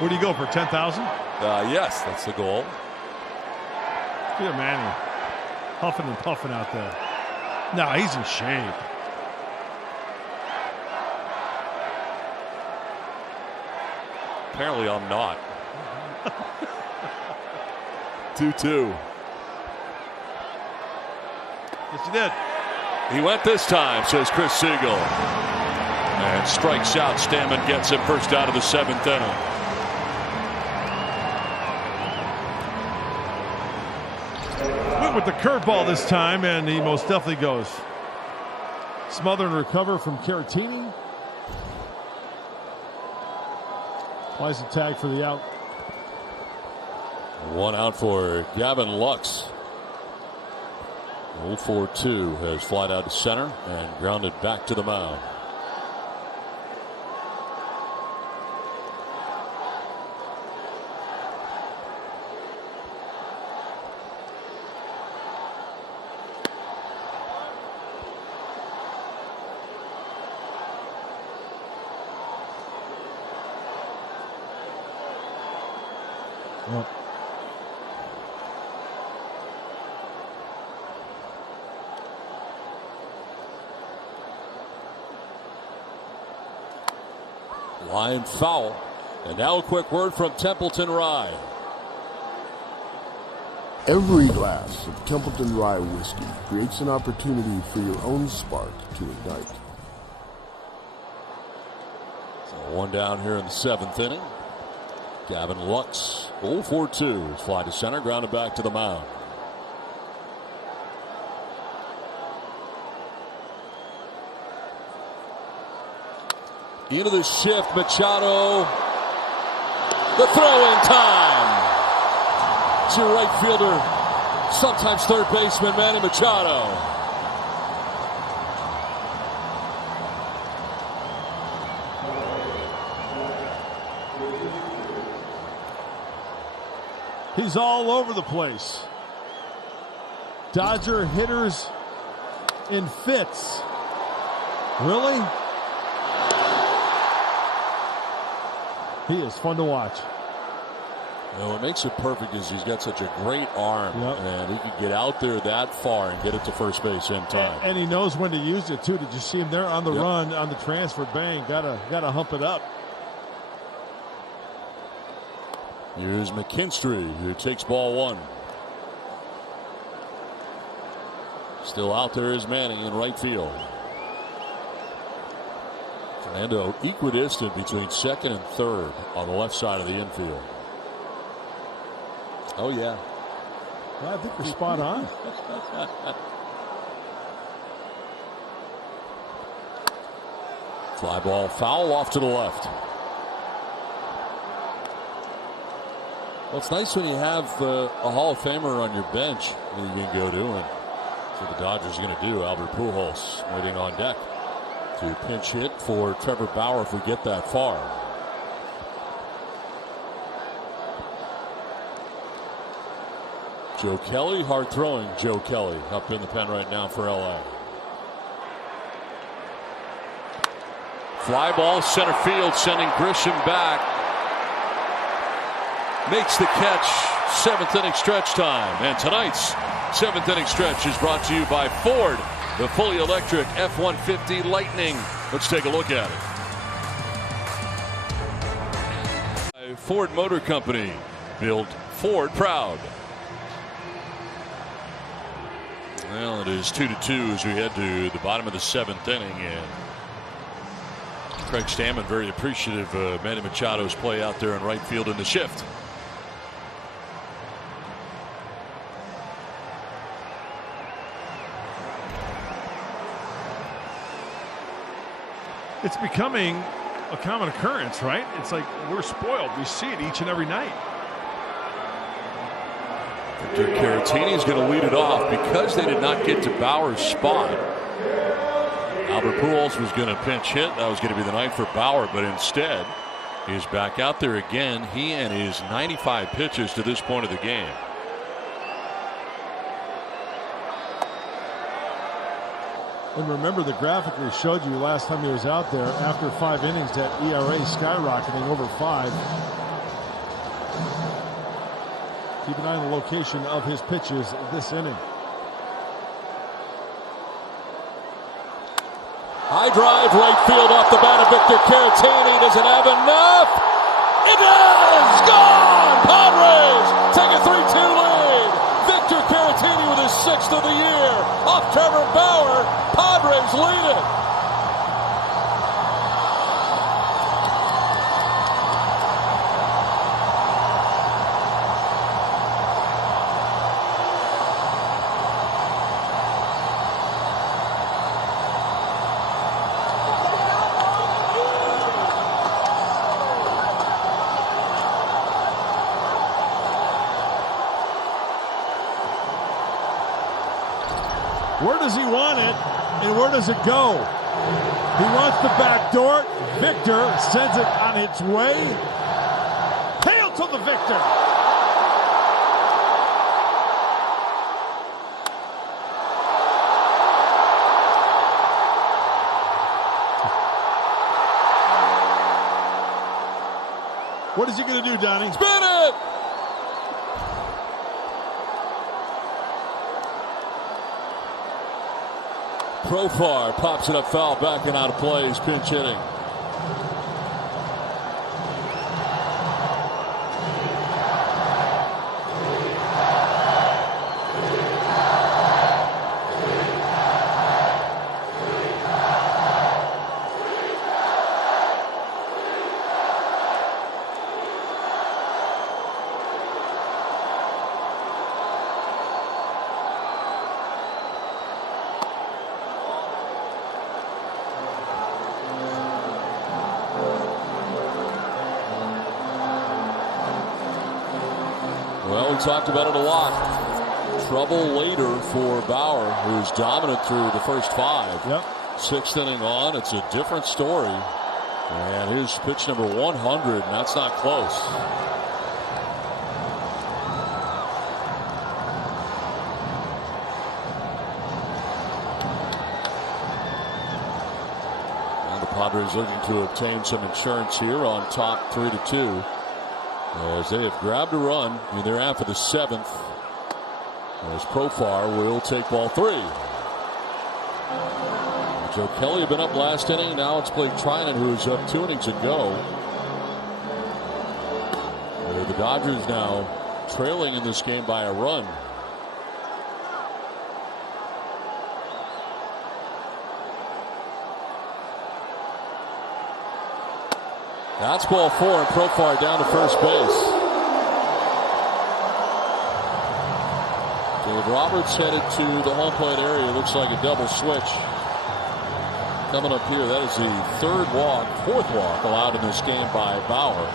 Where do you go for 10,000? Yes, that's the goal. Look at Manny huffing and puffing out there. No, he's in shape. Apparently I'm not. 2-2. Yes, he did. He went this time, says Chris Siegel. And strikes out. Stammen gets it, first out of the 7th inning. Went with the curveball this time, and he most definitely goes. Smother and recover from Caratini. Applies the tag for the out. 1 out for Gavin Lux. 0-4-2 has flied out to center and grounded back to the mound. Line foul. And now a quick word from Templeton Rye. Every glass of Templeton Rye whiskey creates an opportunity for your own spark to ignite. So 1 down here in the 7th inning. Gavin Lux, 0-4-2. Fly to center, grounded back to the mound. Into the shift, Machado. The throw in time. To right fielder, sometimes third baseman Manny Machado. He's all over the place. Dodger hitters in fits. Really? He is fun to watch. What makes it perfect is he's got such a great arm, Yep. and he can get out there that far and get it to first base in time. And he knows when to use it too. Did you see him there on the Yep. run, on the transfer? Bang! Gotta hump it up. Here's McKinstry, who takes ball one. Still out there is Manning in right field. Fernando equidistant between second and third on the left side of the infield. Oh, yeah. Well, I think you're spot on. Fly ball foul off to the left. Well, it's nice when you have a Hall of Famer on your bench that you can go to, and that's what the Dodgers are going to do. Albert Pujols waiting on deck to pinch hit for Trevor Bauer if we get that far. Joe Kelly, hard throwing Joe Kelly up in the pen right now for LA. Fly ball center field, sending Grisham back. Makes the catch. 7th inning stretch time. And tonight's 7th inning stretch is brought to you by Ford, the fully electric F-150 Lightning. Let's take a look at it. Ford Motor Company. Build Ford proud. Well, it is 2-2 as we head to the bottom of the 7th inning, and Craig Stammen very appreciative of Manny Machado's play out there in right field in the shift. It's becoming a common occurrence, right? It's like we're spoiled. We see it each and every night. Victor Caratini is going to lead it off because they did not get to Bauer's spot. Albert Pujols was going to pinch hit. That was going to be the night for Bauer, but instead he's back out there again. He and his 95 pitches to this point of the game. And remember the graphic we showed you last time he was out there. After 5 innings, that ERA skyrocketing over 5. Keep an eye on the location of his pitches this inning. High drive, right field off the bat of Victor Caratini. Does it have enough? It does! Gone! Padres take a 3-2 lead. Victor Caratini with his 6th of the year. Off Trevor Bauer. Padres lead it. Where does he want it, and where does it go? He wants the back door. Victor sends it on its way. Hail to the Victor! What is he going to do, Donnie? Spin it! Profar pops it up foul, back and out of play. He's pinch hitting. Well, we talked about it a lot. Trouble later for Bauer, who's dominant through the first 5. Yep. 6th inning on, it's a different story. And here's pitch number 100, and that's not close. Padres looking to obtain some insurance here on top 3-2. As they have grabbed a run in their half of the 7th. As Profar will take ball 3. Joe Kelly had been up last inning. Now it's Blake Trinan who's up 2 innings ago. The Dodgers now trailing in this game by a run. That's ball 4 and Profar down to first base. Dave Roberts headed to the home plate area. Looks like a double switch. Coming up here, that is the 4th walk allowed in this game by Bauer.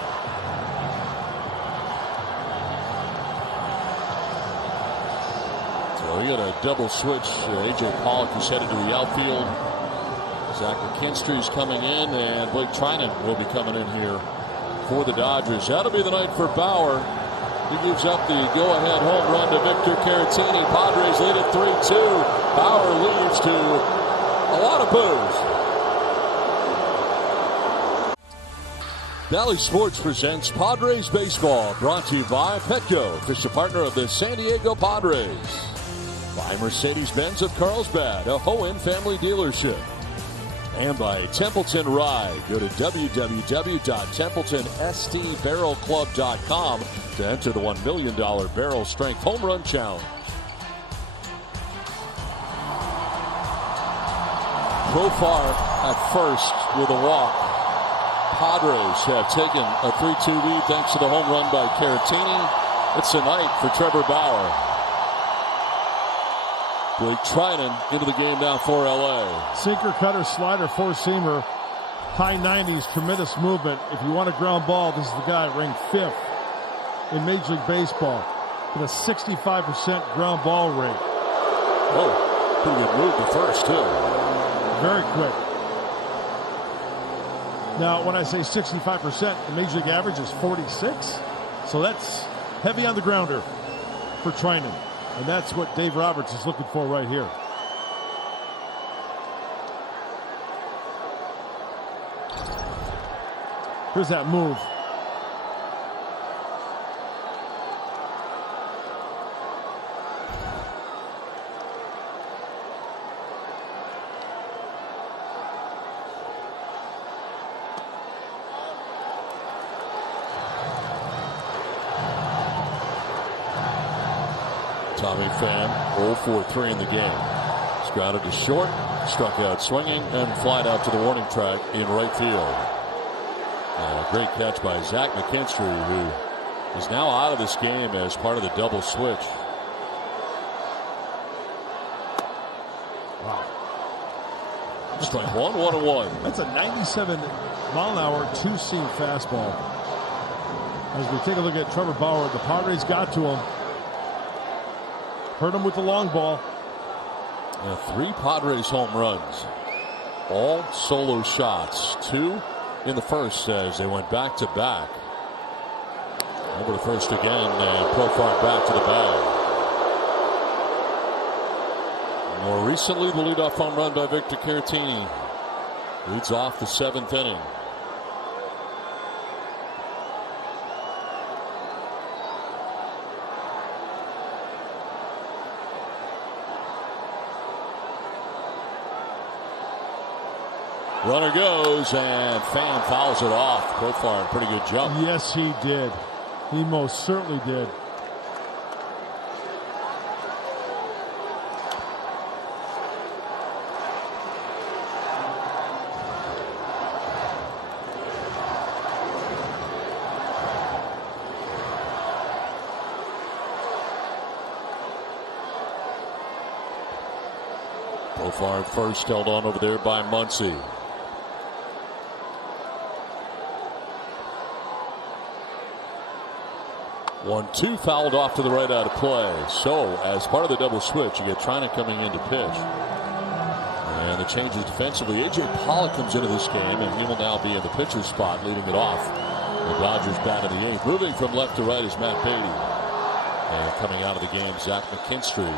So we got a double switch. A.J. Pollock is headed to the outfield. Zach McKinstry's coming in, and Blake Trinan will be coming in here for the Dodgers. That'll be the night for Bauer. He gives up the go-ahead home run to Victor Caratini. Padres lead at 3-2. Bauer leads to a lot of boos. Valley Sports presents Padres Baseball, brought to you by Petco, official partner of the San Diego Padres. By Mercedes-Benz of Carlsbad, a Hohen family dealership. And by Templeton Rye. Go to www.templetonstbarrelclub.com to enter the $1 million barrel strength home run challenge. Profar at first with a walk. Padres have taken a 3-2 lead thanks to the home run by Caratini. It's a night for Trevor Bauer. Blake Trinan into the game now for LA. Sinker, cutter, slider, four-seamer, high 90s, tremendous movement. If you want a ground ball, this is the guy ranked 5th in Major League Baseball with a 65% ground ball rate. Oh, pretty good move to first, too. Very quick. Now, when I say 65%, the Major League average is 46. So that's heavy on the grounder for Trinan. And that's what Dave Roberts is looking for right here. Here's that move. Tommy Pham, 0-for-3 in the game. Grounded to short, struck out swinging, and flied out to the warning track in right field. And a great catch by Zach McKinstry, who is now out of this game as part of the double switch. Wow. Strike 1-1-1. That's a 97-mile-an-hour two-seam fastball. As we take a look at Trevor Bauer, the Padres got to him. Hurt him with the long ball. 3 Padres home runs. All solo shots. 2 in the first as they went back to back. Over to first again, and Profar back to the bag. More recently, the leadoff home run by Victor Caratini leads off the 7th inning. Runner goes, and Pham fouls it off. Profar, pretty good jump. Yes, he did. He most certainly did. Profar first, held on over there by Muncy. 1-2 fouled off to the right out of play. So, as part of the double switch, you get Trinan coming in to pitch. And the changes defensively. A.J. Pollock comes into this game, and he will now be in the pitcher's spot, leading it off. The Dodgers bat in the 8th. Moving from left to right is Matt Beatty. And coming out of the game, Zach McKinstry,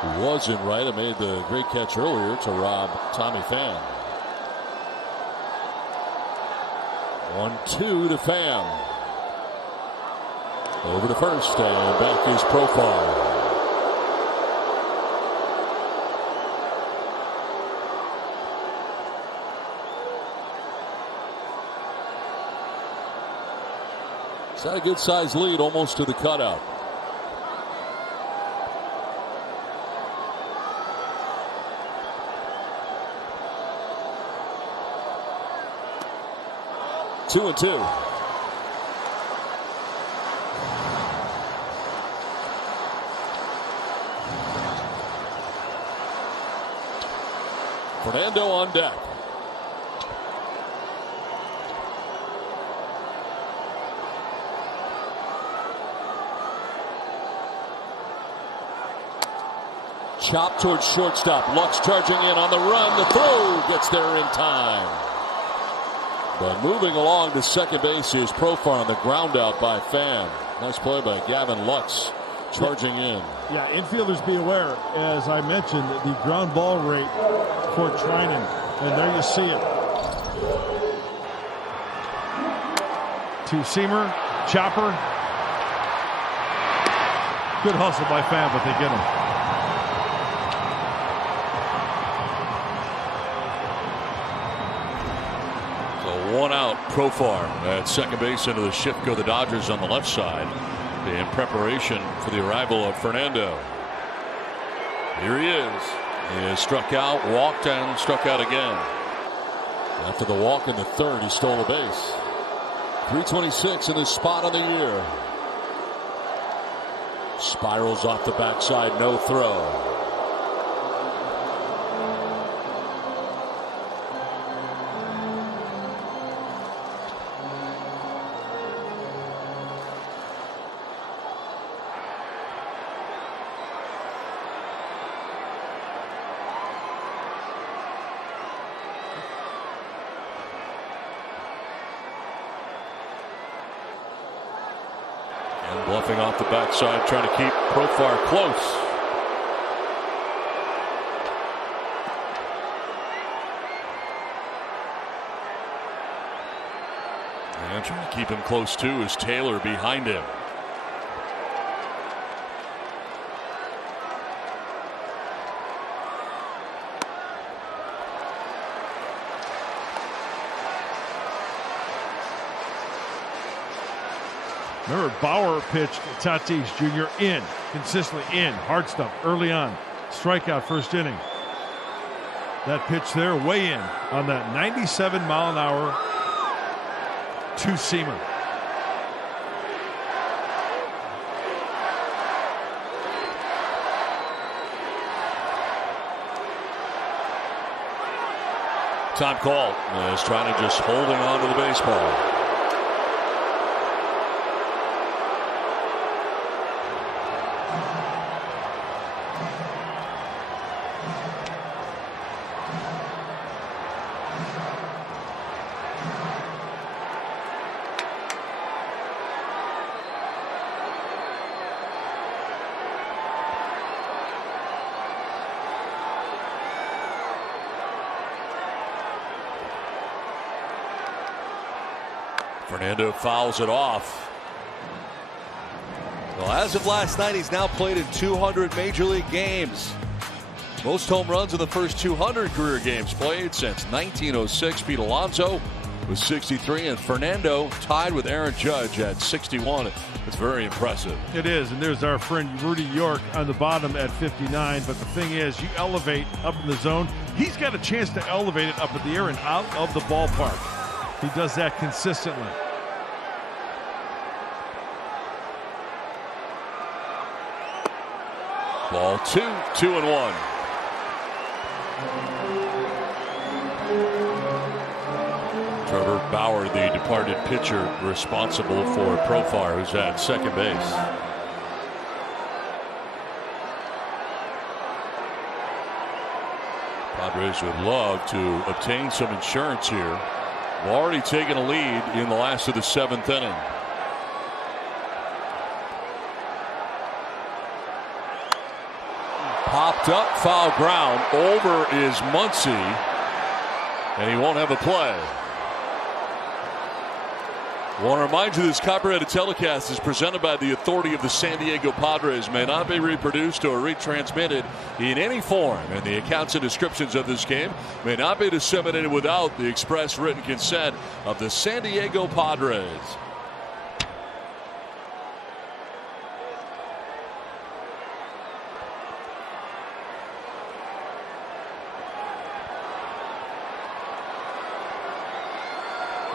who was in right and made the great catch earlier to rob Tommy Pham. 1-2 to Pham. Over to first, and back is Profar. It's got a good-sized lead, almost to the cutout. Two and two. Fernando on deck. Chop towards shortstop. Lux charging in on the run. The throw gets there in time. But moving along to second base is Profar on the ground out by Pham. Nice play by Gavin Lux charging in. Yeah, infielders be aware, as I mentioned, the ground ball rate for Trinan. And there you see it. Two-seamer, chopper. Good hustle by Pham, but they get him. One out, Profar at second base. Into the shift go the Dodgers on the left side in preparation for the arrival of Fernando. Here he is. He has struck out, walked, and struck out again. After the walk in the third, he stole a base. 326 in his spot on the year. Spirals off the backside, no throw. Bluffing off the backside, trying to keep Profar close. And trying to keep him close too is Taylor behind him. Remember, Bauer pitched Tatis Jr. in, consistently in, hard stuff early on. Strikeout first inning. That pitch there way in on that 97-mile-an-hour two-seamer. Time call. Is trying to just holding on to the baseball. Fernando fouls it off. Well, as of last night, he's now played in 200 Major League games. Most home runs in the first 200 career games played since 1906. Pete Alonso with 63, and Fernando tied with Aaron Judge at 61. It's very impressive. It is, and there's our friend Rudy York on the bottom at 59. But the thing is, you elevate up in the zone. He's got a chance to elevate it up in the air and out of the ballpark. He does that consistently. Ball 2, 2-1. Trevor Bauer, the departed pitcher, responsible for Profar, who's at second base. Padres would love to obtain some insurance here. They've already taken a lead in the last of the seventh inning. Popped up, foul ground. Over is Muncy, and he won't have a play. Want to remind you this copyrighted telecast is presented by the authority of the San Diego Padres, may not be reproduced or retransmitted in any form, and the accounts and descriptions of this game may not be disseminated without the express written consent of the San Diego Padres.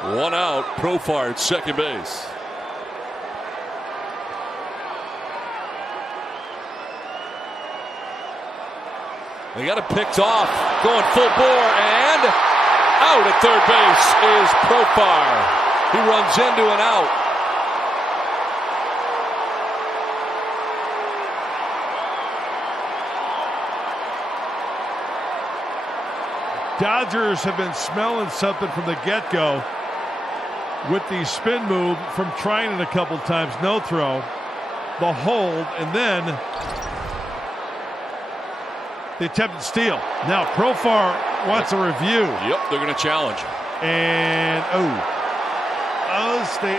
One out, Profar at second base. They got it picked off, going full bore, and out at third base is Profar. He runs into an out. Dodgers have been smelling something from the get-go with the spin move from trying it a couple times, no throw, the hold, and then the attempted steal. Now Profar wants a review. Yep, they're going to challenge. And stay.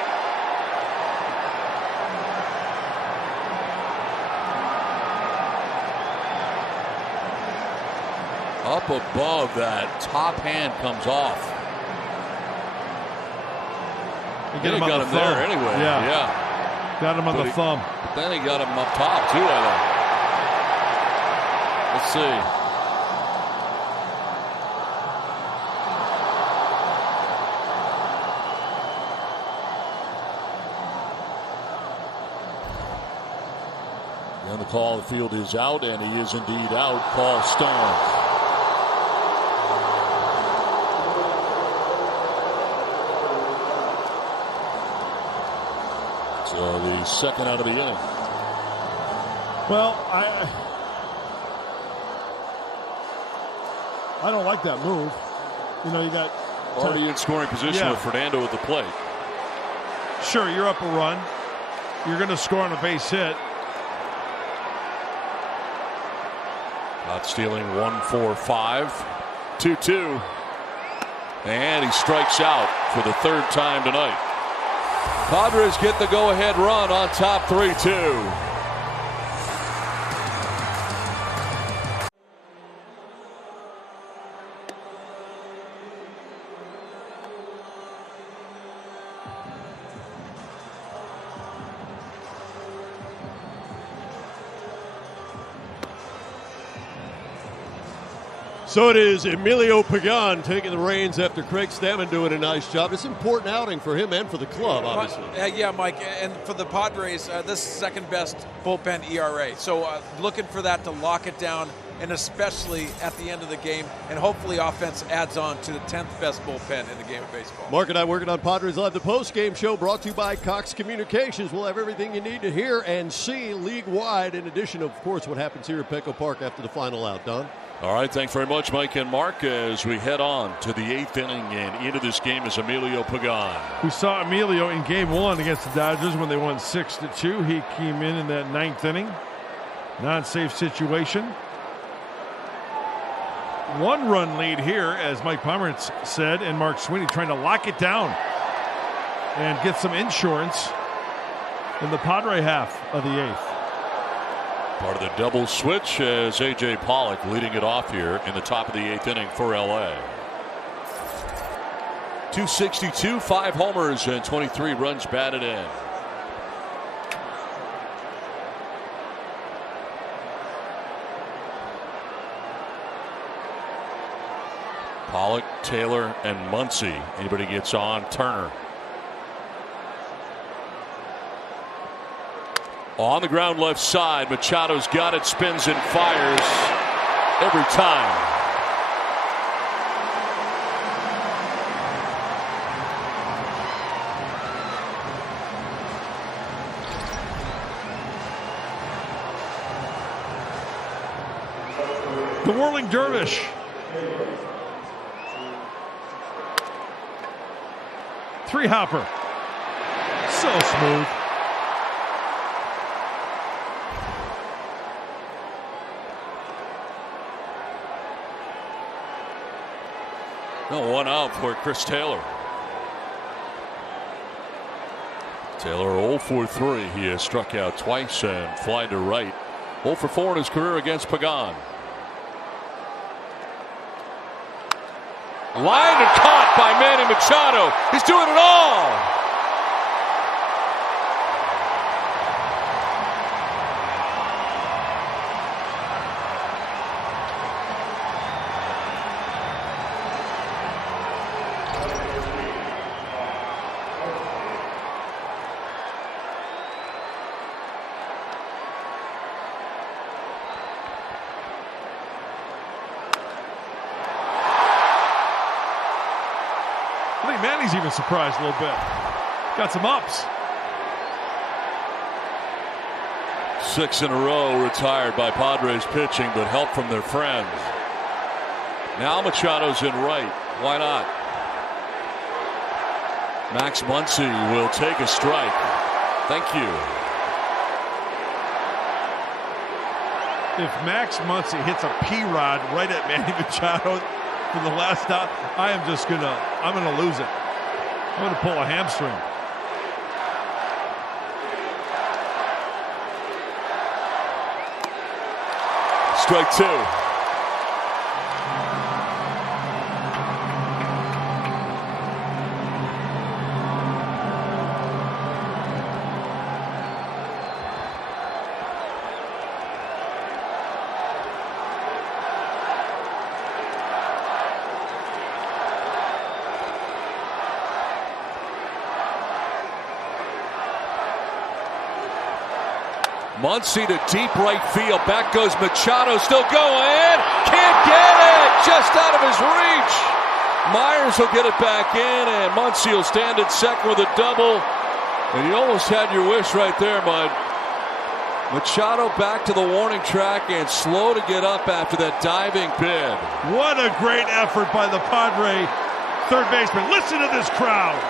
Up above, that top hand comes off. Get him got on him the there thumb. anyway. Yeah. Got him on the thumb. But then he got him up top too, I think. Let's see. And the call, the field is out, and he is indeed out. Paul Stone. So the second out of the inning. Well, I don't like that move. You know, you got already in scoring position with Fernando at the plate. Sure, you're up a run. You're going to score on a base hit. Not stealing 1-4-5. 2-2. And he strikes out for the third time tonight. Padres get the go-ahead run on top 3-2. So it is Emilio Pagan taking the reins after Craig Stammen doing a nice job. It's an important outing for him and for the club, obviously. Yeah, Mike, and for the Padres, this is second best bullpen ERA. So looking for that to lock it down, and especially at the end of the game, and hopefully offense adds on to the 10th best bullpen in the game of baseball. Mark and I working on Padres Live, the post-game show brought to you by Cox Communications. We'll have everything you need to hear and see league-wide, in addition, of course, what happens here at Petco Park after the final out. Don? All right, thanks very much, Mike and Mark, as we head on to the 8th inning, and into this game is Emilio Pagan. We saw Emilio in game 1 against the Dodgers when they won 6-2. He came in that 9th inning. Non-safe situation. 1-run lead here, as Mike Pomerantz said, and Mark Sweeney trying to lock it down and get some insurance in the Padre half of the 8th. Part of the double switch as A.J. Pollock leading it off here in the top of the 8th inning for L.A. 262, 5 homers, and 23 runs batted in. Pollock, Taylor, and Muncy. Anybody gets on, Turner. On the ground left side, Machado's got it, spins and fires every time. The whirling dervish. Three hopper. So smooth. No, one out for Chris Taylor. Taylor 0 for 3. He has struck out twice and fly to right. 0 for 4 in his career against Pagan. Line and caught by Manny Machado. He's doing it all. I think Manny's even surprised a little bit. Got some ups. 6 in a row retired by Padres pitching, but help from their friends. Now Machado's in right. Why not? Max Muncy will take a strike. Thank you. If Max Muncy hits a P-Rod right at Manny Machado for the last out, I'm gonna lose it. I'm gonna pull a hamstring. Strike 2. Muncy to deep right field. Back goes Machado, still going. Can't get it. Just out of his reach. Myers will get it back in, and Muncy will stand at second with a double. And you almost had your wish right there, Mud. Machado back to the warning track and slow to get up after that diving bid. What a great effort by the Padre third baseman. Listen to this crowd.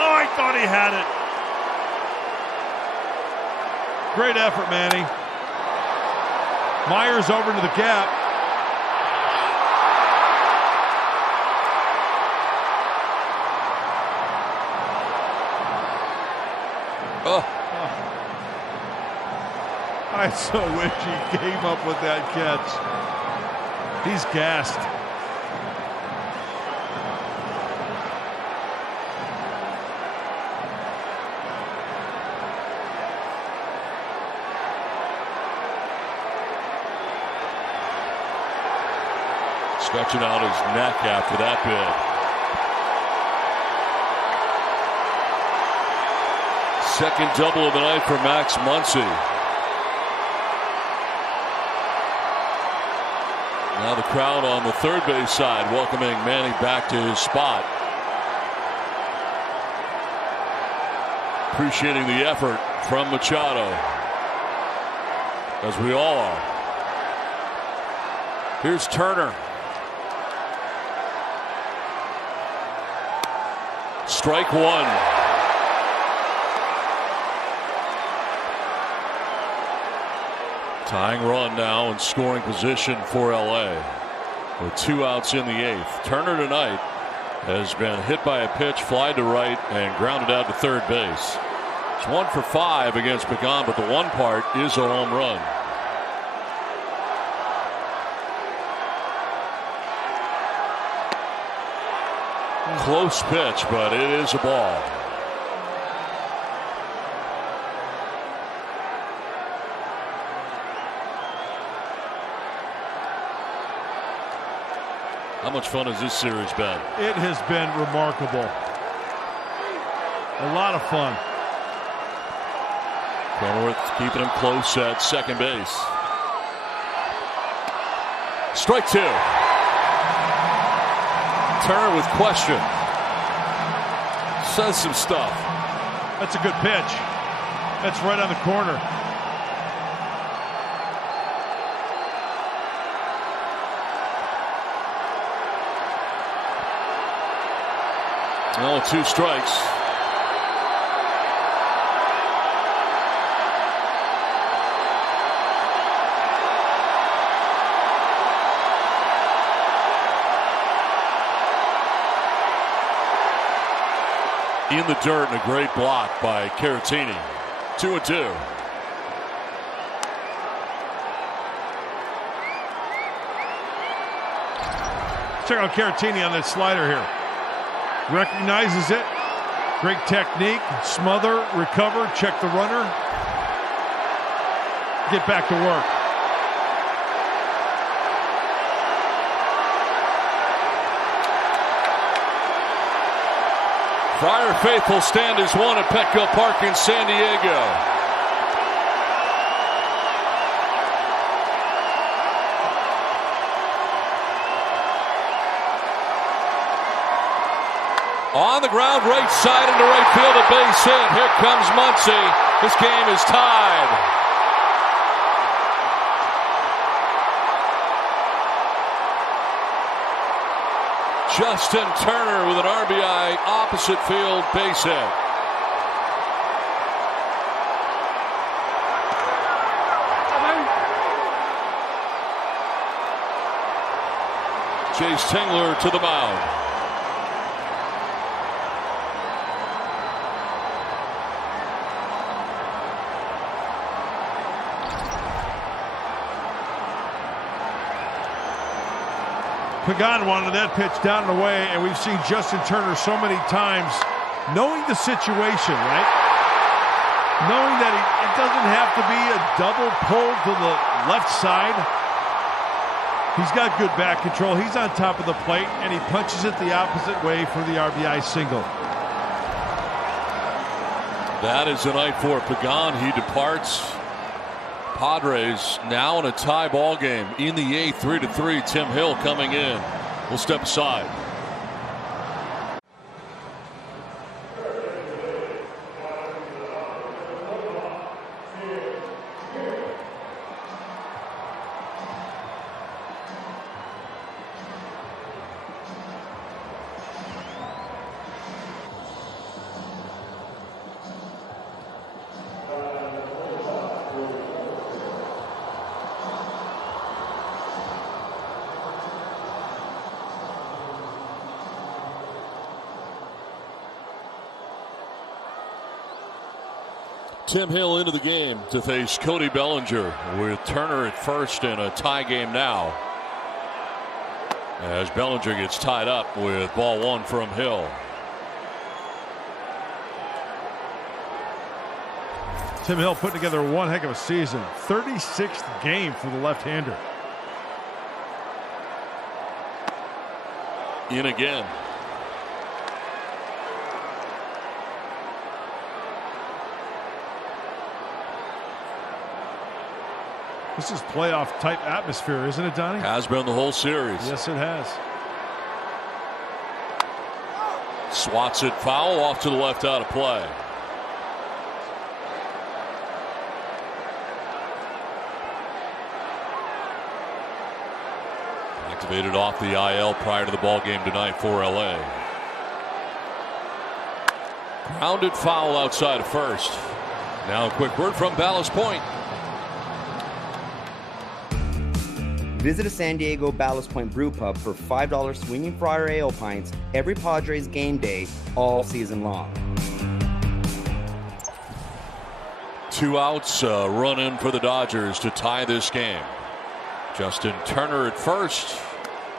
I thought he had it. Great effort, Manny. Myers over into the gap. I so wish he came up with that catch. He's gassed. Stretching out his neck after that bid. Second double of the night for Max Muncy. Now the crowd on the third base side welcoming Manny back to his spot. Appreciating the effort from Machado, as we all are. Here's Turner. Strike 1. Tying run now in scoring position for LA with 2 outs in the 8th. Turner tonight has been hit by a pitch, fly to right, and grounded out to third base. It's 1 for 5 against Pagan, but the one part is a home run. Close pitch, but it is a ball. How much fun has this series been? It has been remarkable. A lot of fun. Cronenworth keeping him close at second base. Strike 2. Turner with question. Says some stuff. That's a good pitch. That's right on the corner. Oh, 2 strikes. in the dirt, and a great block by Caratini. 2-2. Check out Caratini on that slider here. Recognizes it. Great technique. Smother, recover, check the runner. Get back to work. Friar faithful stand as one at Petco Park in San Diego. On the ground, right side into right field, a base hit. Here comes Muncy. This game is tied. Justin Turner with an RBI opposite field base hit. Chase Tingler to the mound. Pagan wanted that pitch down and away, and we've seen Justin Turner so many times knowing the situation, right? Knowing that it doesn't have to be a double pull to the left side. He's got good bat control. He's on top of the plate, and he punches it the opposite way for the RBI single. That is a night for Pagan. He departs. Padres now in a tie ball game in the 8th, 3-3. Tim Hill coming in. We'll step aside. Tim Hill into the game to face Cody Bellinger with Turner at first in a tie game now. As Bellinger gets tied up with ball one from Hill. Tim Hill put together one heck of a season. 36th game for the left-hander. In again. This is playoff type atmosphere, isn't it, Donnie? Has been the whole series. Yes, it has. Swats it foul off to the left out of play. Activated off the IL prior to the ball game tonight for LA. Grounded foul outside of first. Now a quick word from Ballast Point. Visit a San Diego Ballast Point brew pub for $5 swinging Friar ale pints every Padres game day all season long. 2 outs, run in for the Dodgers to tie this game. Justin Turner at first,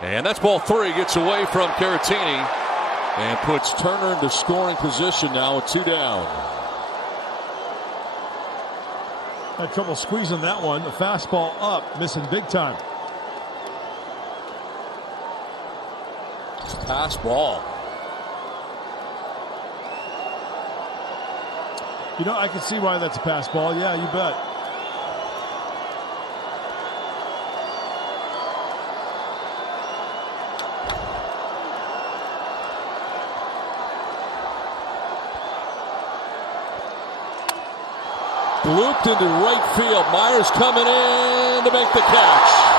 and that's ball 3. Gets away from Caratini and puts Turner into scoring position now with 2 down. Had trouble squeezing that one. The fastball up, missing big time. Pass ball. You know, I can see why that's a pass ball. Yeah, you bet. Looped into right field. Myers coming in to make the catch.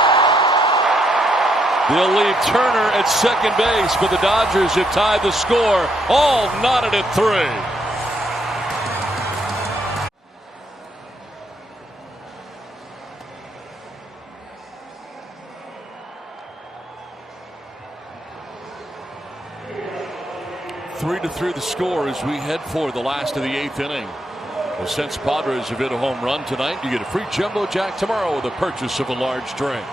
They'll leave Turner at second base, but the Dodgers have tied the score, all knotted at 3. 3-3 the score as we head for the last of the 8th inning. Well, since Padres have hit a home run tonight, you get a free Jumbo Jack tomorrow with the purchase of a large drink.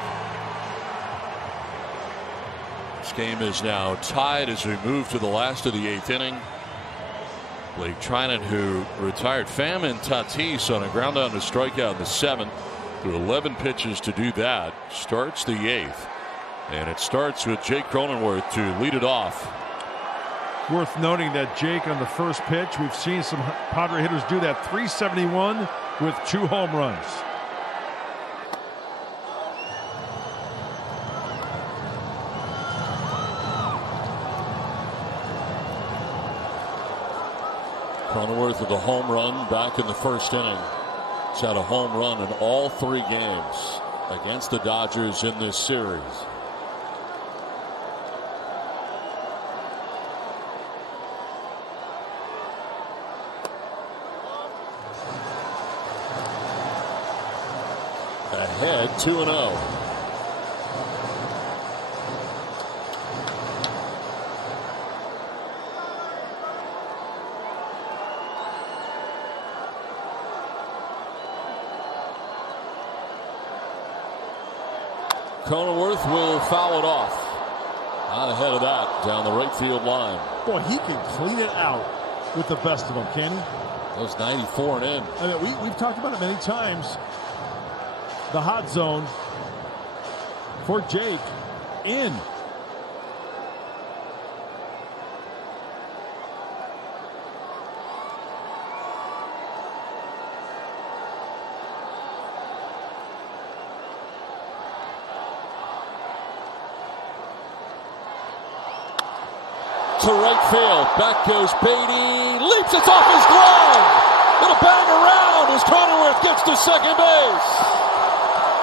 This game is now tied as we move to the last of the 8th inning. Blake Trinan, who retired Pham and Tatis on a ground down to strikeout in the 7th, through 11 pitches to do that, starts the 8th. And it starts with Jake Cronenworth to lead it off. Worth noting that Jake on the first pitch, we've seen some Padre hitters do that. 371 with 2 home runs. Cronenworth with a home run back in the first inning. He's had a home run in all 3 games against the Dodgers in this series. Ahead 2-0. Cronenworth will foul it off. Not ahead of that, down the right field line. Boy, he can clean it out with the best of them, can he? Those 94 and in. I mean, we've talked about it many times. The hot zone for Jake in. To right field. Back goes Beatty. Leaps. It's off his glove. It'll bang around as Cronenworth gets to second base.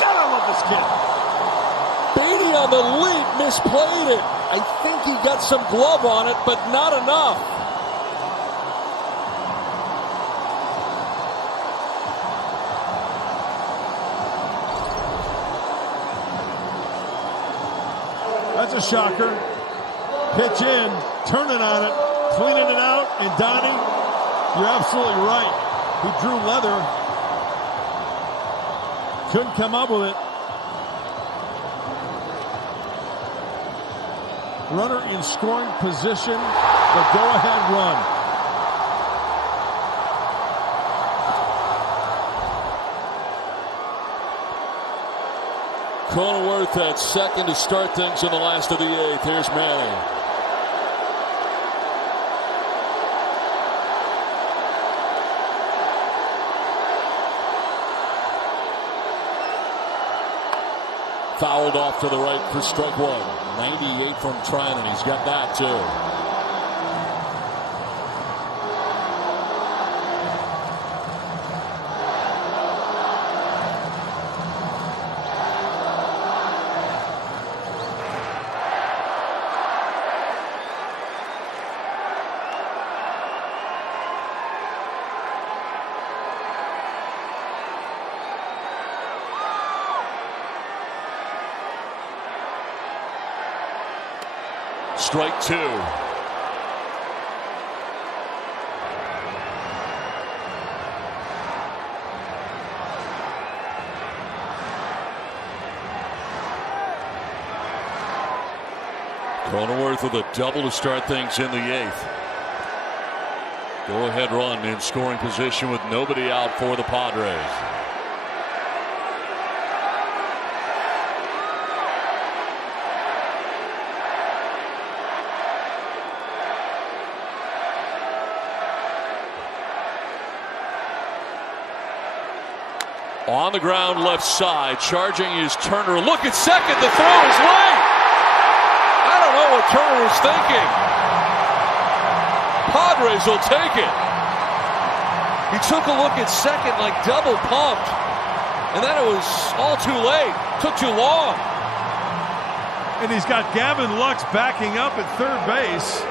God, I love this kid. Beatty on the leap misplayed it. I think he got some glove on it, but not enough. That's a shocker. Pitch in, turning on it, cleaning it out, and Donnie, you're absolutely right. He drew leather. Couldn't come up with it. Runner in scoring position, the go-ahead run. Cronenworth at second to start things in the last of the 8th. Here's Manny. Fouled off to the right for strike 1. 98 from Trinan. He's got that too. Strike 2. Cronenworth with a double to start things in the 8th. Go-ahead run in scoring position with nobody out for the Padres. On the ground left side, charging is Turner. Look at second, the throw is late. I don't know what Turner was thinking. Padres will take it. He took a look at second like double pumped. And then it was all too late. Took too long. And he's got Gavin Lux backing up at third base.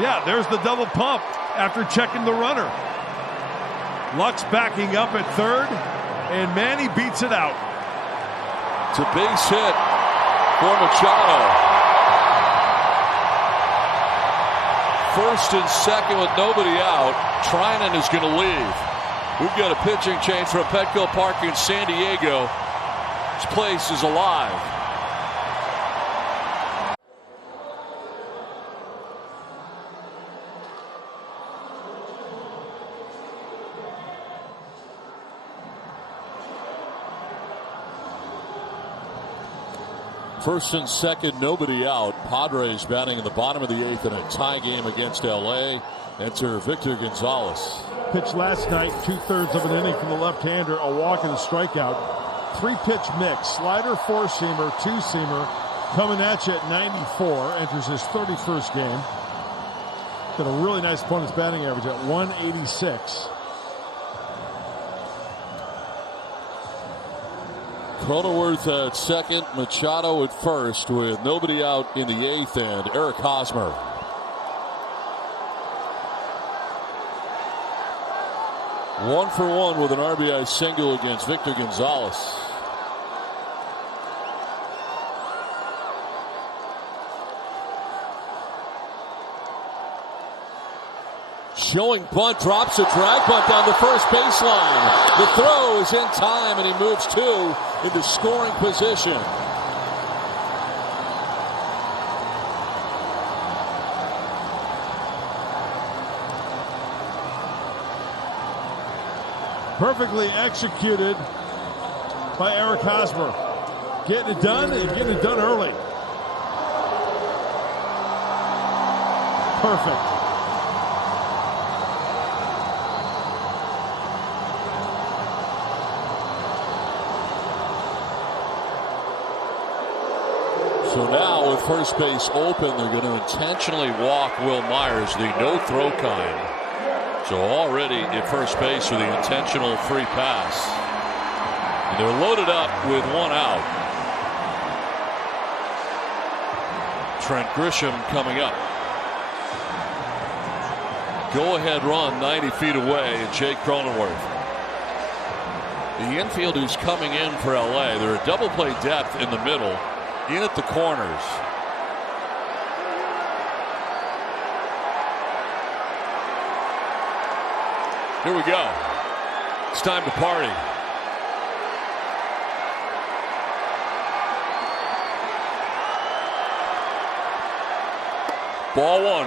Yeah, there's the double pump after checking the runner. Lux backing up at third, and Manny beats it out. It's a base hit. for Machado. First and second with nobody out. Trinan is going to leave. We've got a pitching change from Petco Park in San Diego. This place is alive. First and second, nobody out. Padres batting in the bottom of the 8th in a tie game against LA. Enter Victor Gonzalez. Pitched last night, 2/3 of an inning from the left-hander, a walk and a strikeout. 3-pitch mix, slider, 4-seamer, 2-seamer, coming at you at 94. Enters his 31st game. Got a really nice opponent's batting average at 186. Cronenworth at second, Machado at first with nobody out in the 8th, and Eric Hosmer. One for one with an RBI single against Victor Gonzalez. Showing bunt, drops a drag bunt down the first baseline. The throw is in time, and he moves 2 into scoring position. Perfectly executed by Eric Hosmer. Getting it done and getting it done early. Perfect. So now with first base open, they're going to intentionally walk Will Myers, the no-throw kind. So already at first base with the intentional free pass. And they're loaded up with 1 out. Trent Grisham coming up. Go-ahead run 90 feet away, and Jake Cronenworth. The infield who's coming in for LA, they're a double play depth in the middle. In at the corners. Here we go. It's time to party. Ball 1.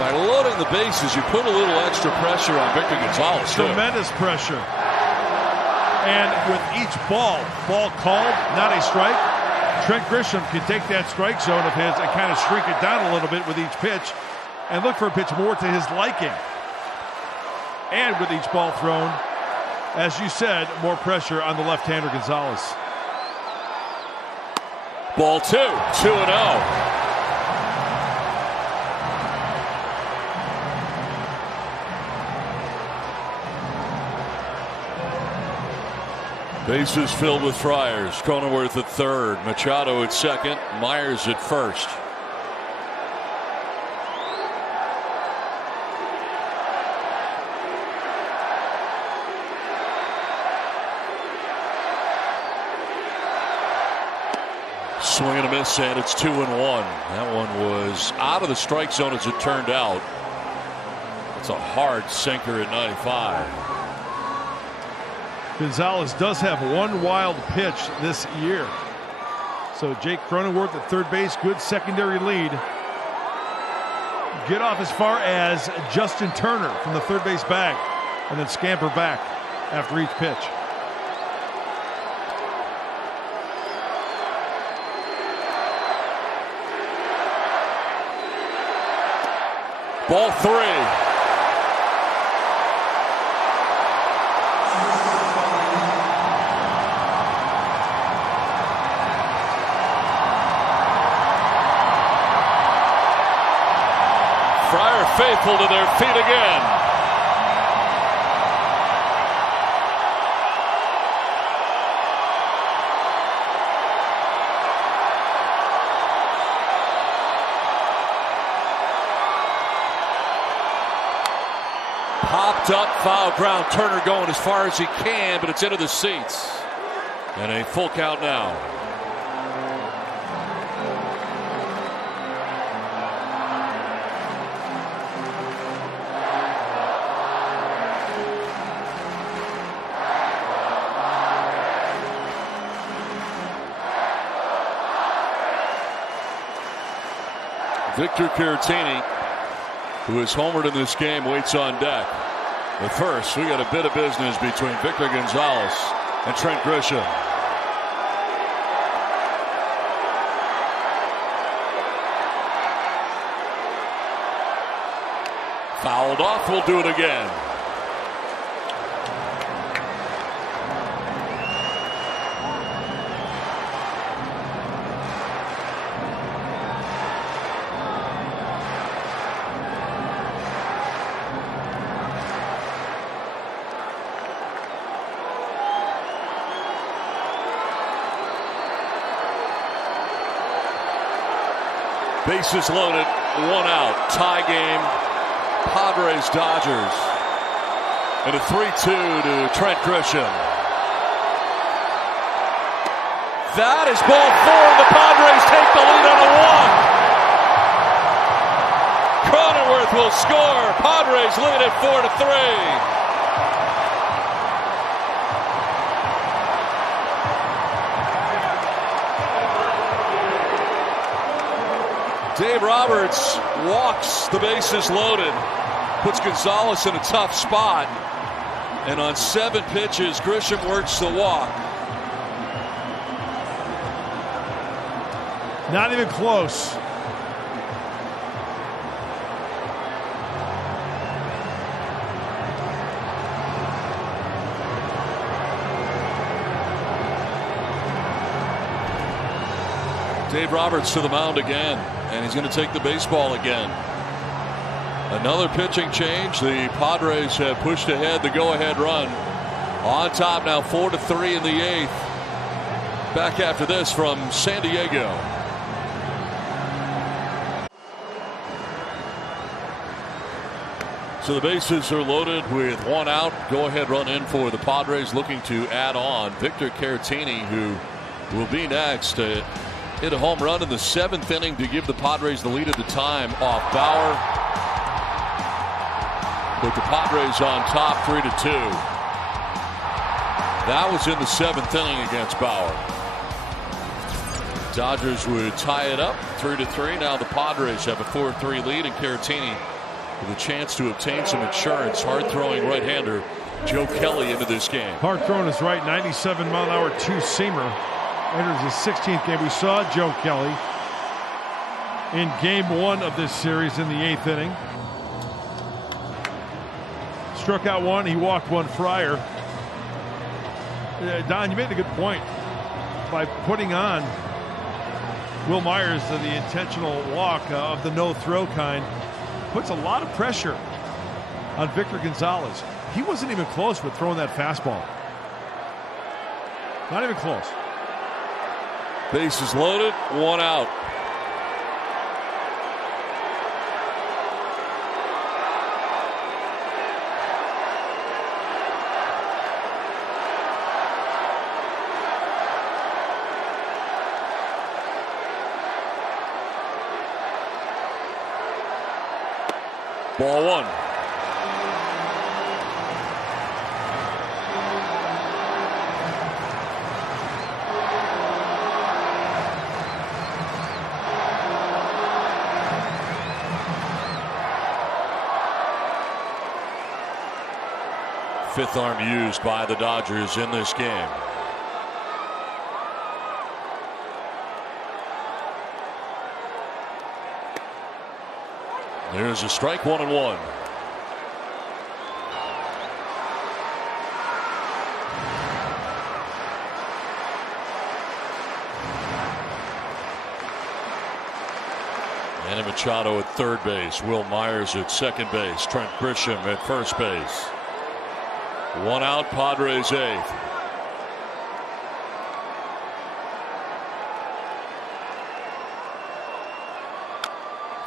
By loading the bases, you put a little extra pressure on Victor Gonzalez. Tremendous pressure. And with each ball called, not a strike, Trent Grisham can take that strike zone of his and kind of shrink it down a little bit with each pitch and look for a pitch more to his liking. And with each ball thrown, as you said, more pressure on the left-hander Gonzalez. Ball 2, 2-0. Bases filled with Friars. Cronenworth at third, Machado at second, Myers at first. Swing and a miss, and it's 2-1. That one was out of the strike zone as it turned out. It's a hard sinker at 95. Gonzalez does have one wild pitch this year. So Jake Cronenworth at third base, good secondary lead. Get off as far as Justin Turner from the third base bag and then scamper back after each pitch. Ball 3. Faithful to their feet again. Popped up, foul ground. Turner going as far as he can, but it's into the seats. And a full count now. Victor Caratini, who has homered in this game, waits on deck. But first, we got a bit of business between Victor Gonzalez and Trent Grisham. Fouled off, we'll do it again. Bases loaded, one out, tie game. Padres Dodgers, and a 3-2 to Trent Grisham. That is ball 4, and the Padres take the lead on a walk. Cronenworth will score. Padres lead at 4-3. Dave Roberts walks the bases loaded, puts Gonzalez in a tough spot, and on 7 pitches, Grisham works the walk. Not even close. Dave Roberts to the mound again, and he's going to take the baseball again. Another pitching change. The Padres have pushed ahead the go-ahead run. On top now, 4-3 in the 8th. Back after this from San Diego. So the bases are loaded with one out. Go-ahead run in for the Padres, looking to add on Victor Caratini, who will be next. Hit a home run in the 7th inning to give the Padres the lead at the time off Bauer. Put the Padres on top 3-2. That was in the 7th inning against Bauer. Dodgers would tie it up 3-3. Now the Padres have a 4-3 lead, and Caratini with a chance to obtain some insurance. Hard-throwing right-hander Joe Kelly into this game. Hard thrown is right, 97-mile-an-hour two-seamer. Enters his 16th game. We saw Joe Kelly in game 1 of this series in the 8th inning. Struck out 1, he walked 1 Fryer. Don, you made a good point. By putting on Will Myers the intentional walk of the no-throw kind, puts a lot of pressure on Victor Gonzalez. He wasn't even close with throwing that fastball. Not even close. Bases loaded, one out. Ball 1. Fifth arm used by the Dodgers in this game. There's a strike, 1-1. Manny Machado at third base. Will Myers at second base. Trent Grisham at first base. One out, Padres 8th.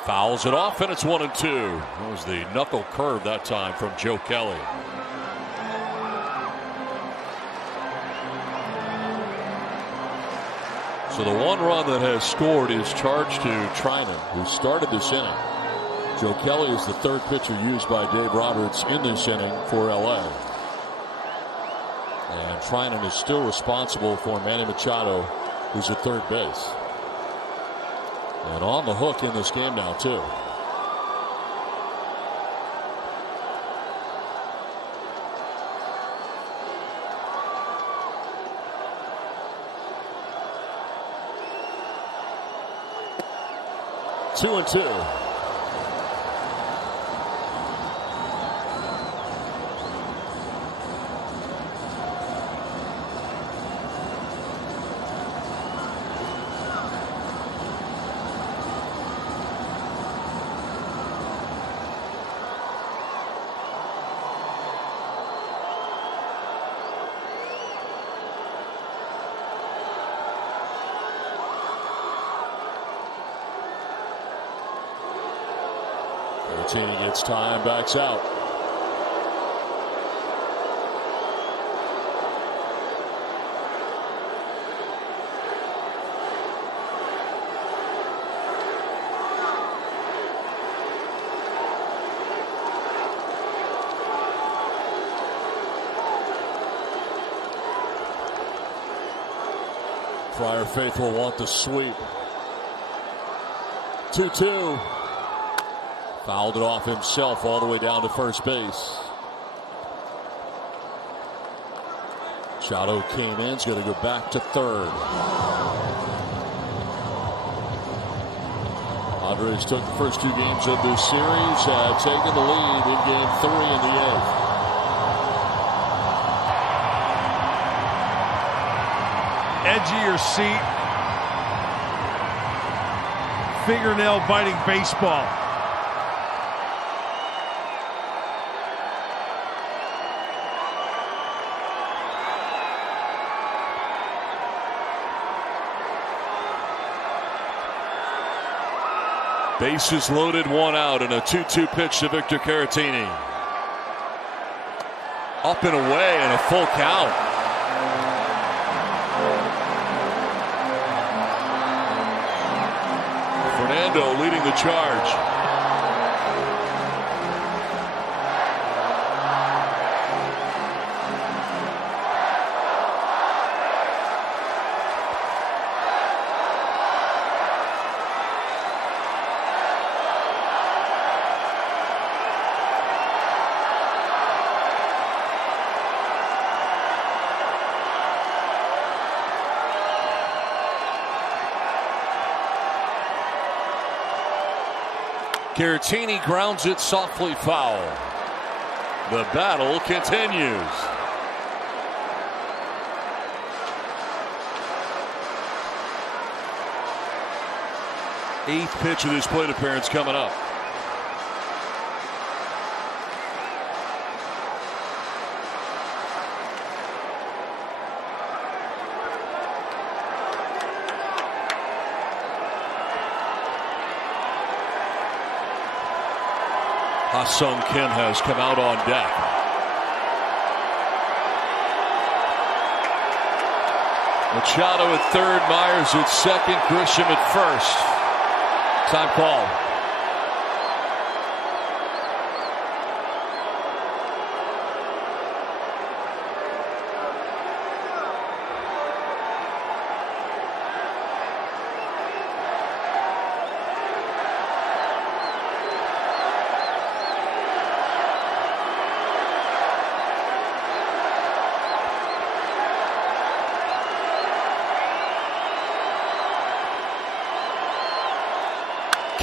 Fouls it off, and it's 1-2. That was the knuckle curve that time from Joe Kelly. So the one run that has scored is charged to Trinan, who started this inning. Joe Kelly is the third pitcher used by Dave Roberts in this inning for LA. And Trinan is still responsible for Manny Machado, who's at third base. And on the hook in this game now, too. Two and two. Martini gets time, backs out. Friar Faithful want the sweep. 2-2. Fouled it off himself all the way down to first base. Machado came in, he's going to go back to third. Padres took the first two games of their series, taking the lead in game 3 in the 8th. Edge of your seat. Fingernail biting baseball. Bases loaded, one out, and a 2-2 pitch to Victor Caratini. Up and away, and a full count. Fernando leading the charge. Caratini grounds it softly foul. The battle continues. Eighth pitch of this plate appearance coming up. Ha-Sung Kim has come out on deck. Machado at third, Myers at second, Grisham at first. Time called.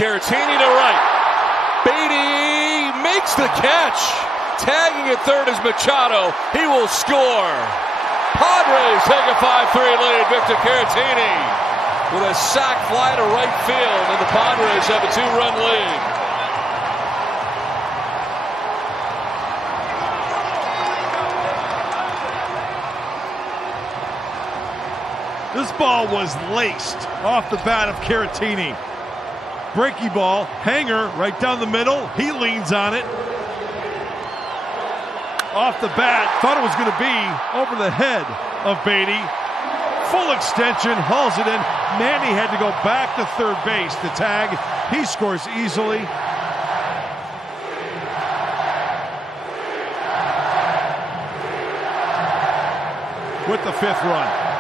Caratini to right. Beatty makes the catch. Tagging at third is Machado. He will score. Padres take a 5-3 lead. Victor Caratini with a sac fly to right field, and the Padres have a 2-run lead. This ball was laced off the bat of Caratini. Breaky ball, hanger right down the middle. He leans on it. Off the bat, thought it was going to be over the head of Beatty. Full extension, hauls it in. Manny had to go back to third base to tag. He scores easily. With the 5th run.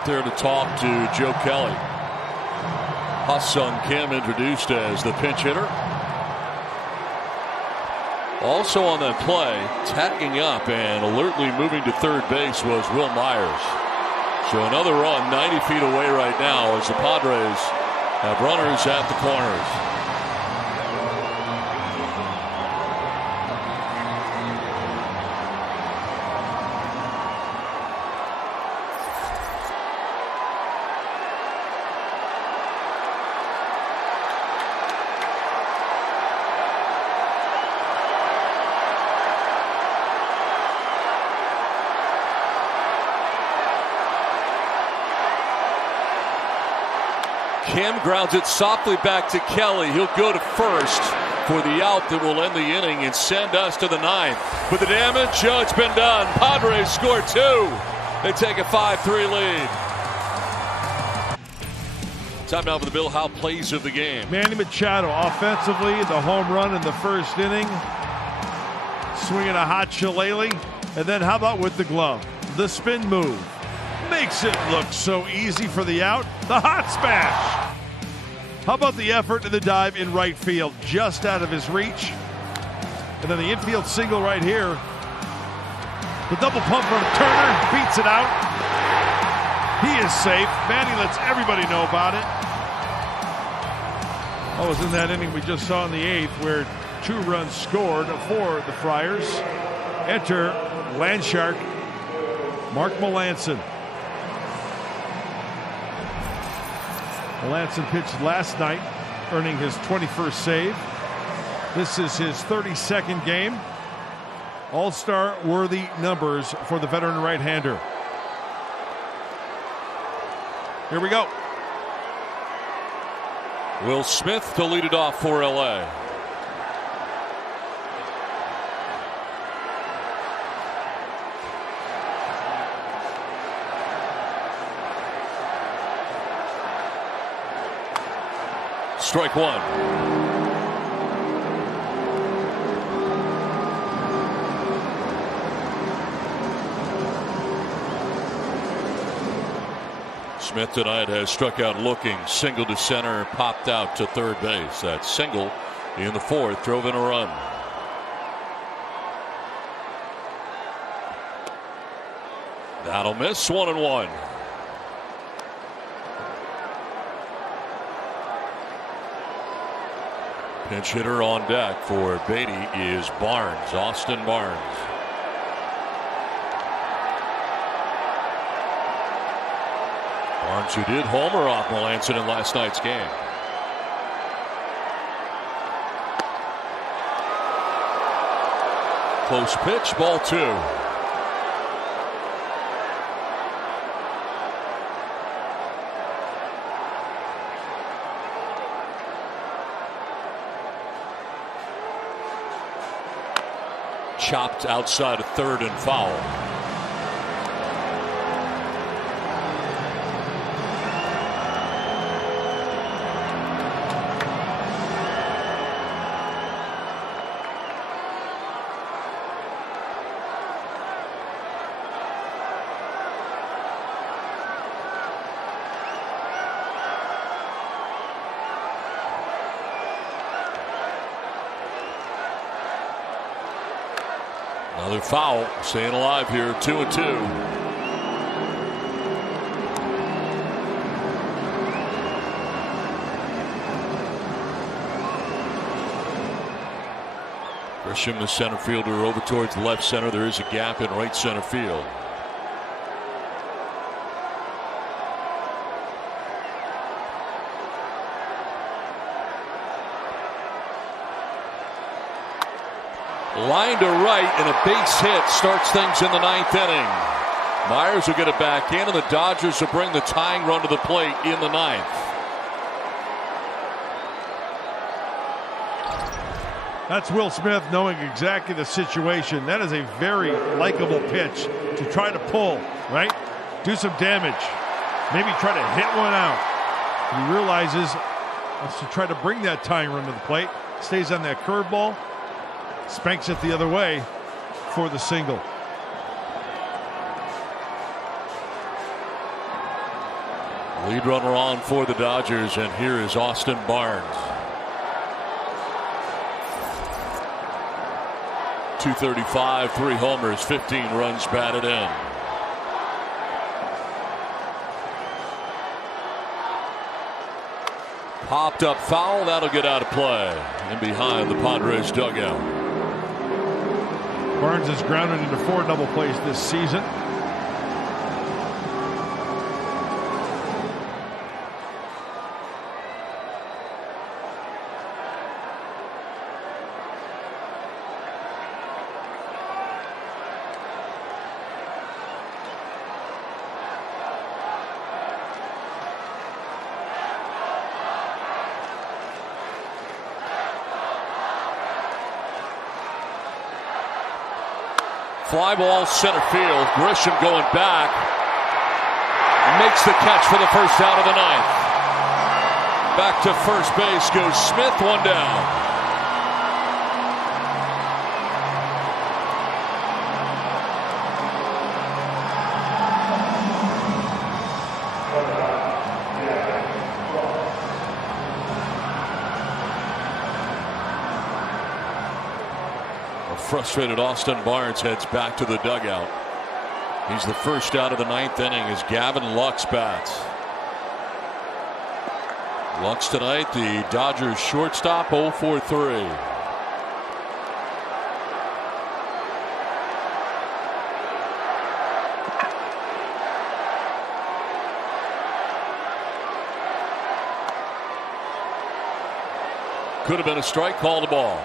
out there to talk to Joe Kelly. Ha-Sung Kim introduced as the pinch hitter. Also on that play, tagging up and alertly moving to third base was Will Myers. So another run 90 feet away right now as the Padres have runners at the corners. Kim grounds it softly back to Kelly. He'll go to first for the out that will end the inning and send us to the ninth. But the damage, it's been done. Padres score 2. They take a 5-3 lead. Time now for the Bill Howe plays of the game. Manny Machado offensively, the home run in the first inning. Swinging a hot shillelagh. And then how about with the glove? The spin move. Makes it look so easy for the out. The hot smash. How about the effort and the dive in right field, just out of his reach. And then the infield single right here. The double pump from Turner beats it out. He is safe. Manny lets everybody know about it. That was in that inning we just saw in the 8th where 2 runs scored for the Friars. Enter Landshark, Mark Melanson. Melanson pitched last night, earning his 21st save. This is his 32nd game. All-star worthy numbers for the veteran right-hander. Here we go. Will Smith to lead it off for LA. Strike 1. Smith tonight has struck out looking, single to center, popped out to third base. That single in the 4th drove in a run. That'll miss. 1-1. Pinch hitter on deck for Beatty is Barnes, Austin Barnes. Barnes, who did homer off Melanson in last night's game. Close pitch, ball 2. Chopped outside of third and foul. Another foul, staying alive here, 2-2. Grisham, the center fielder, over towards left center. There is a gap in right center field. Line to right, and a base hit starts things in the 9th inning. Myers will get it back in, and the Dodgers will bring the tying run to the plate in the 9th. That's Will Smith knowing exactly the situation. That is a very likable pitch to try to pull, right? Do some damage. Maybe try to hit one out. He realizes wants to try to bring that tying run to the plate. Stays on that curveball. Spanks it the other way for the single. Lead runner on for the Dodgers, and here is Austin Barnes. 235, 3 homers, 15 runs batted in. Popped up foul, that'll get out of play. And behind the Padres dugout. Barnes is grounded into 4 double plays this season. Fly ball center field. Grisham going back. Makes the catch for the first out of the 9th. Back to first base goes Smith, 1 down. Frustrated Austin Barnes heads back to the dugout. He's the first out of the 9th inning as Gavin Lux bats. Lux tonight, the Dodgers shortstop, 0 for 3. Could have been a strike, called the ball.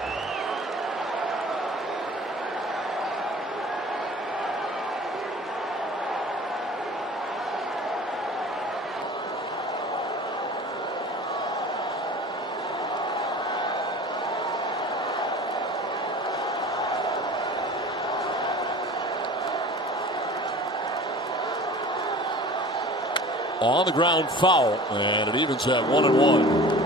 On the ground, foul, and it evens at 1-1.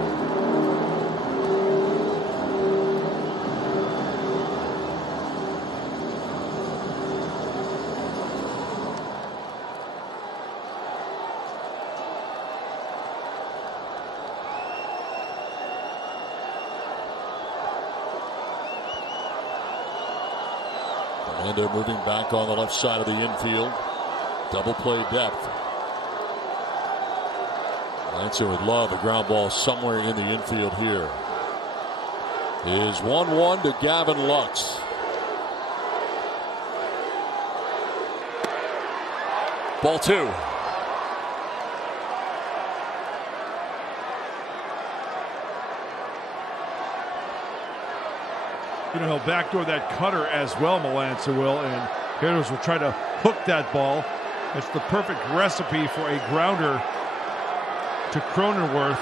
Orlando moving back on the left side of the infield. Double play depth. Lancer would love a ground ball somewhere in the infield here. Is 1-1 to Gavin Lux. Ball 2. You know, he'll backdoor that cutter as well, Melanson will, and hitters will try to hook that ball. It's the perfect recipe for a grounder to Cronenworth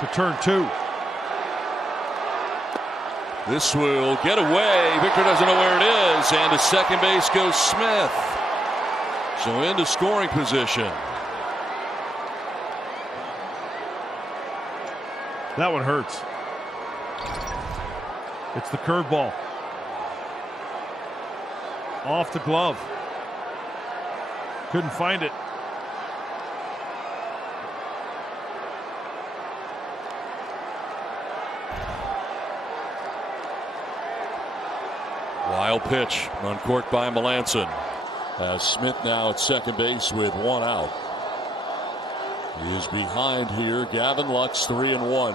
to turn 2. This will get away. Victor doesn't know where it is, and to second base goes Smith. So into scoring position. That one hurts. It's the curveball. Off the glove. Couldn't find it. Wild pitch, uncorked by Melanson. Smith now at second base with 1 out. He is behind here. Gavin Lux, 3-1.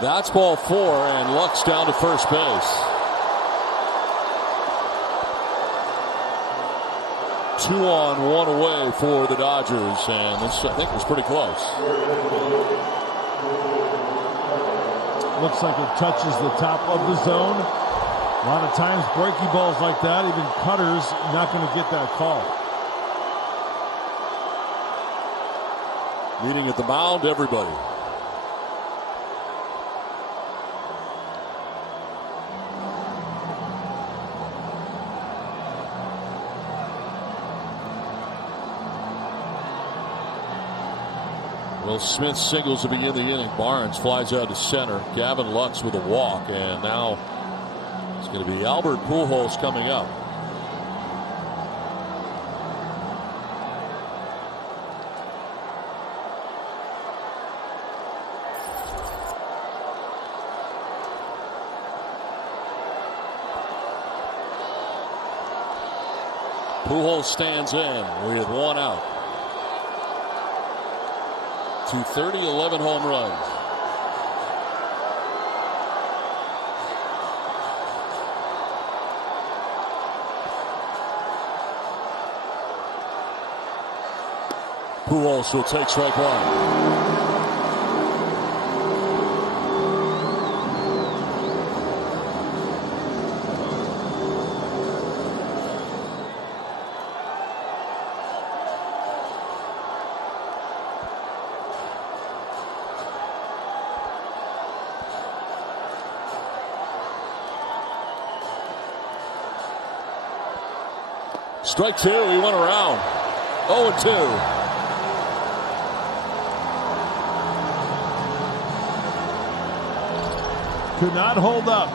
That's ball 4, and Lux down to first base. 2 on, 1 away for the Dodgers, and this, I think, was pretty close. Looks like it touches the top of the zone. A lot of times breaky balls like that, even cutters, not going to get that call. Meeting at the mound, everybody. Well, Smith singles to begin the inning. Barnes flies out to center. Gavin Lux with a walk, and now it's going to be Albert Pujols coming up. Pujols stands in. We have one out. 230, 11 home runs. Pujols will take strike one. Strike two, he went around. 0-2. Could not hold up.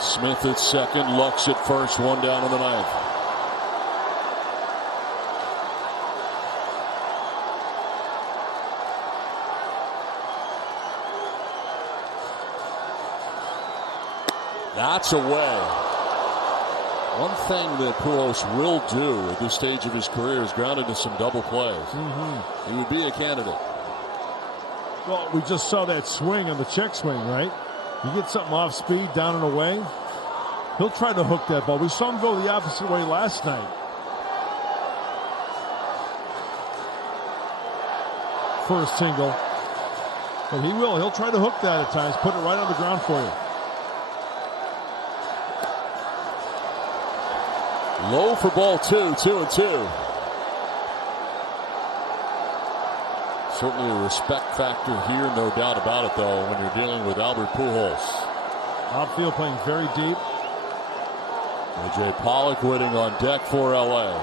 Smith at second, Lux at first, one down in the ninth. That's away. One thing that Pujols will do at this stage of his career is ground into some double plays. He would be a candidate. Well, we just saw that swing on the check swing, right? You get something off speed, down and away, he'll try to hook that ball. We saw him go the opposite way last night. For a single. But he will. He'll try to hook that at times, put it right on the ground for you. Low for ball two, 2-2. Certainly a respect factor here, no doubt about it, though, when you're dealing with Albert Pujols. Outfield playing very deep. A.J. Pollock waiting on deck for L.A.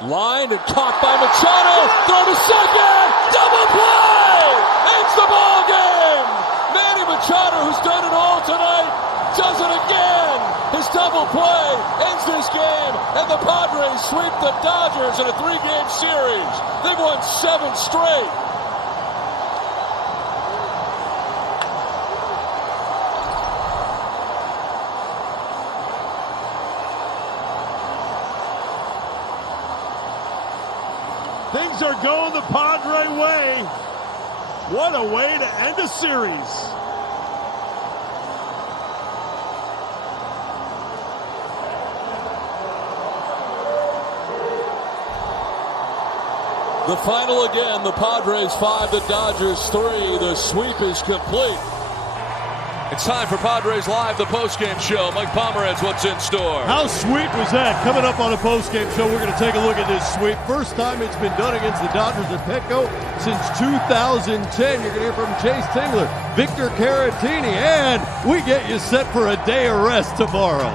Line and caught by Machado. Throw to second. Double play. Ends the ball game. Manny Machado, who's done it all tonight, does it again. His double play ends this game, and the Padres sweep the Dodgers in a 3-game series. They've won 7 straight. Things are going the Padre way. What a way to end a series. The final again, the Padres 5, the Dodgers 3. The sweep is complete. It's time for Padres Live, the postgame show. Mike Pomeranz, what's in store? How sweet was that? Coming up on the postgame show, we're going to take a look at this sweep. First time it's been done against the Dodgers at Petco since 2010. You're going to hear from Chase Tingler, Victor Caratini, and we get you set for a day of rest tomorrow.